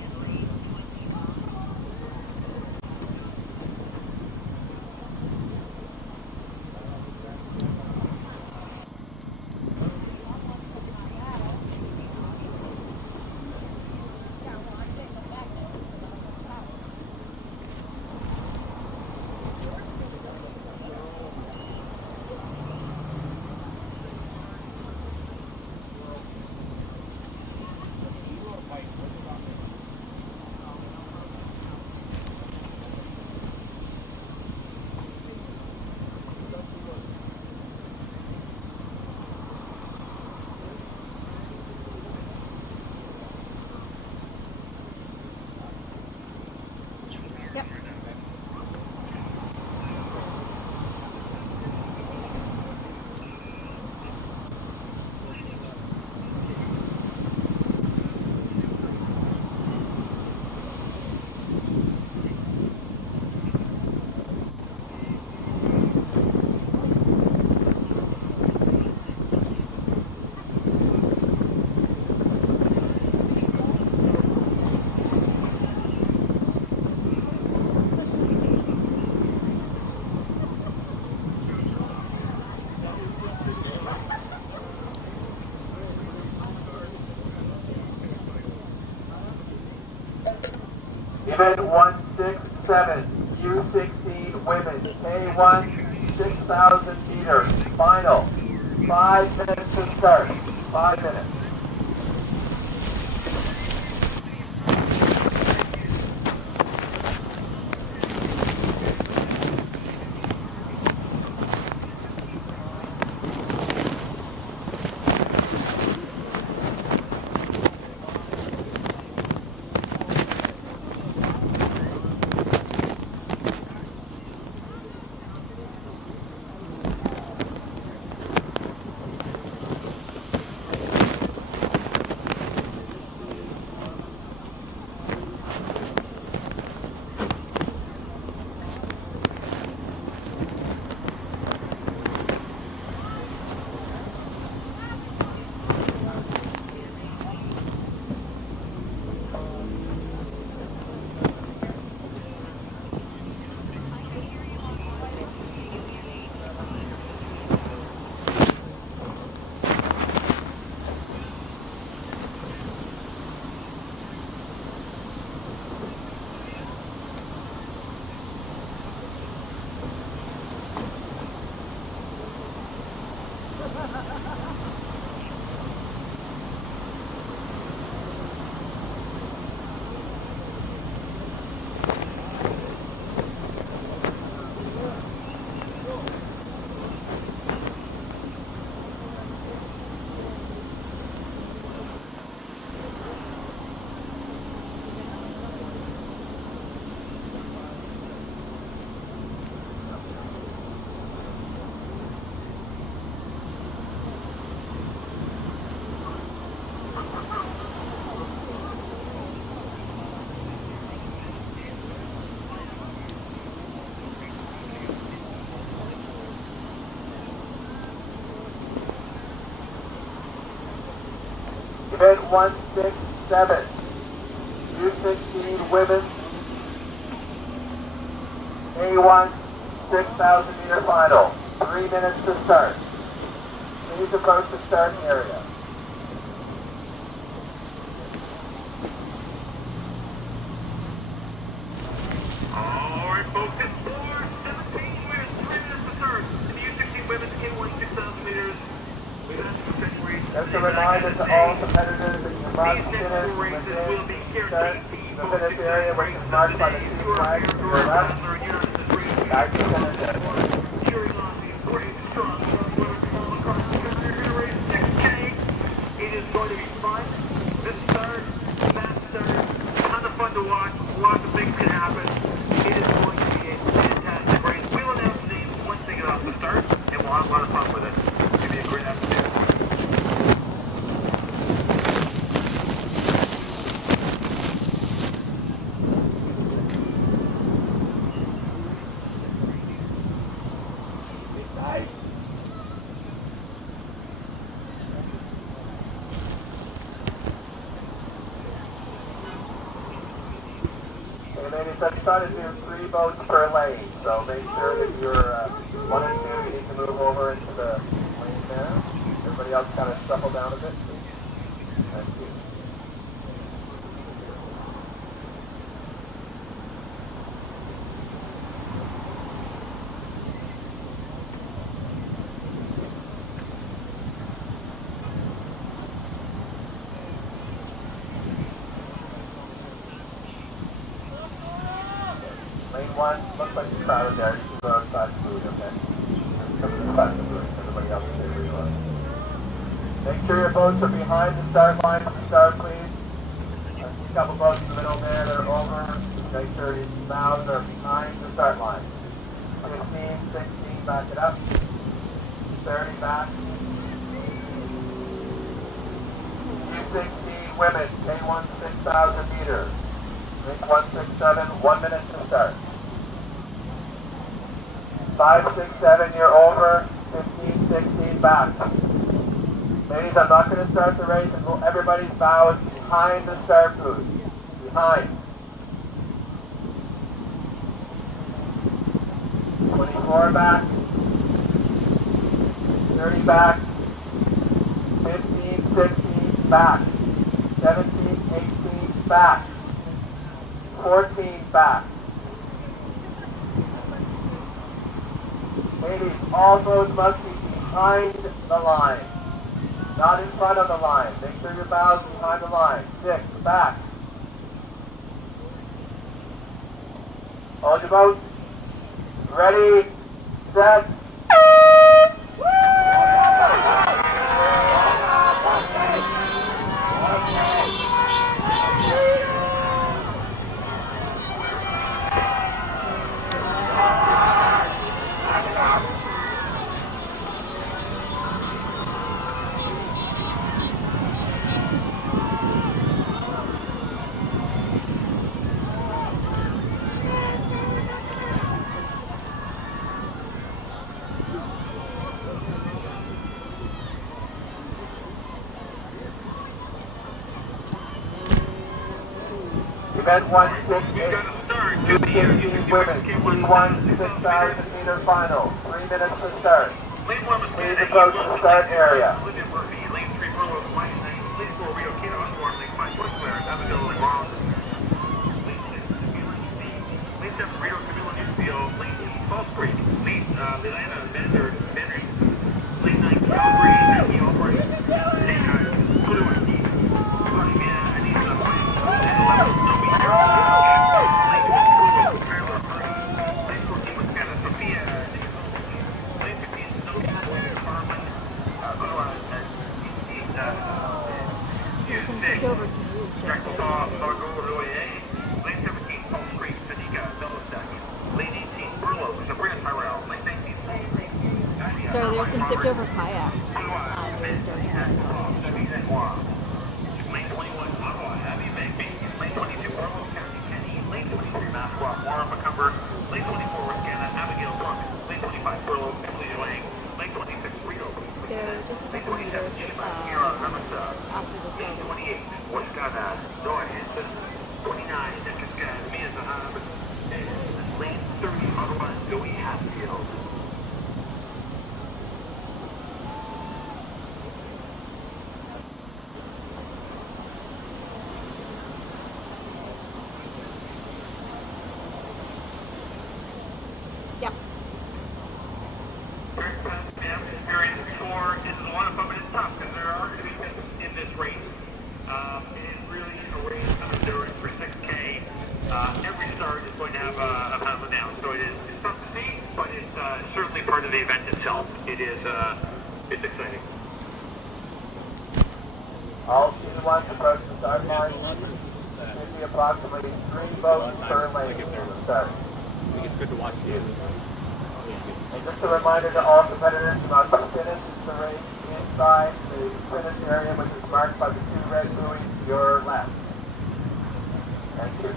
Event 167, U16 Women K-1, 6,000 meters, final. 5 minutes to start. 5 minutes. Event 167, U16 Women A1, 6,000 meter final. 3 minutes to start. Please approach the starting area. Alright folks, it's 4:17 minutes, 3 minutes to start. In the U16 Women K-1, 6,000 meters. Just a reminder to all competitors that you must finish within the finish area, which is marked by the two flags to your left. Back to the finish area. It is going to be fun. This start, that start, ton of fun to watch. Lots of things can happen. It is going to be a fantastic race. We'll announce the names once they get off the start, and we'll have a lot of fun with it. It's going to be a great afternoon. Nice. Hey ladies, I've started to do 3 boats per lane, so make sure that you're 1 and 2, you need to move over into the lane there. Everybody else kind of shuffle down a bit, please. Thank you. Lane 1, looks like you're crowded there. You can go outside the booth, okay? Just come to the side of the booth. Everybody else stay where you are. Make sure your boats are behind the start line from the start, please. I see a couple boats in the middle there that are over. Make sure your bows are behind the start line. 15, 16, back it up. 30, back. U16 Women K-1 6,000 meters. Link 167, 1 minute to start. 5, 6, 7, you're over. 15, 16, back. Ladies, I'm not going to start the race until everybody's bows behind the start booth. Behind. 24 back. 30 back. 15, 16, back. 17, 18, back. 14 back. Ladies, all boats must be behind the line, not in front of the line. Make sure your bows behind the line. 6 back. Hold your boats. Ready, set. Event 168, U16 Women C-1 6,000 meter final. 3 minutes to start. Please approach the start area. So there's some tipped over kayaks. Lane 21, Ottawa, Abby Magby. Lane 22, Bravo, Kathy Kenny. Lane 23, Mascot, Warren McCumber. Lane 24, Ruscana, Abigail Brooks. Lane 25, Burlow, Emily Lang. Lane 26, Rito. Lane 27, Jennifer, Kira, Ramasa. Lane 28, Wascana, Noah Hanson. 29, Jessica, Mia Zahab. And lane 30, Ottawa, Joey Hatfield. Yep. Experience before. This is a lot of fun, but it's tough because there are going to be things in this race. It is really a race of endurance for 6K. Every start is going to have a up and down, so it's tough to see, but it's certainly part of the event itself. It is it's exciting. All C-1s approach the start line. Should be approximately 3 boats per lane from the start. I think it's good to watch you. And just a reminder to all competitors about the finish the race inside the finish area, which is marked by the 2 red buoys to your left. Thank you.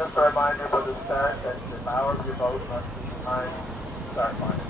Just a reminder for the start that the bow of your boat must be behind the start line.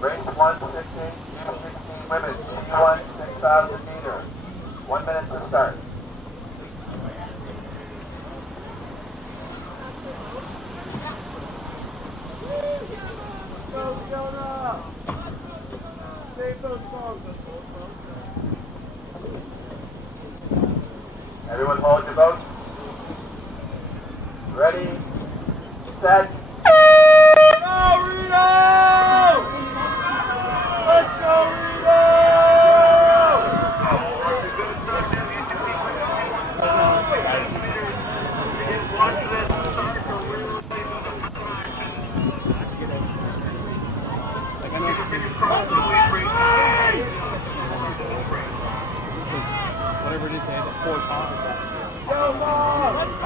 Race 116, U16 Women C-1, 6,000 meters. 1 minute to start. Everyone hold your boat. Ready, set. Whatever it is, they have a 4 times that. Go, Mom! Let's go!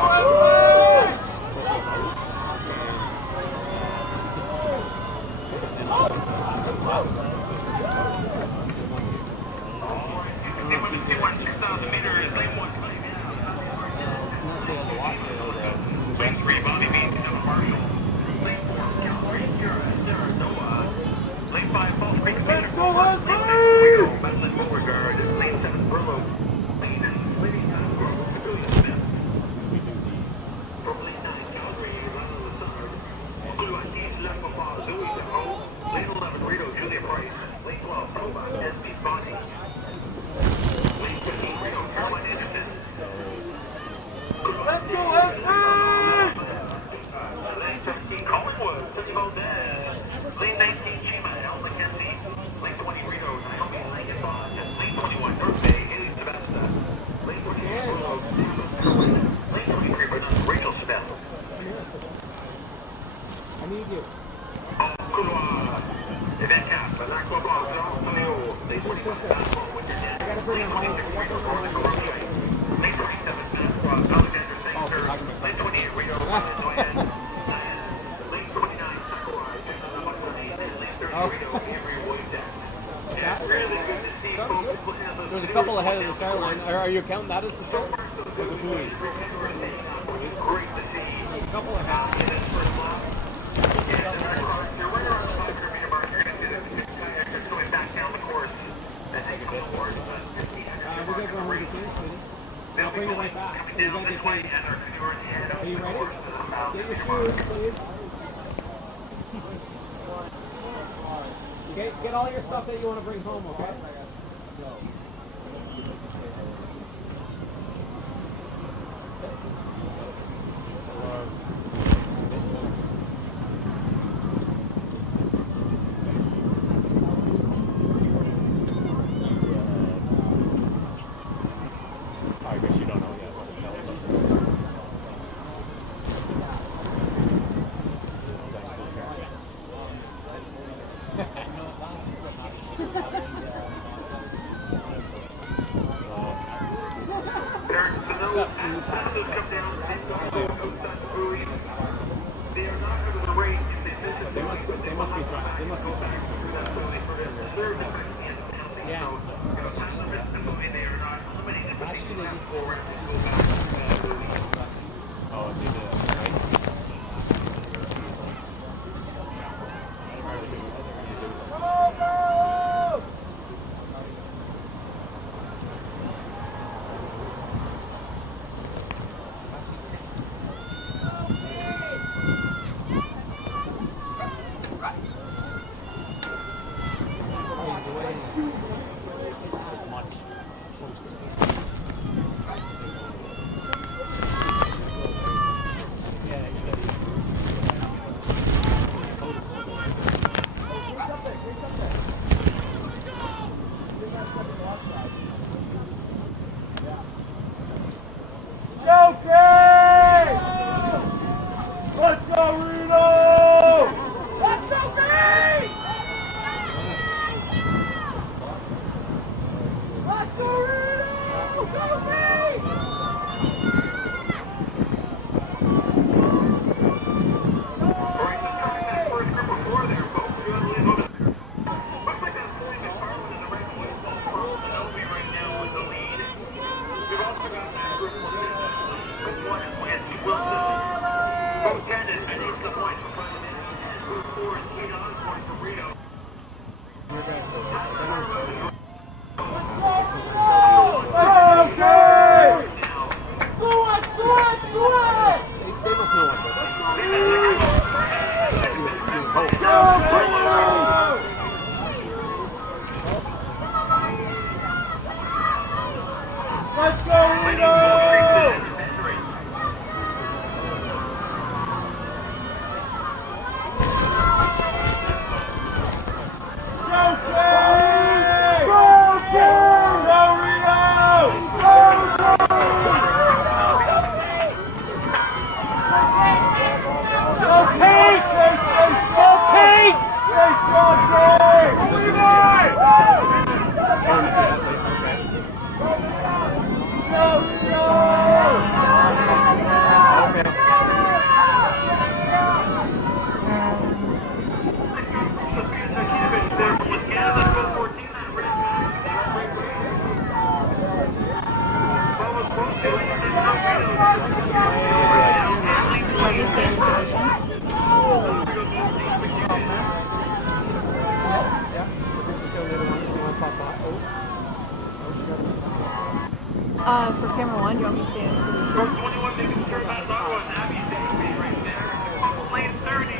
There's a couple ahead of the start line. Are you counting that as the start? There's a couple ahead. We're going to go home to finish, please. I'll bring you right back. Are you ready? Get your shoes, please. Okay, get all your stuff that you want to bring home, okay? I guess you don't know yet what it's called. They must be trying. Yeah. Oh, it's either right? For camera one, do you want me to stand? Stroke 21, they can turn that low on Abby's baby right there. Lane 30.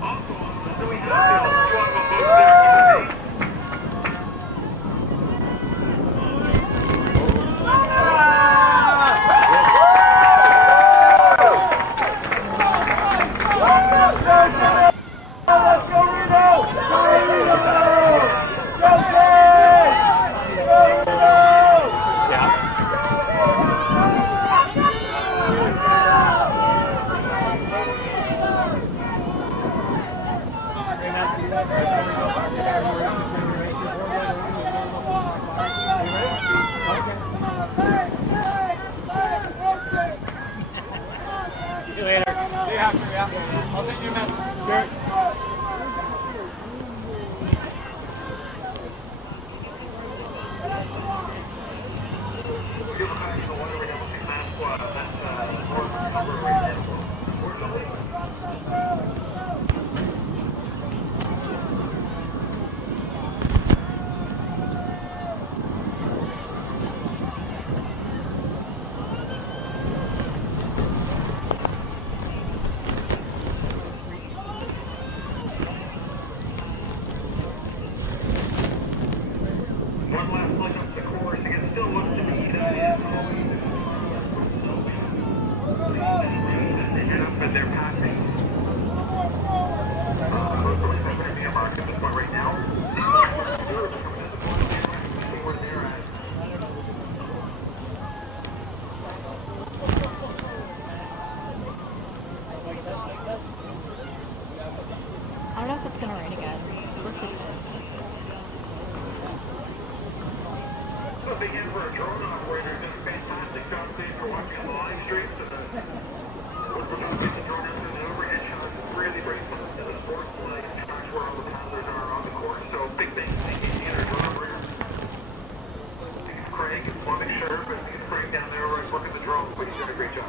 Also, so we have to you want to go both there, keep I'll send you a message. Sure. I don't know if it's gonna rain again. It looks like this. So again, for a drone operator, does a fantastic job today for watching the live streams. We're going to get the drone into the overhead shots. It's really brings us to the sports line and tracks where all the paddlers are on the course. So big thanks to the other drone operator. Craig, want to make sure, but Craig down there working the drone, but he's done a great job.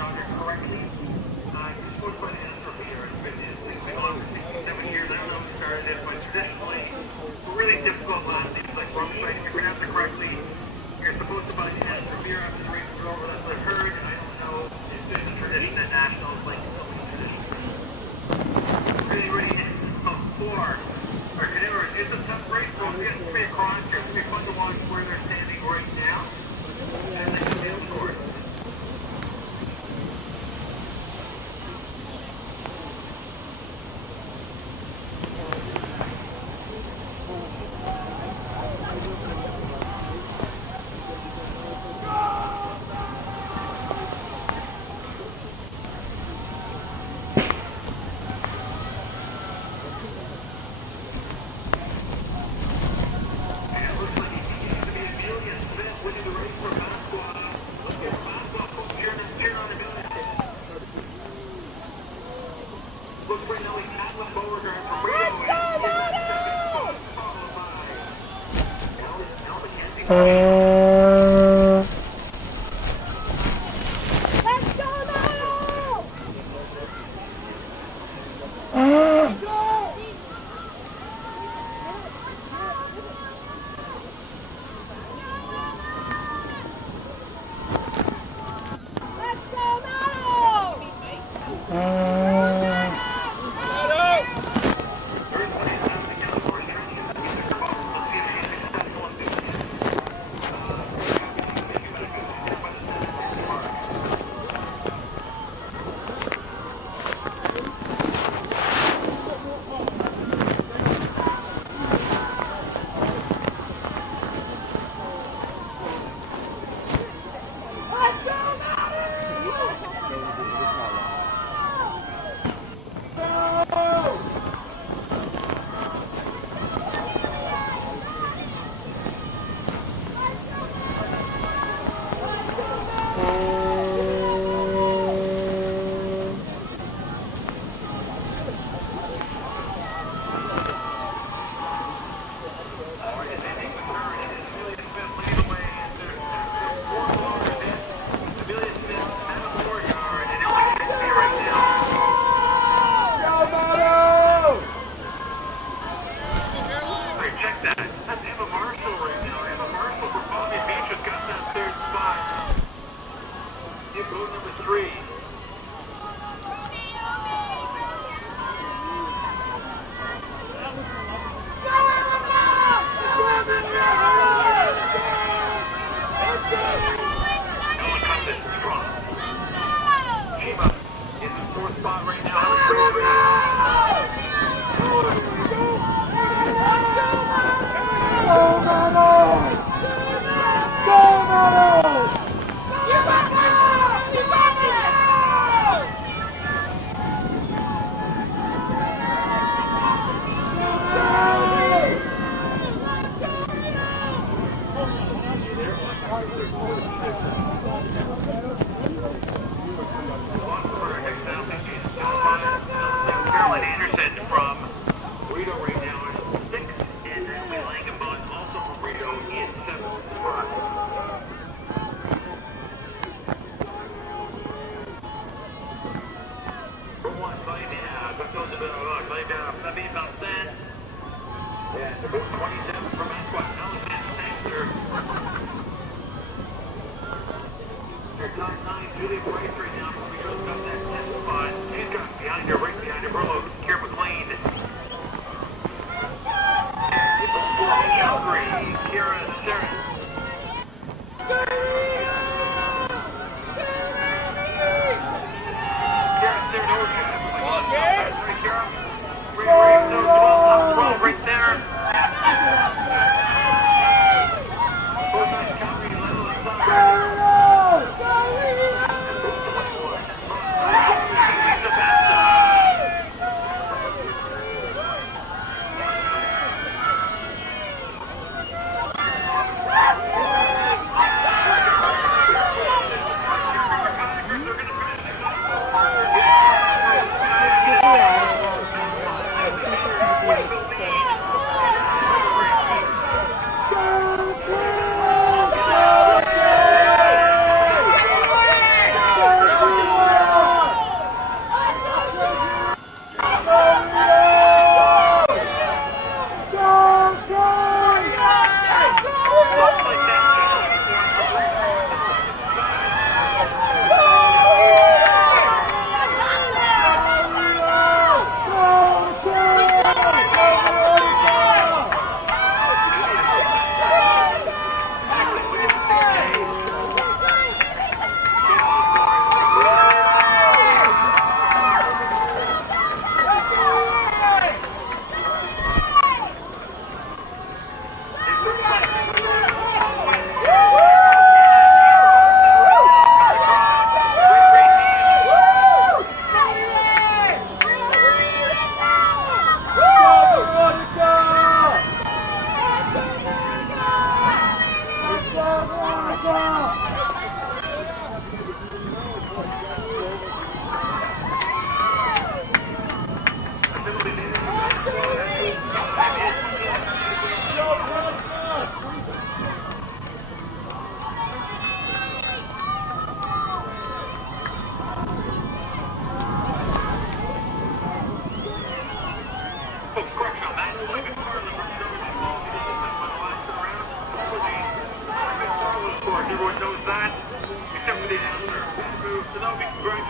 daughter correctly. You're supposed to put an answer here. It's been going on for 67 years. I don't know who started it, but traditionally, really difficult last names like Brookside. If you pronounce it correctly, you're supposed to buy the answer beer after the race is over. That's what I heard. I don't know if there's a tradition at Nationals like so many traditions. Really four. Our canoers, it's a tough race, so it's going to be across here. It's going to be fun to watch where they're standing right now. And then the field course.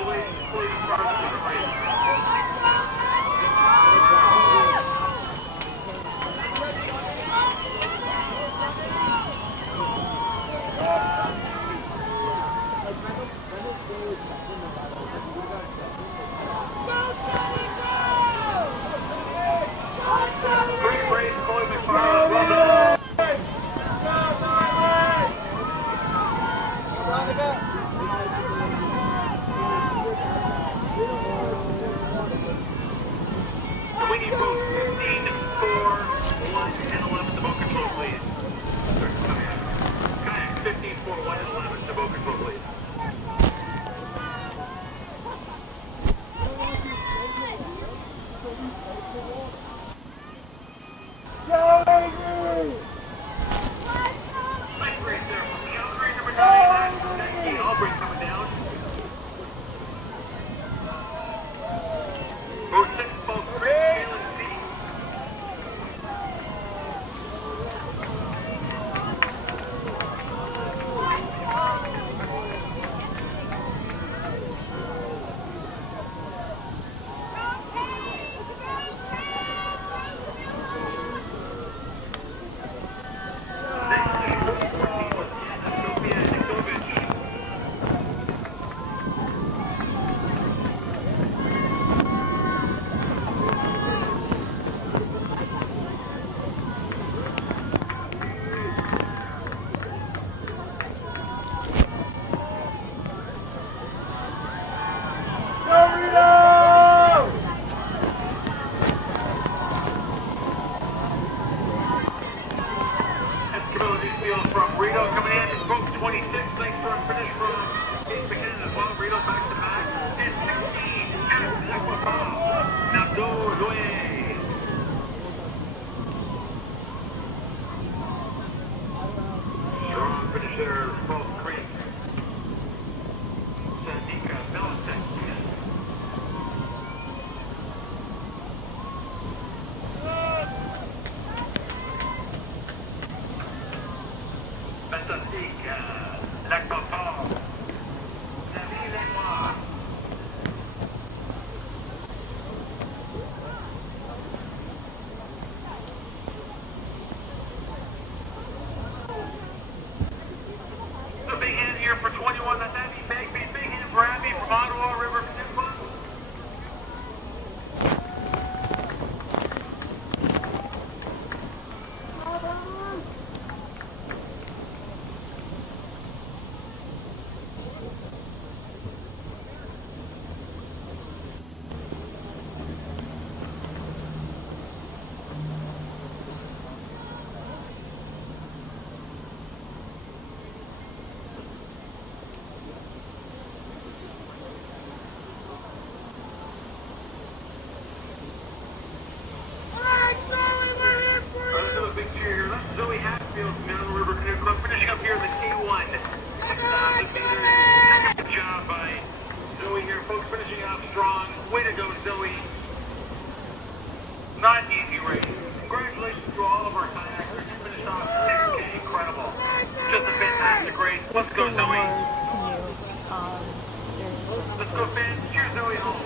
Congratulations, please, for the race. Great race, Chloe McFarland. Well done. We need both 15, 4, 1, and 11 to boat control, please. Kayak 15, 4, 1, and 11 to boat control, please. Nice race there from the outrage number 9, that's Becky Albrecht coming down. Boat 6, boat 3, Taylor C. From Rito coming in, boat 26, thanks for a finish from Kate McKinnon as well. Rito back to back. And 16, now go away. Strong finish there, Falls Creek. Sandika, Melisek. Fantastique, Lac Beauport, David et moi. The big hand here for 21, that's Abby Bagby. Big hand for Abby from Ottawa River Peninsula. Finishing up here in the K-1, 6,000 meters. Second job by Zoe here, folks. Finishing up strong. Way to go, Zoe. Not an easy race. Congratulations to all of our kayakers. You finished off 6K. Incredible. Just a fantastic race. Let's go, Zoe. Let's go, fans. Cheers, Zoe. Home.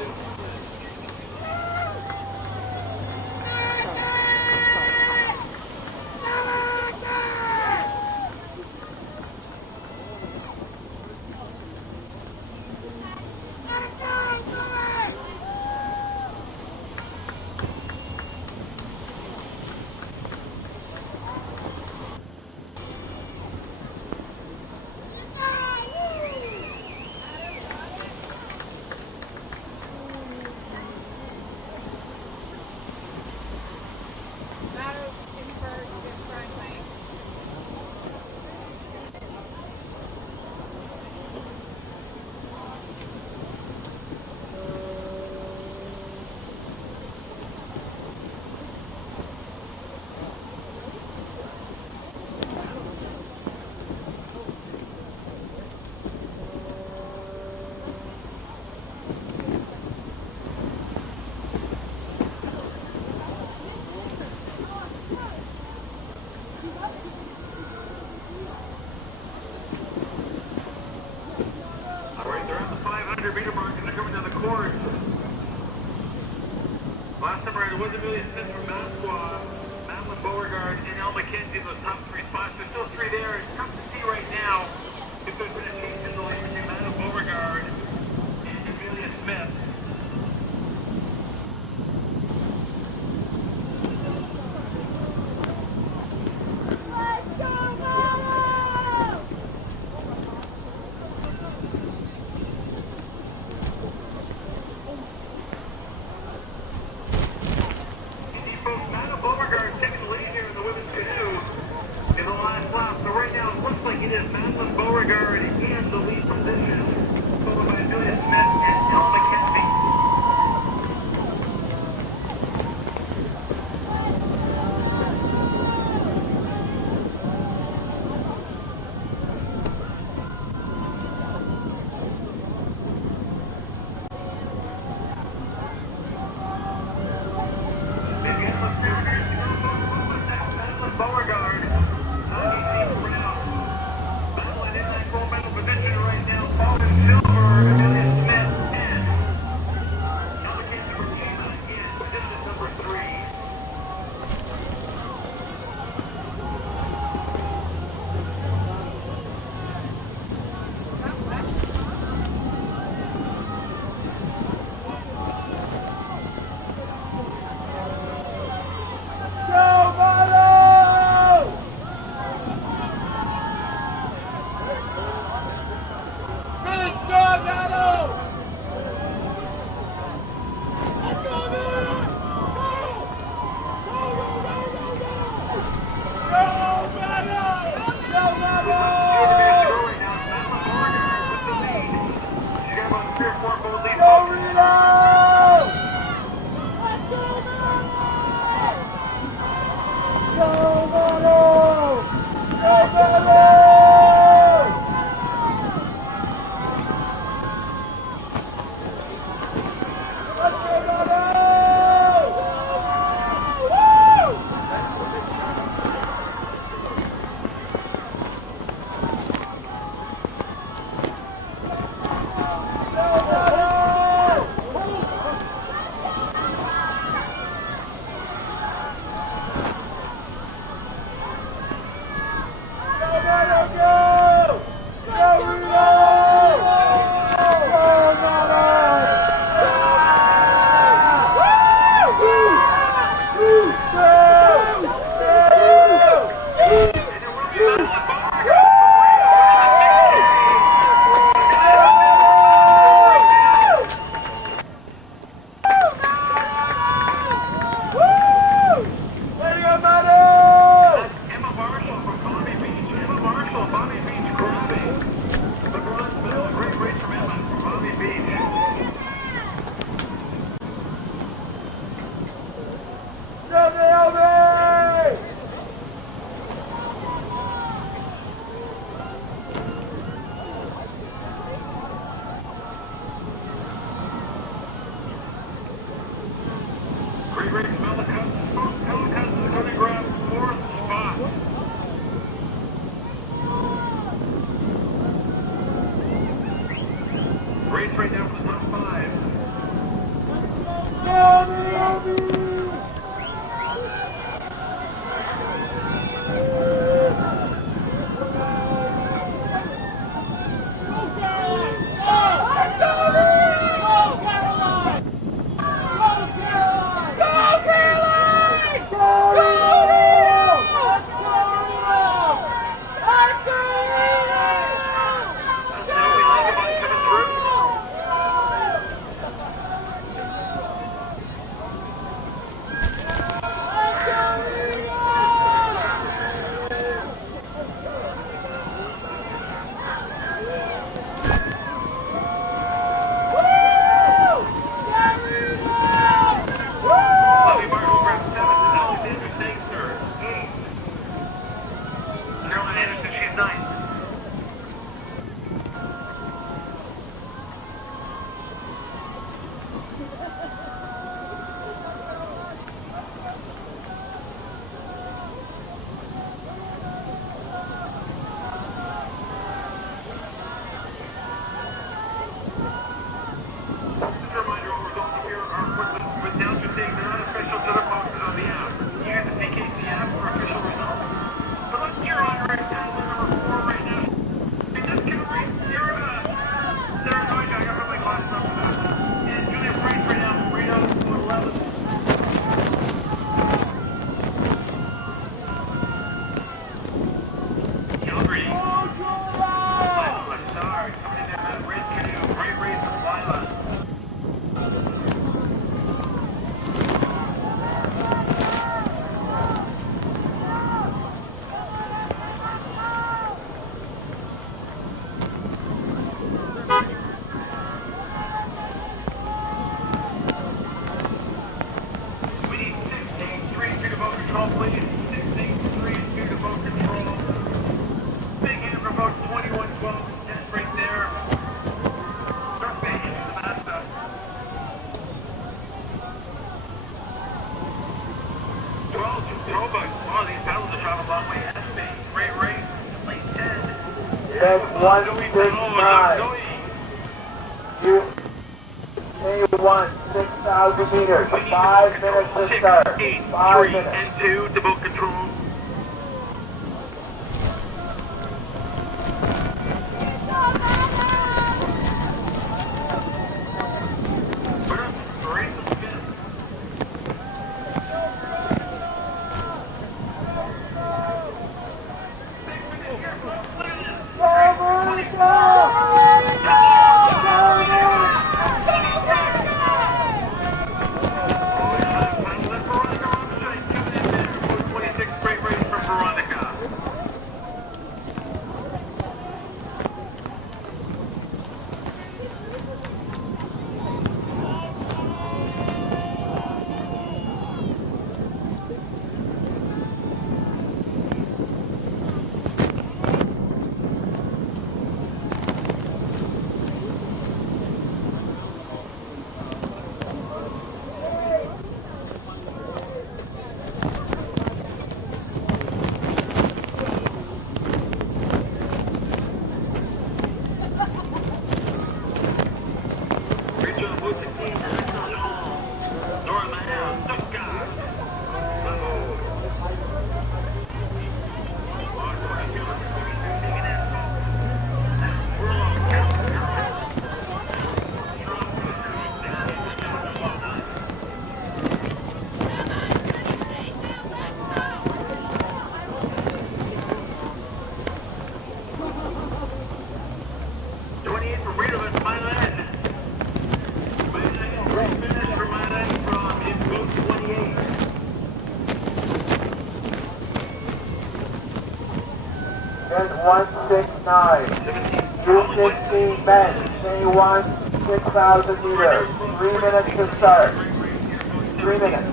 coming down the course. Last number it wasn't really a set from Masqua, Madeline Beauregard, and Elle McKenzie in those top three spots. There's still three there. It's tough to see right now if there's been a change in the lead between Madeline Beauregard and Amelia Smith. Madeline Beauregard taking the lead here in the women's canoe in the last lap. So right now it looks like it is Madeline Beauregard in the lead position, followed by Amelia Smith and Elle McKenzie. Beauregard, Madeline in that gold medal position right now, following silver, Amelia Smith, and Elle McKenzie remains in position number 3. Race right now for the top 5. Go, 169. K-1, 6,000 meters. 5 minutes to start. 5 minutes. and 2 to boat control. U16 Men K-1, 6,000 meters. 3 minutes to start. 3 minutes.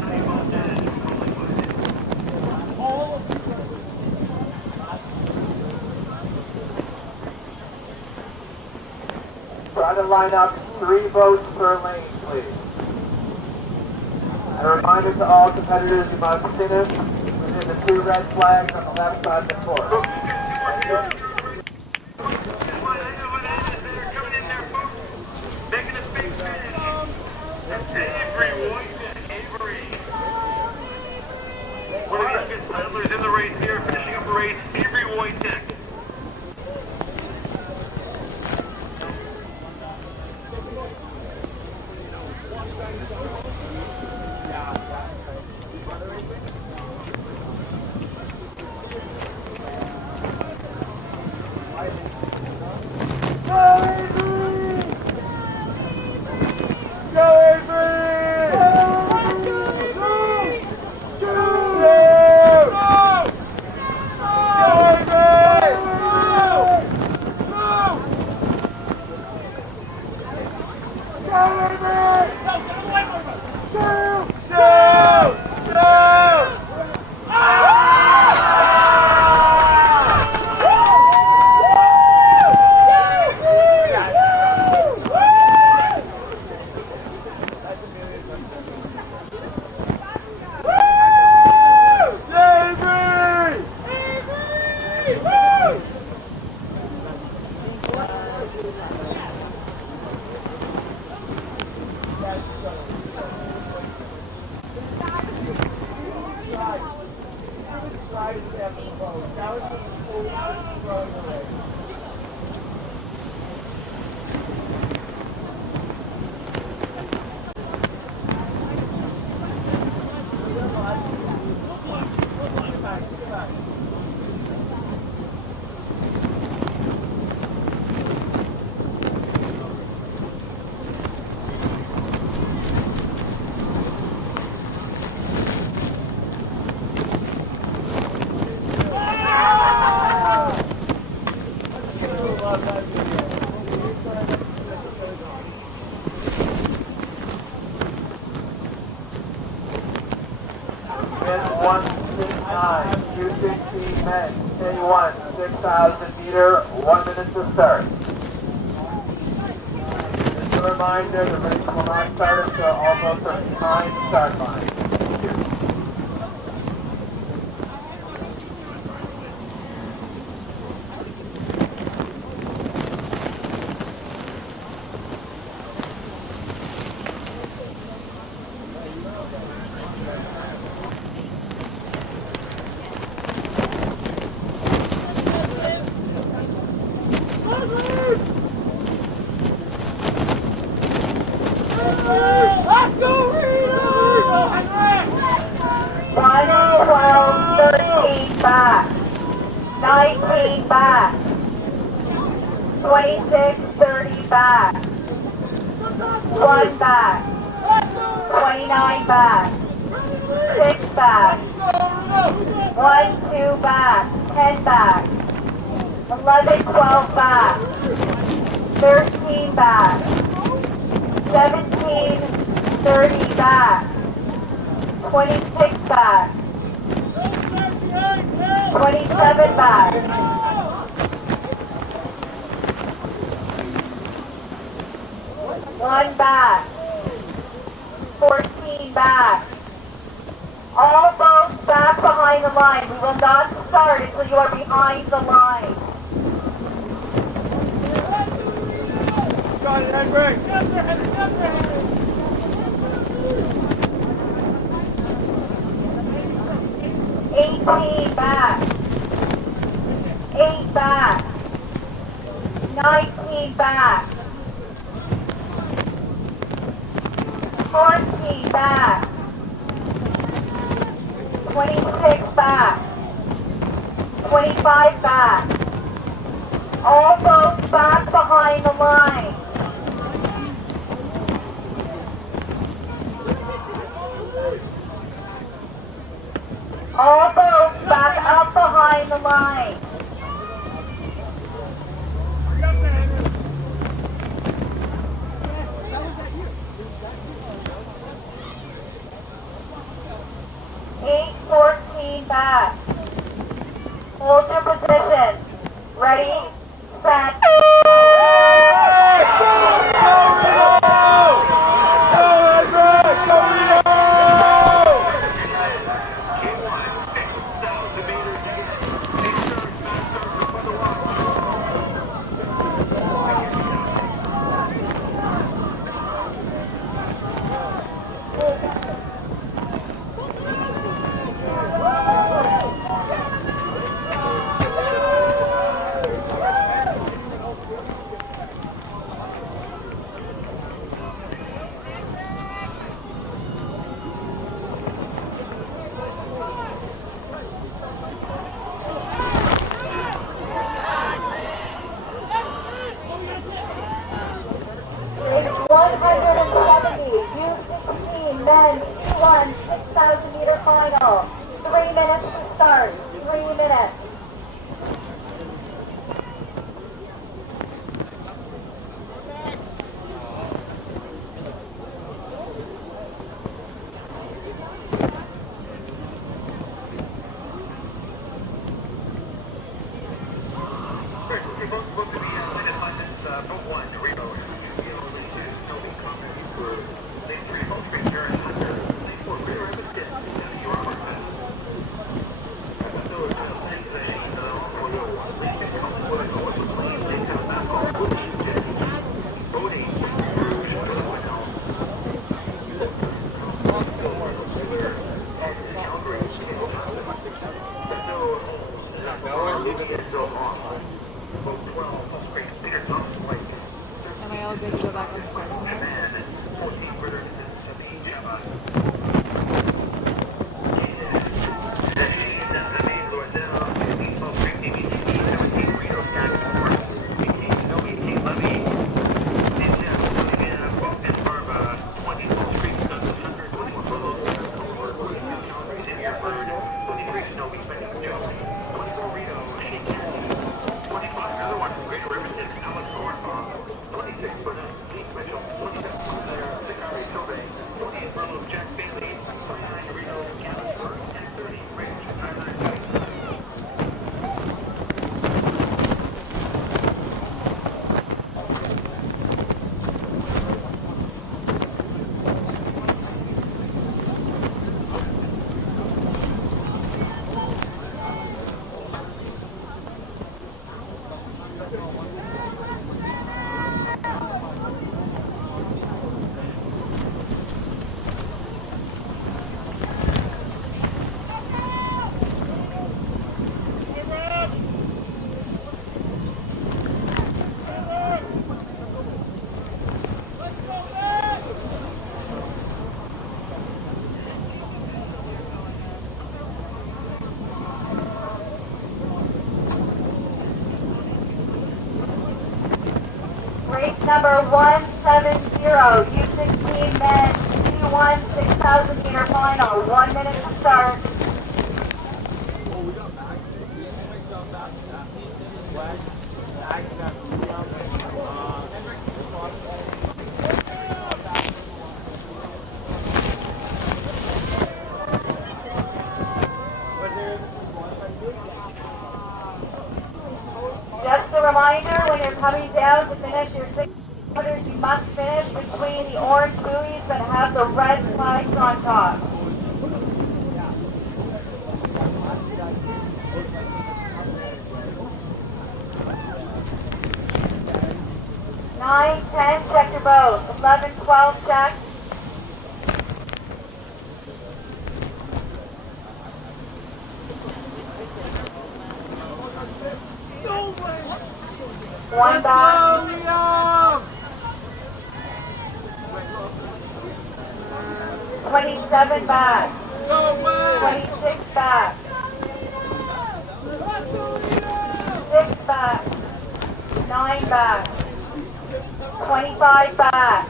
Try to line up 3 boats per lane, please. A reminder to all competitors, you must finish within the 2 red flags on the left side of the course. One of the biggest paddlers in the race here, finishing up the race, Avery Wojtek. U16 Men K-1, 6,000 meter, 1 minute to start. Just a reminder, the race will not start until all boats are behind the start line. Let's go, Reno! 12, 13 back. 19 back. 26, 30 back. 1 back. 29 back. 6 back. 1, 2 back. 10 back. 11, 12 back. 13 back. 17, 30 back. 26 back. 27 back. 1 back. 14 back. All boats back behind the line. We will not start until you are behind the line. Got it, Henry. 18 back. 8 back. 19 back. 14 back. 26 back. 25 back. All boats back behind the line. All boats back up behind the line. Eight, 14 back. Hold your position. Ready, set. U16 Men C-1 6,000 meter final. 3 minutes to start. 3 minutes. number 170, U16 Men C-1 6,000 meter final. 1 minute to start. Just a reminder, when you're coming down to finish your 600, you must finish between the orange buoys that have the red flags on top. Nine, 10, check your boat. 11, 12, check. One back. 27 back. 26 back. 6 back. 9 back. 25 back.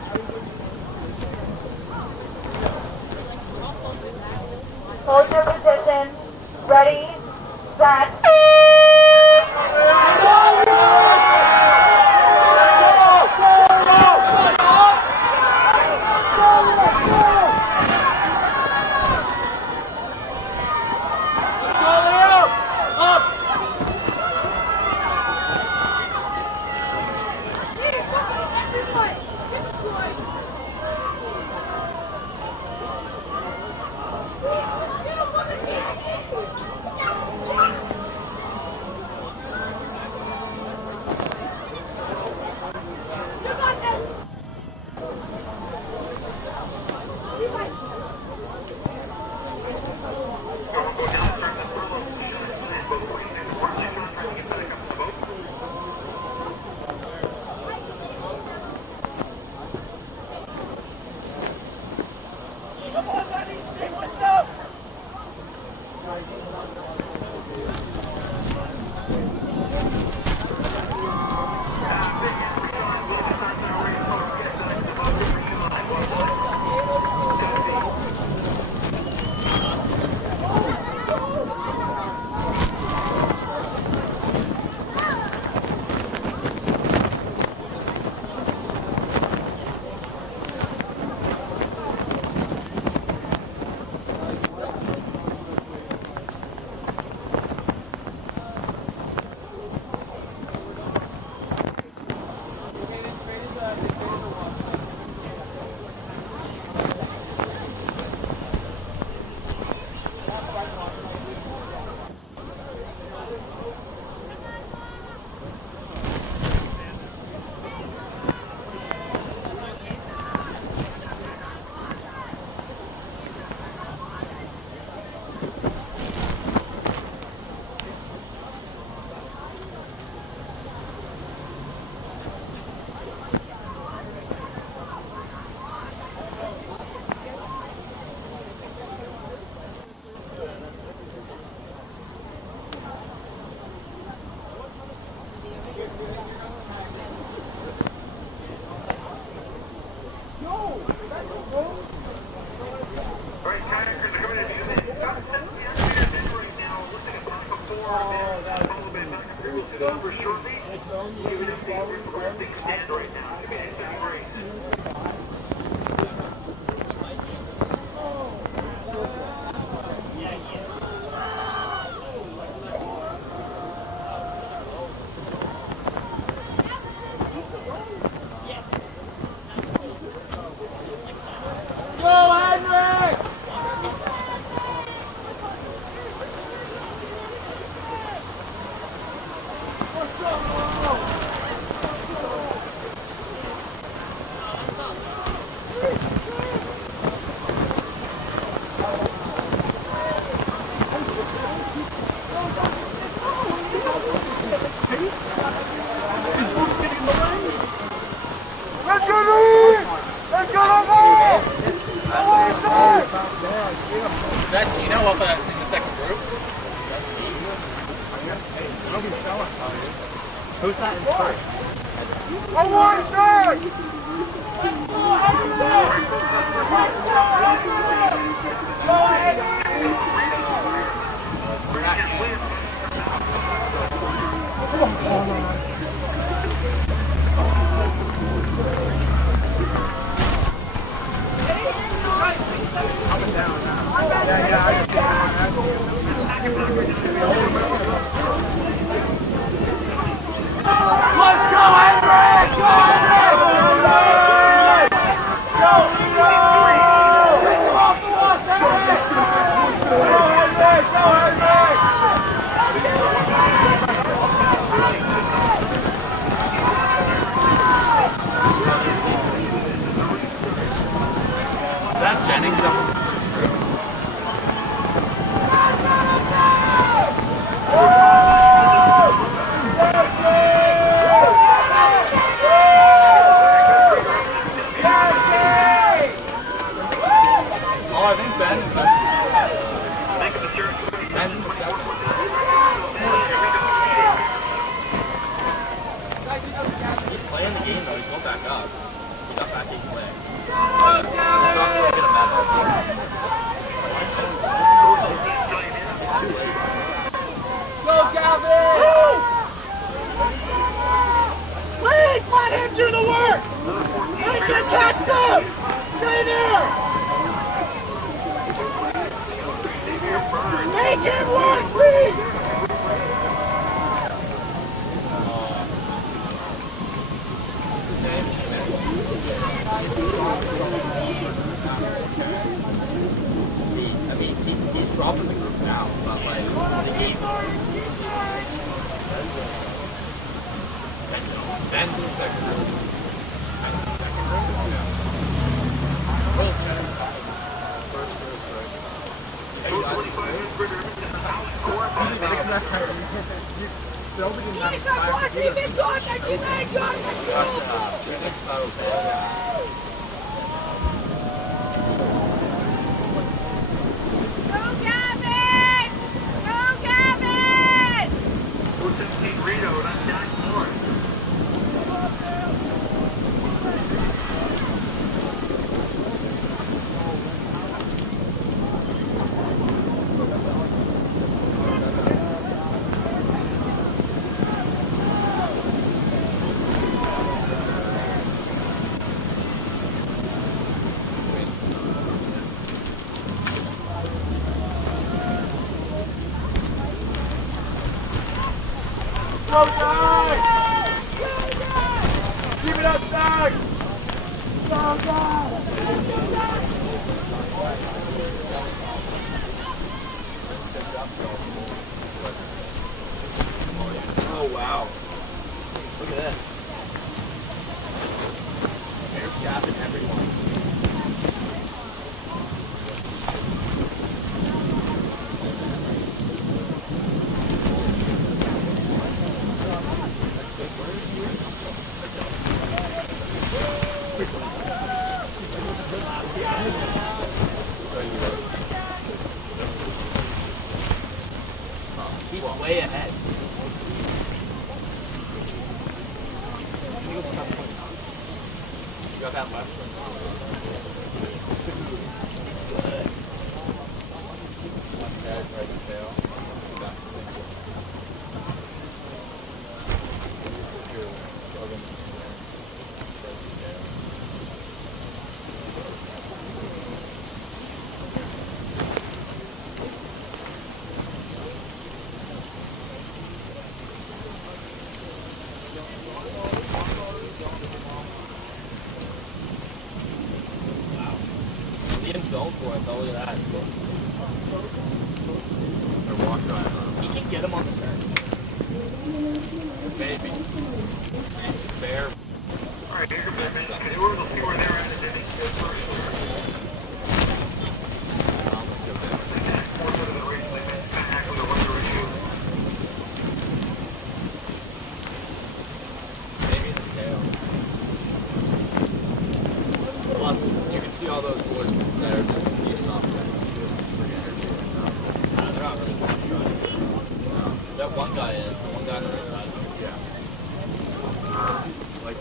Hold your position. Ready, set. That's Tino up in the second group. Who's that in first?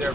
they're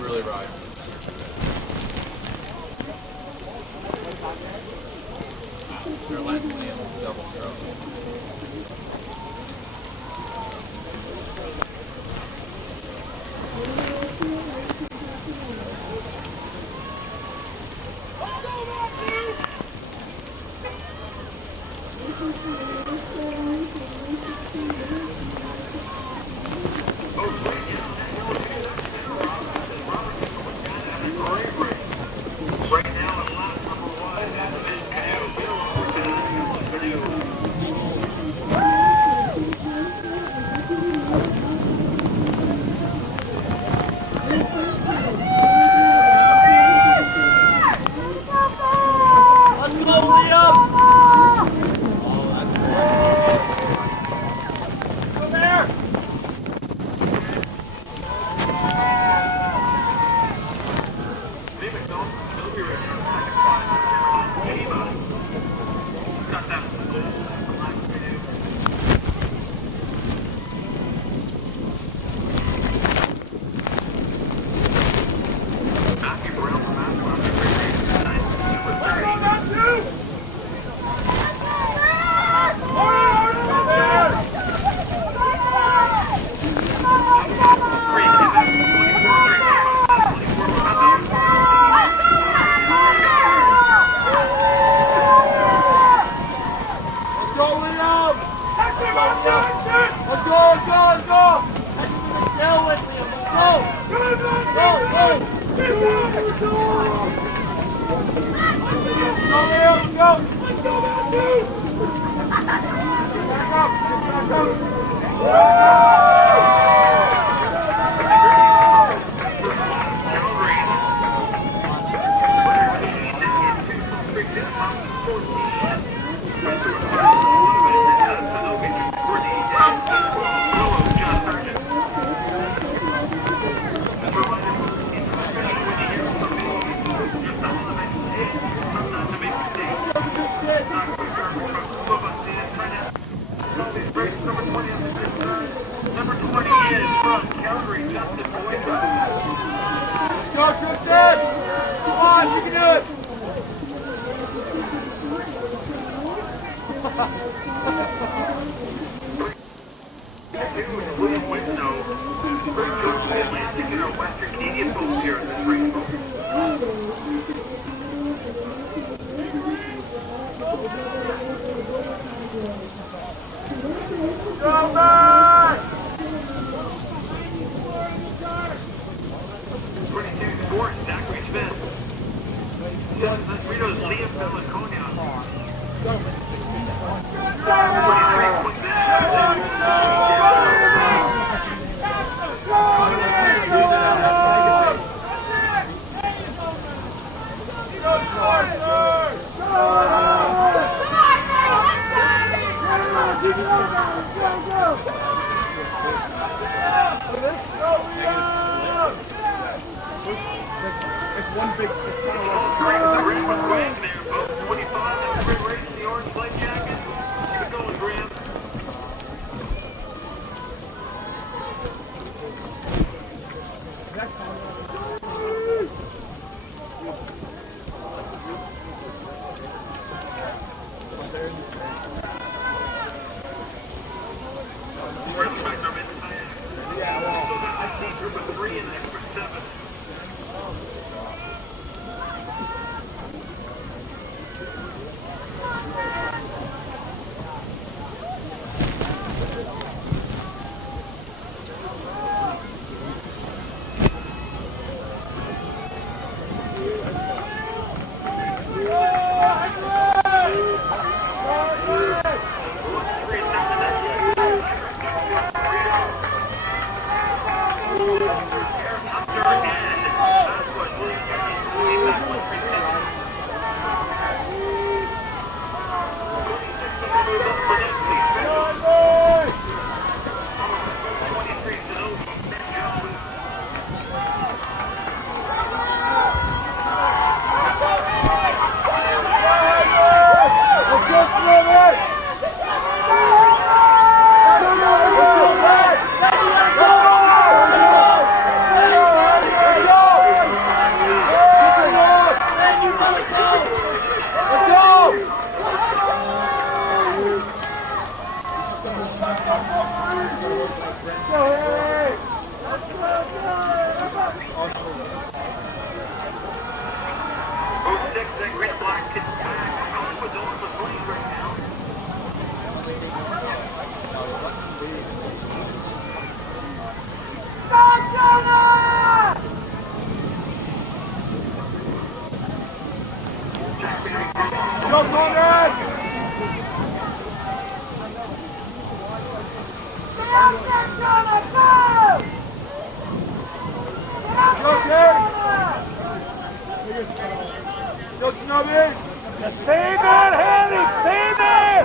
Just stay there, Henrik! Stay there!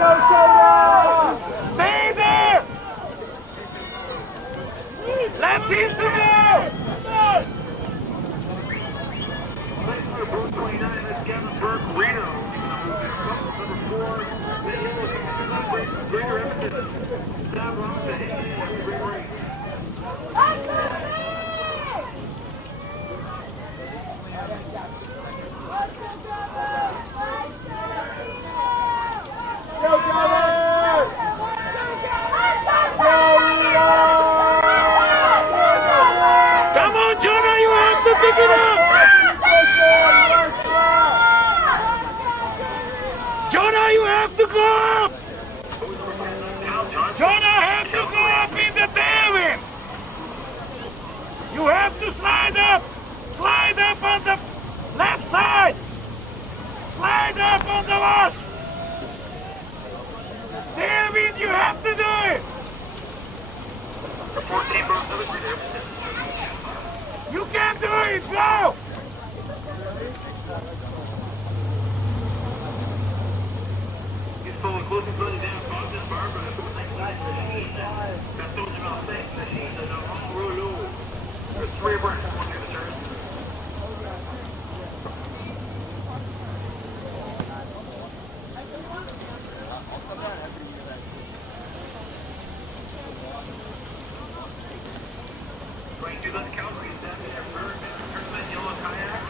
Stay there! Let him to go! Booth 29, that's Gavin Burke, Reno. Number 4, the yellow, Greater Edmonton. Sam Robinson, great race. Come on, Jonah, you have to pick it up! Jonah, you have to go up! Jonah have to go up in the tailwind! You have to slide up! Slide up on the left side! Slide up on the wash! Tailwind, you have to do it! You can do it! Go! He's pulling close and closing down Boston Barbara. That's those about 6 machines and a wrong roll. There's 3 burns going through the turn. Going through the Calgary, standing there, first that yellow kayak.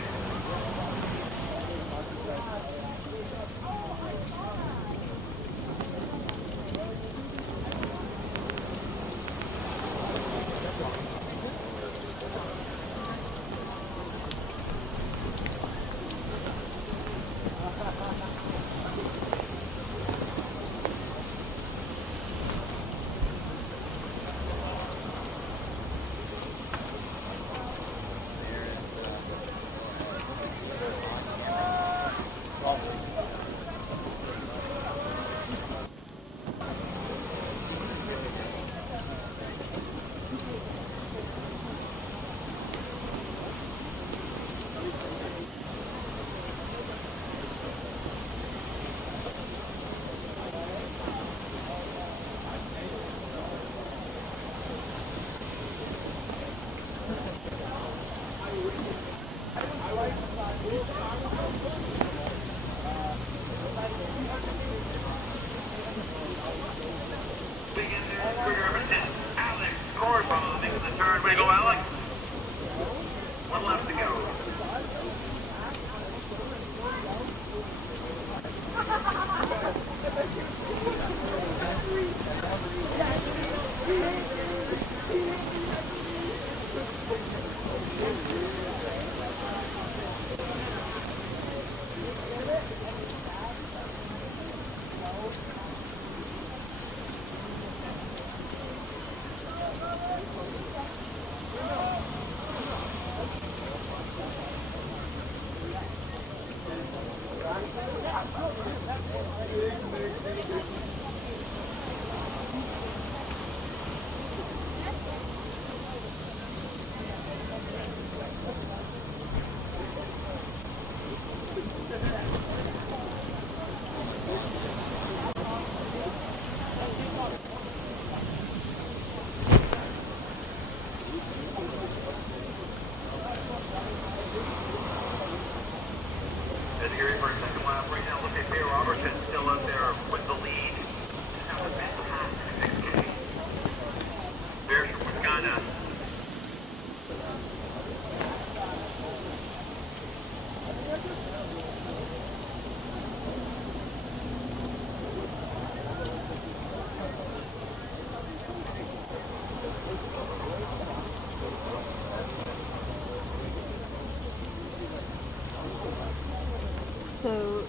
So,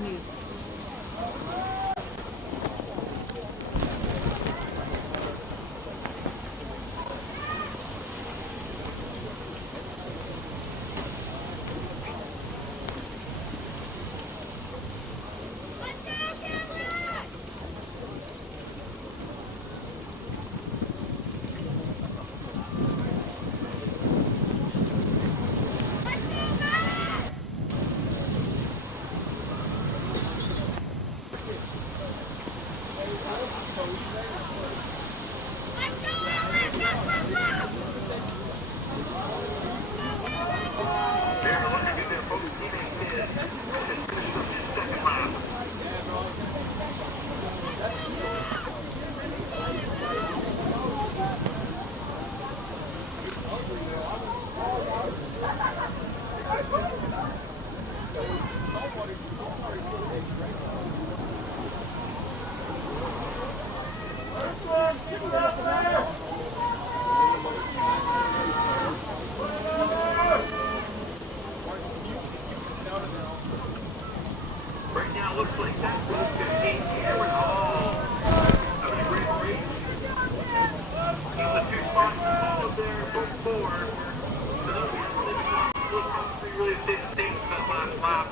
music. looks like that was 15 Cameron Hall. That was a great race. Keep the 2 spots followed there, both 4. So those really stayed safe that last lap.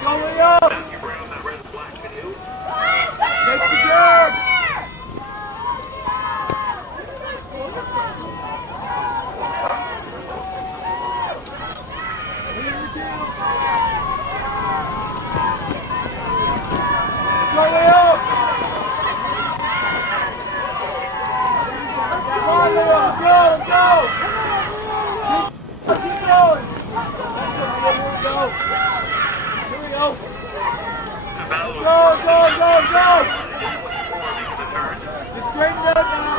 Going up! Matthew Brown, that red and black canoe. Take the jump! Going up! Come on, Leo, go! Keep going! Here we go! Go! It's straightened up now.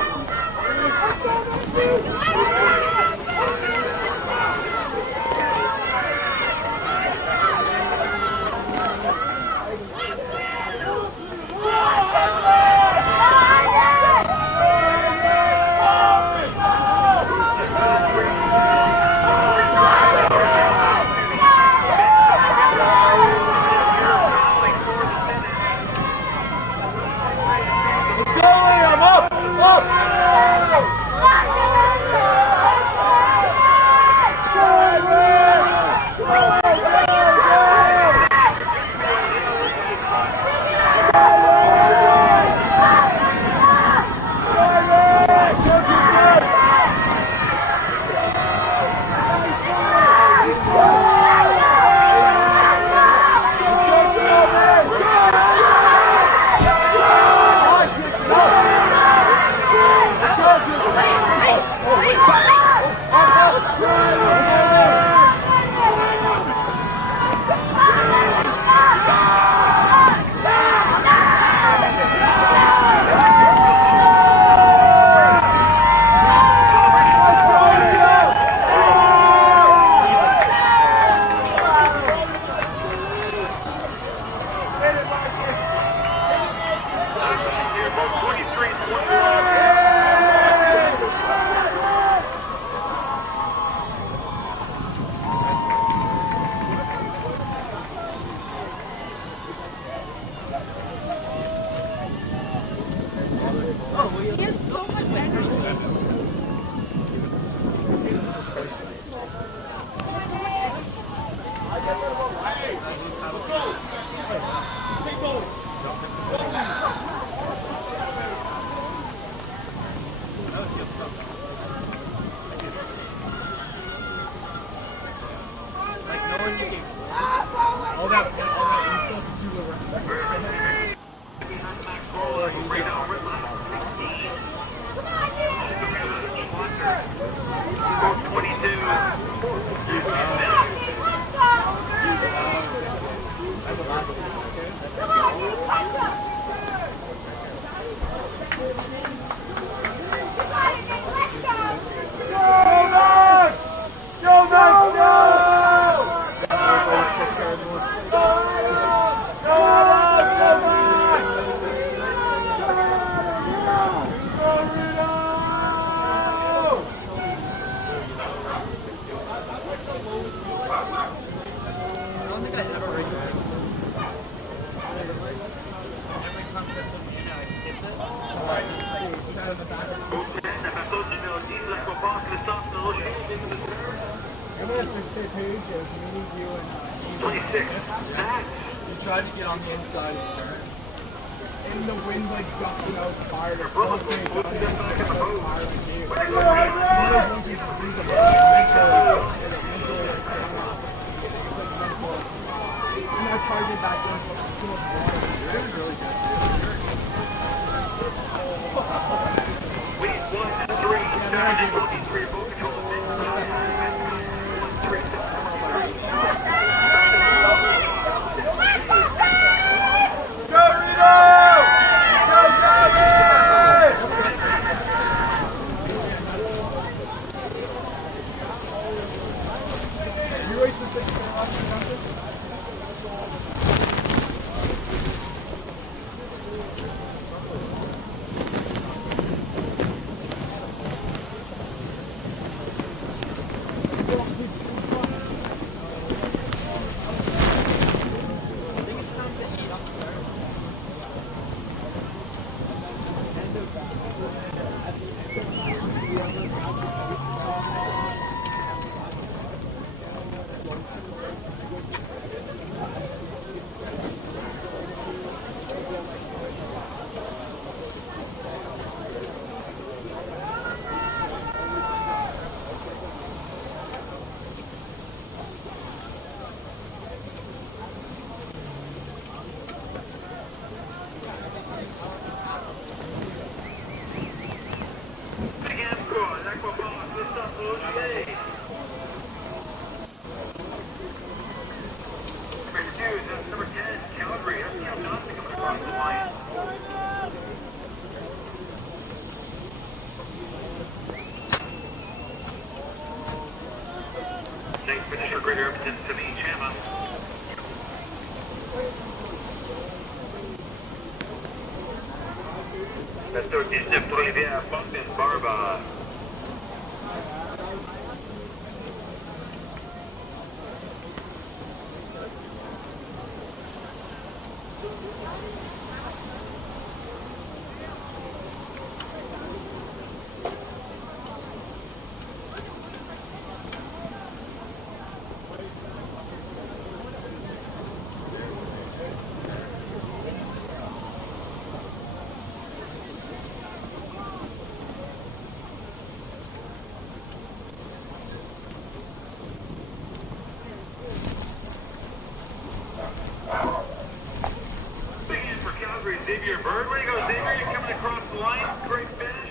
Number 10, Calgary. That's Cam Johnson coming across the line. Next finisher, Greater Edmonton, Femmes, Chama. That's 13, Olivia, Bumpin, Barba. Xavier Bird, where you go, Xavier? You're coming across the line. Great finish.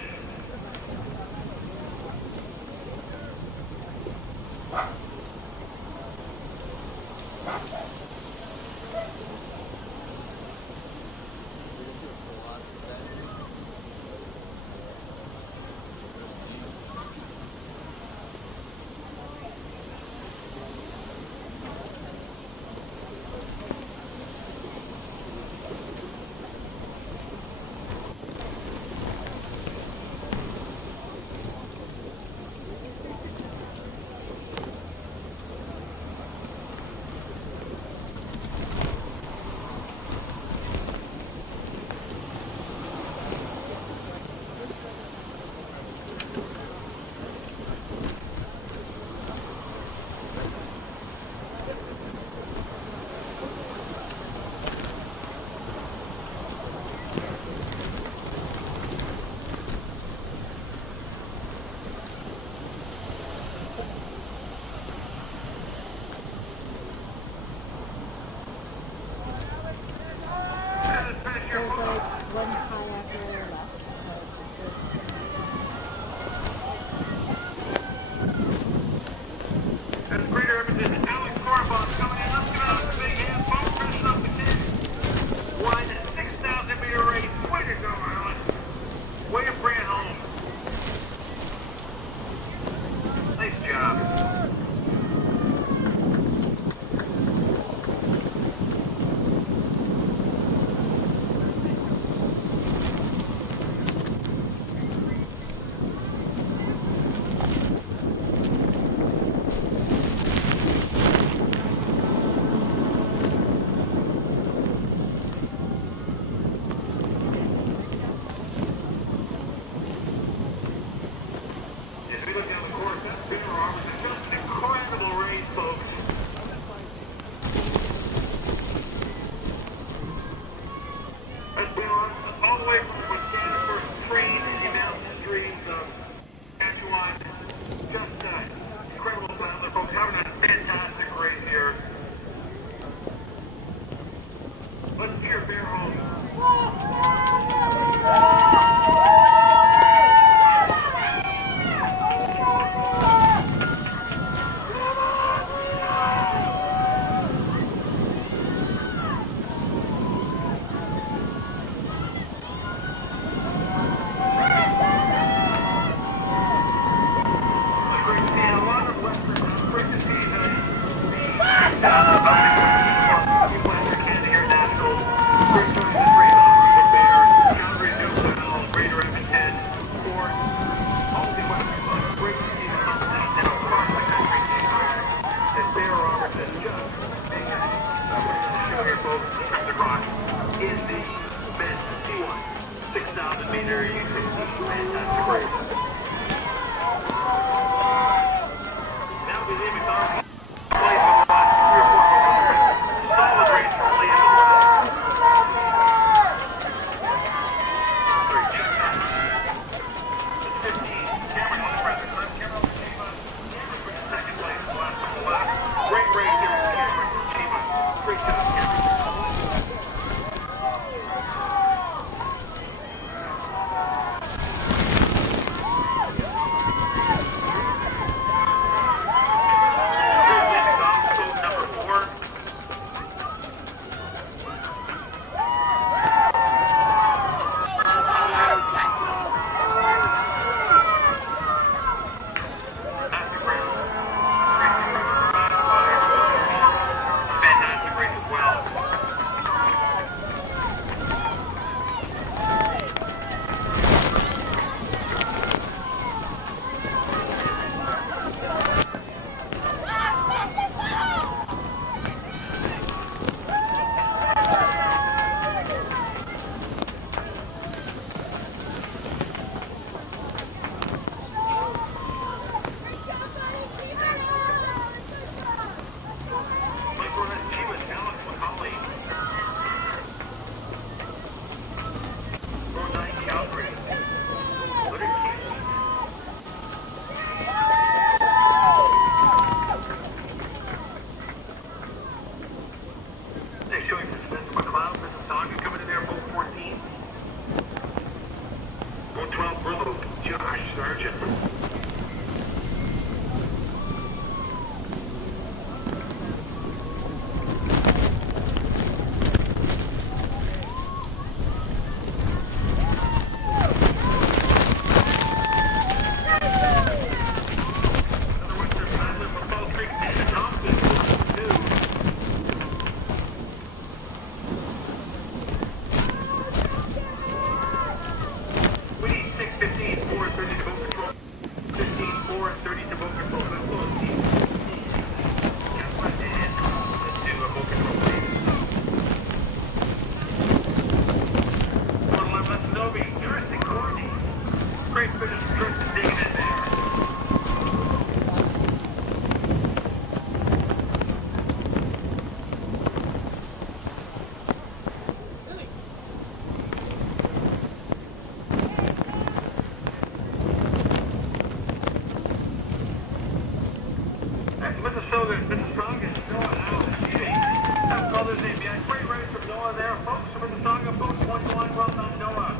Mississauga, Noah, Al, Sheedy. Have called his name. Yeah, great race from Noah there. Folks from Mississauga, folks 21. Well done, Noah.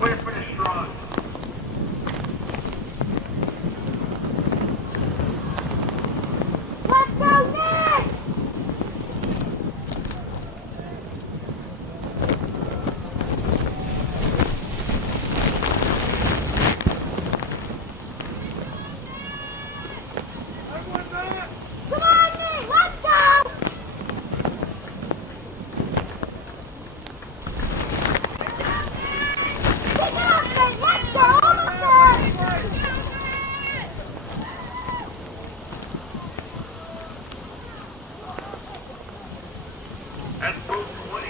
Way to finish strong. Let's go, Nick! Come on, Nick! Let's go! Pick it up, Nick! Let's go! Almost there! That's boat 20.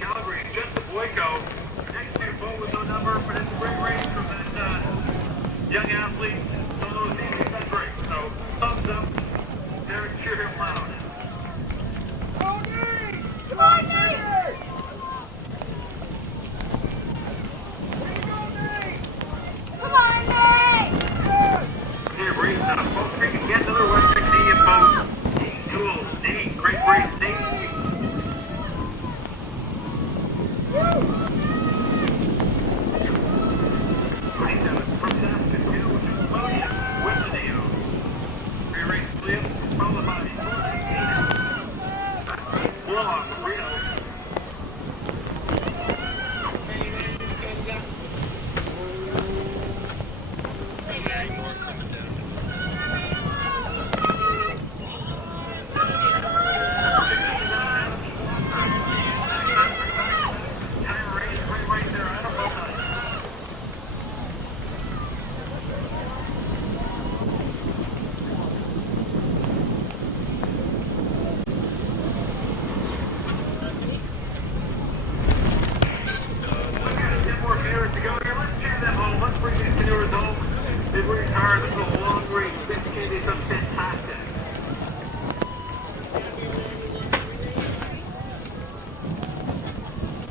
Calgary, just the Boyko. Next to boat with no number, but it's a great race from that young athlete. Some of those teams have done great. So, thumbs up. There and cheer him loud. Come on, Nick! Come on, Nick! Here, race now. Boat Creek again, another Western Canadian boat. Nate Jewels, Nate, great race, Nate. From Saskatoon, which is Scotia, Wichita. Great race, Liam, followed by Warlock from Reno. To go here, let's cheer them home. Let's bring these canoers home. They've worked hard. This is a long race. This Canadians done fantastic.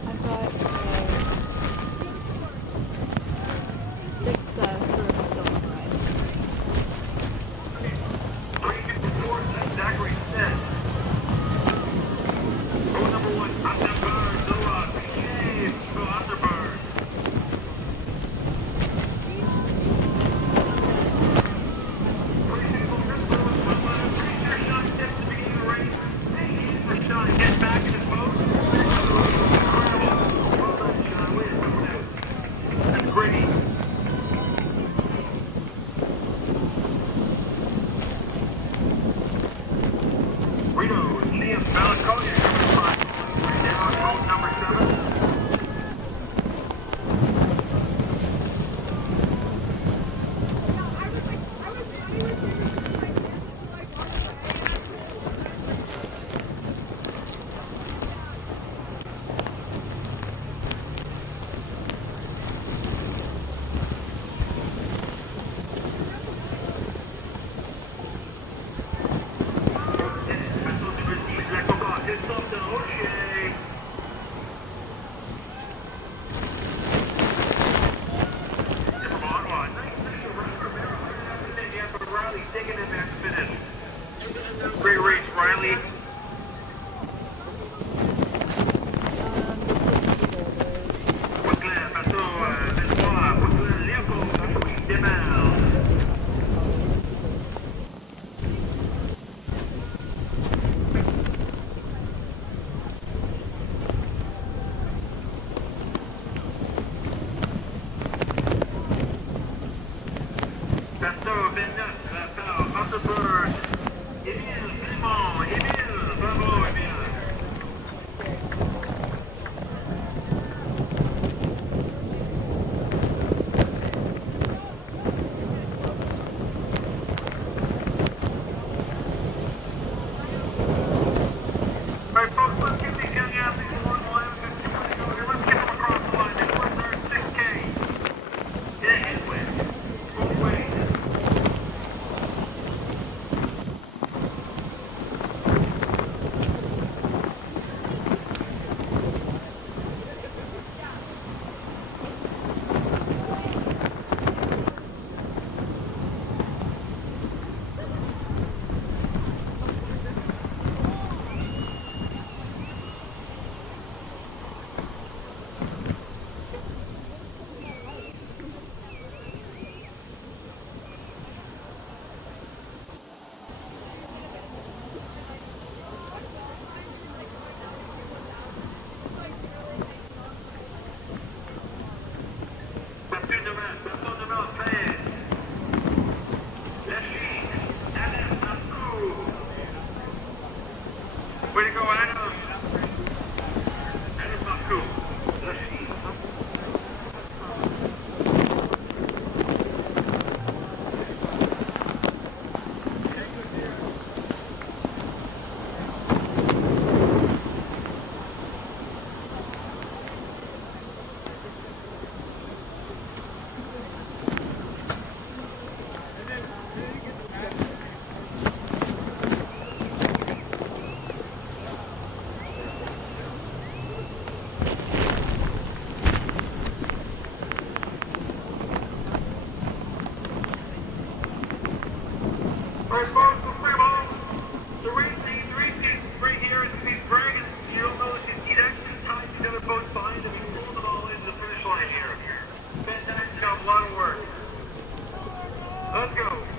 I've got 6 servers still right. 354, that's Zachary Smith. Row number 1, Underbird, Noah, James, go Underbird. Get back in his boat. Incredible. Well done, Sean. Way to do that. That's great. Reno, Liam Balakonia, number 5. Right now, boat number 7. Great race, Riley. Alright, folks, we'll free all. The race team right here is these dragons. You'll notice he's actually tied the other boats behind him and pulled them all into the finish line here. Fantastic job, a lot of work. Let's go.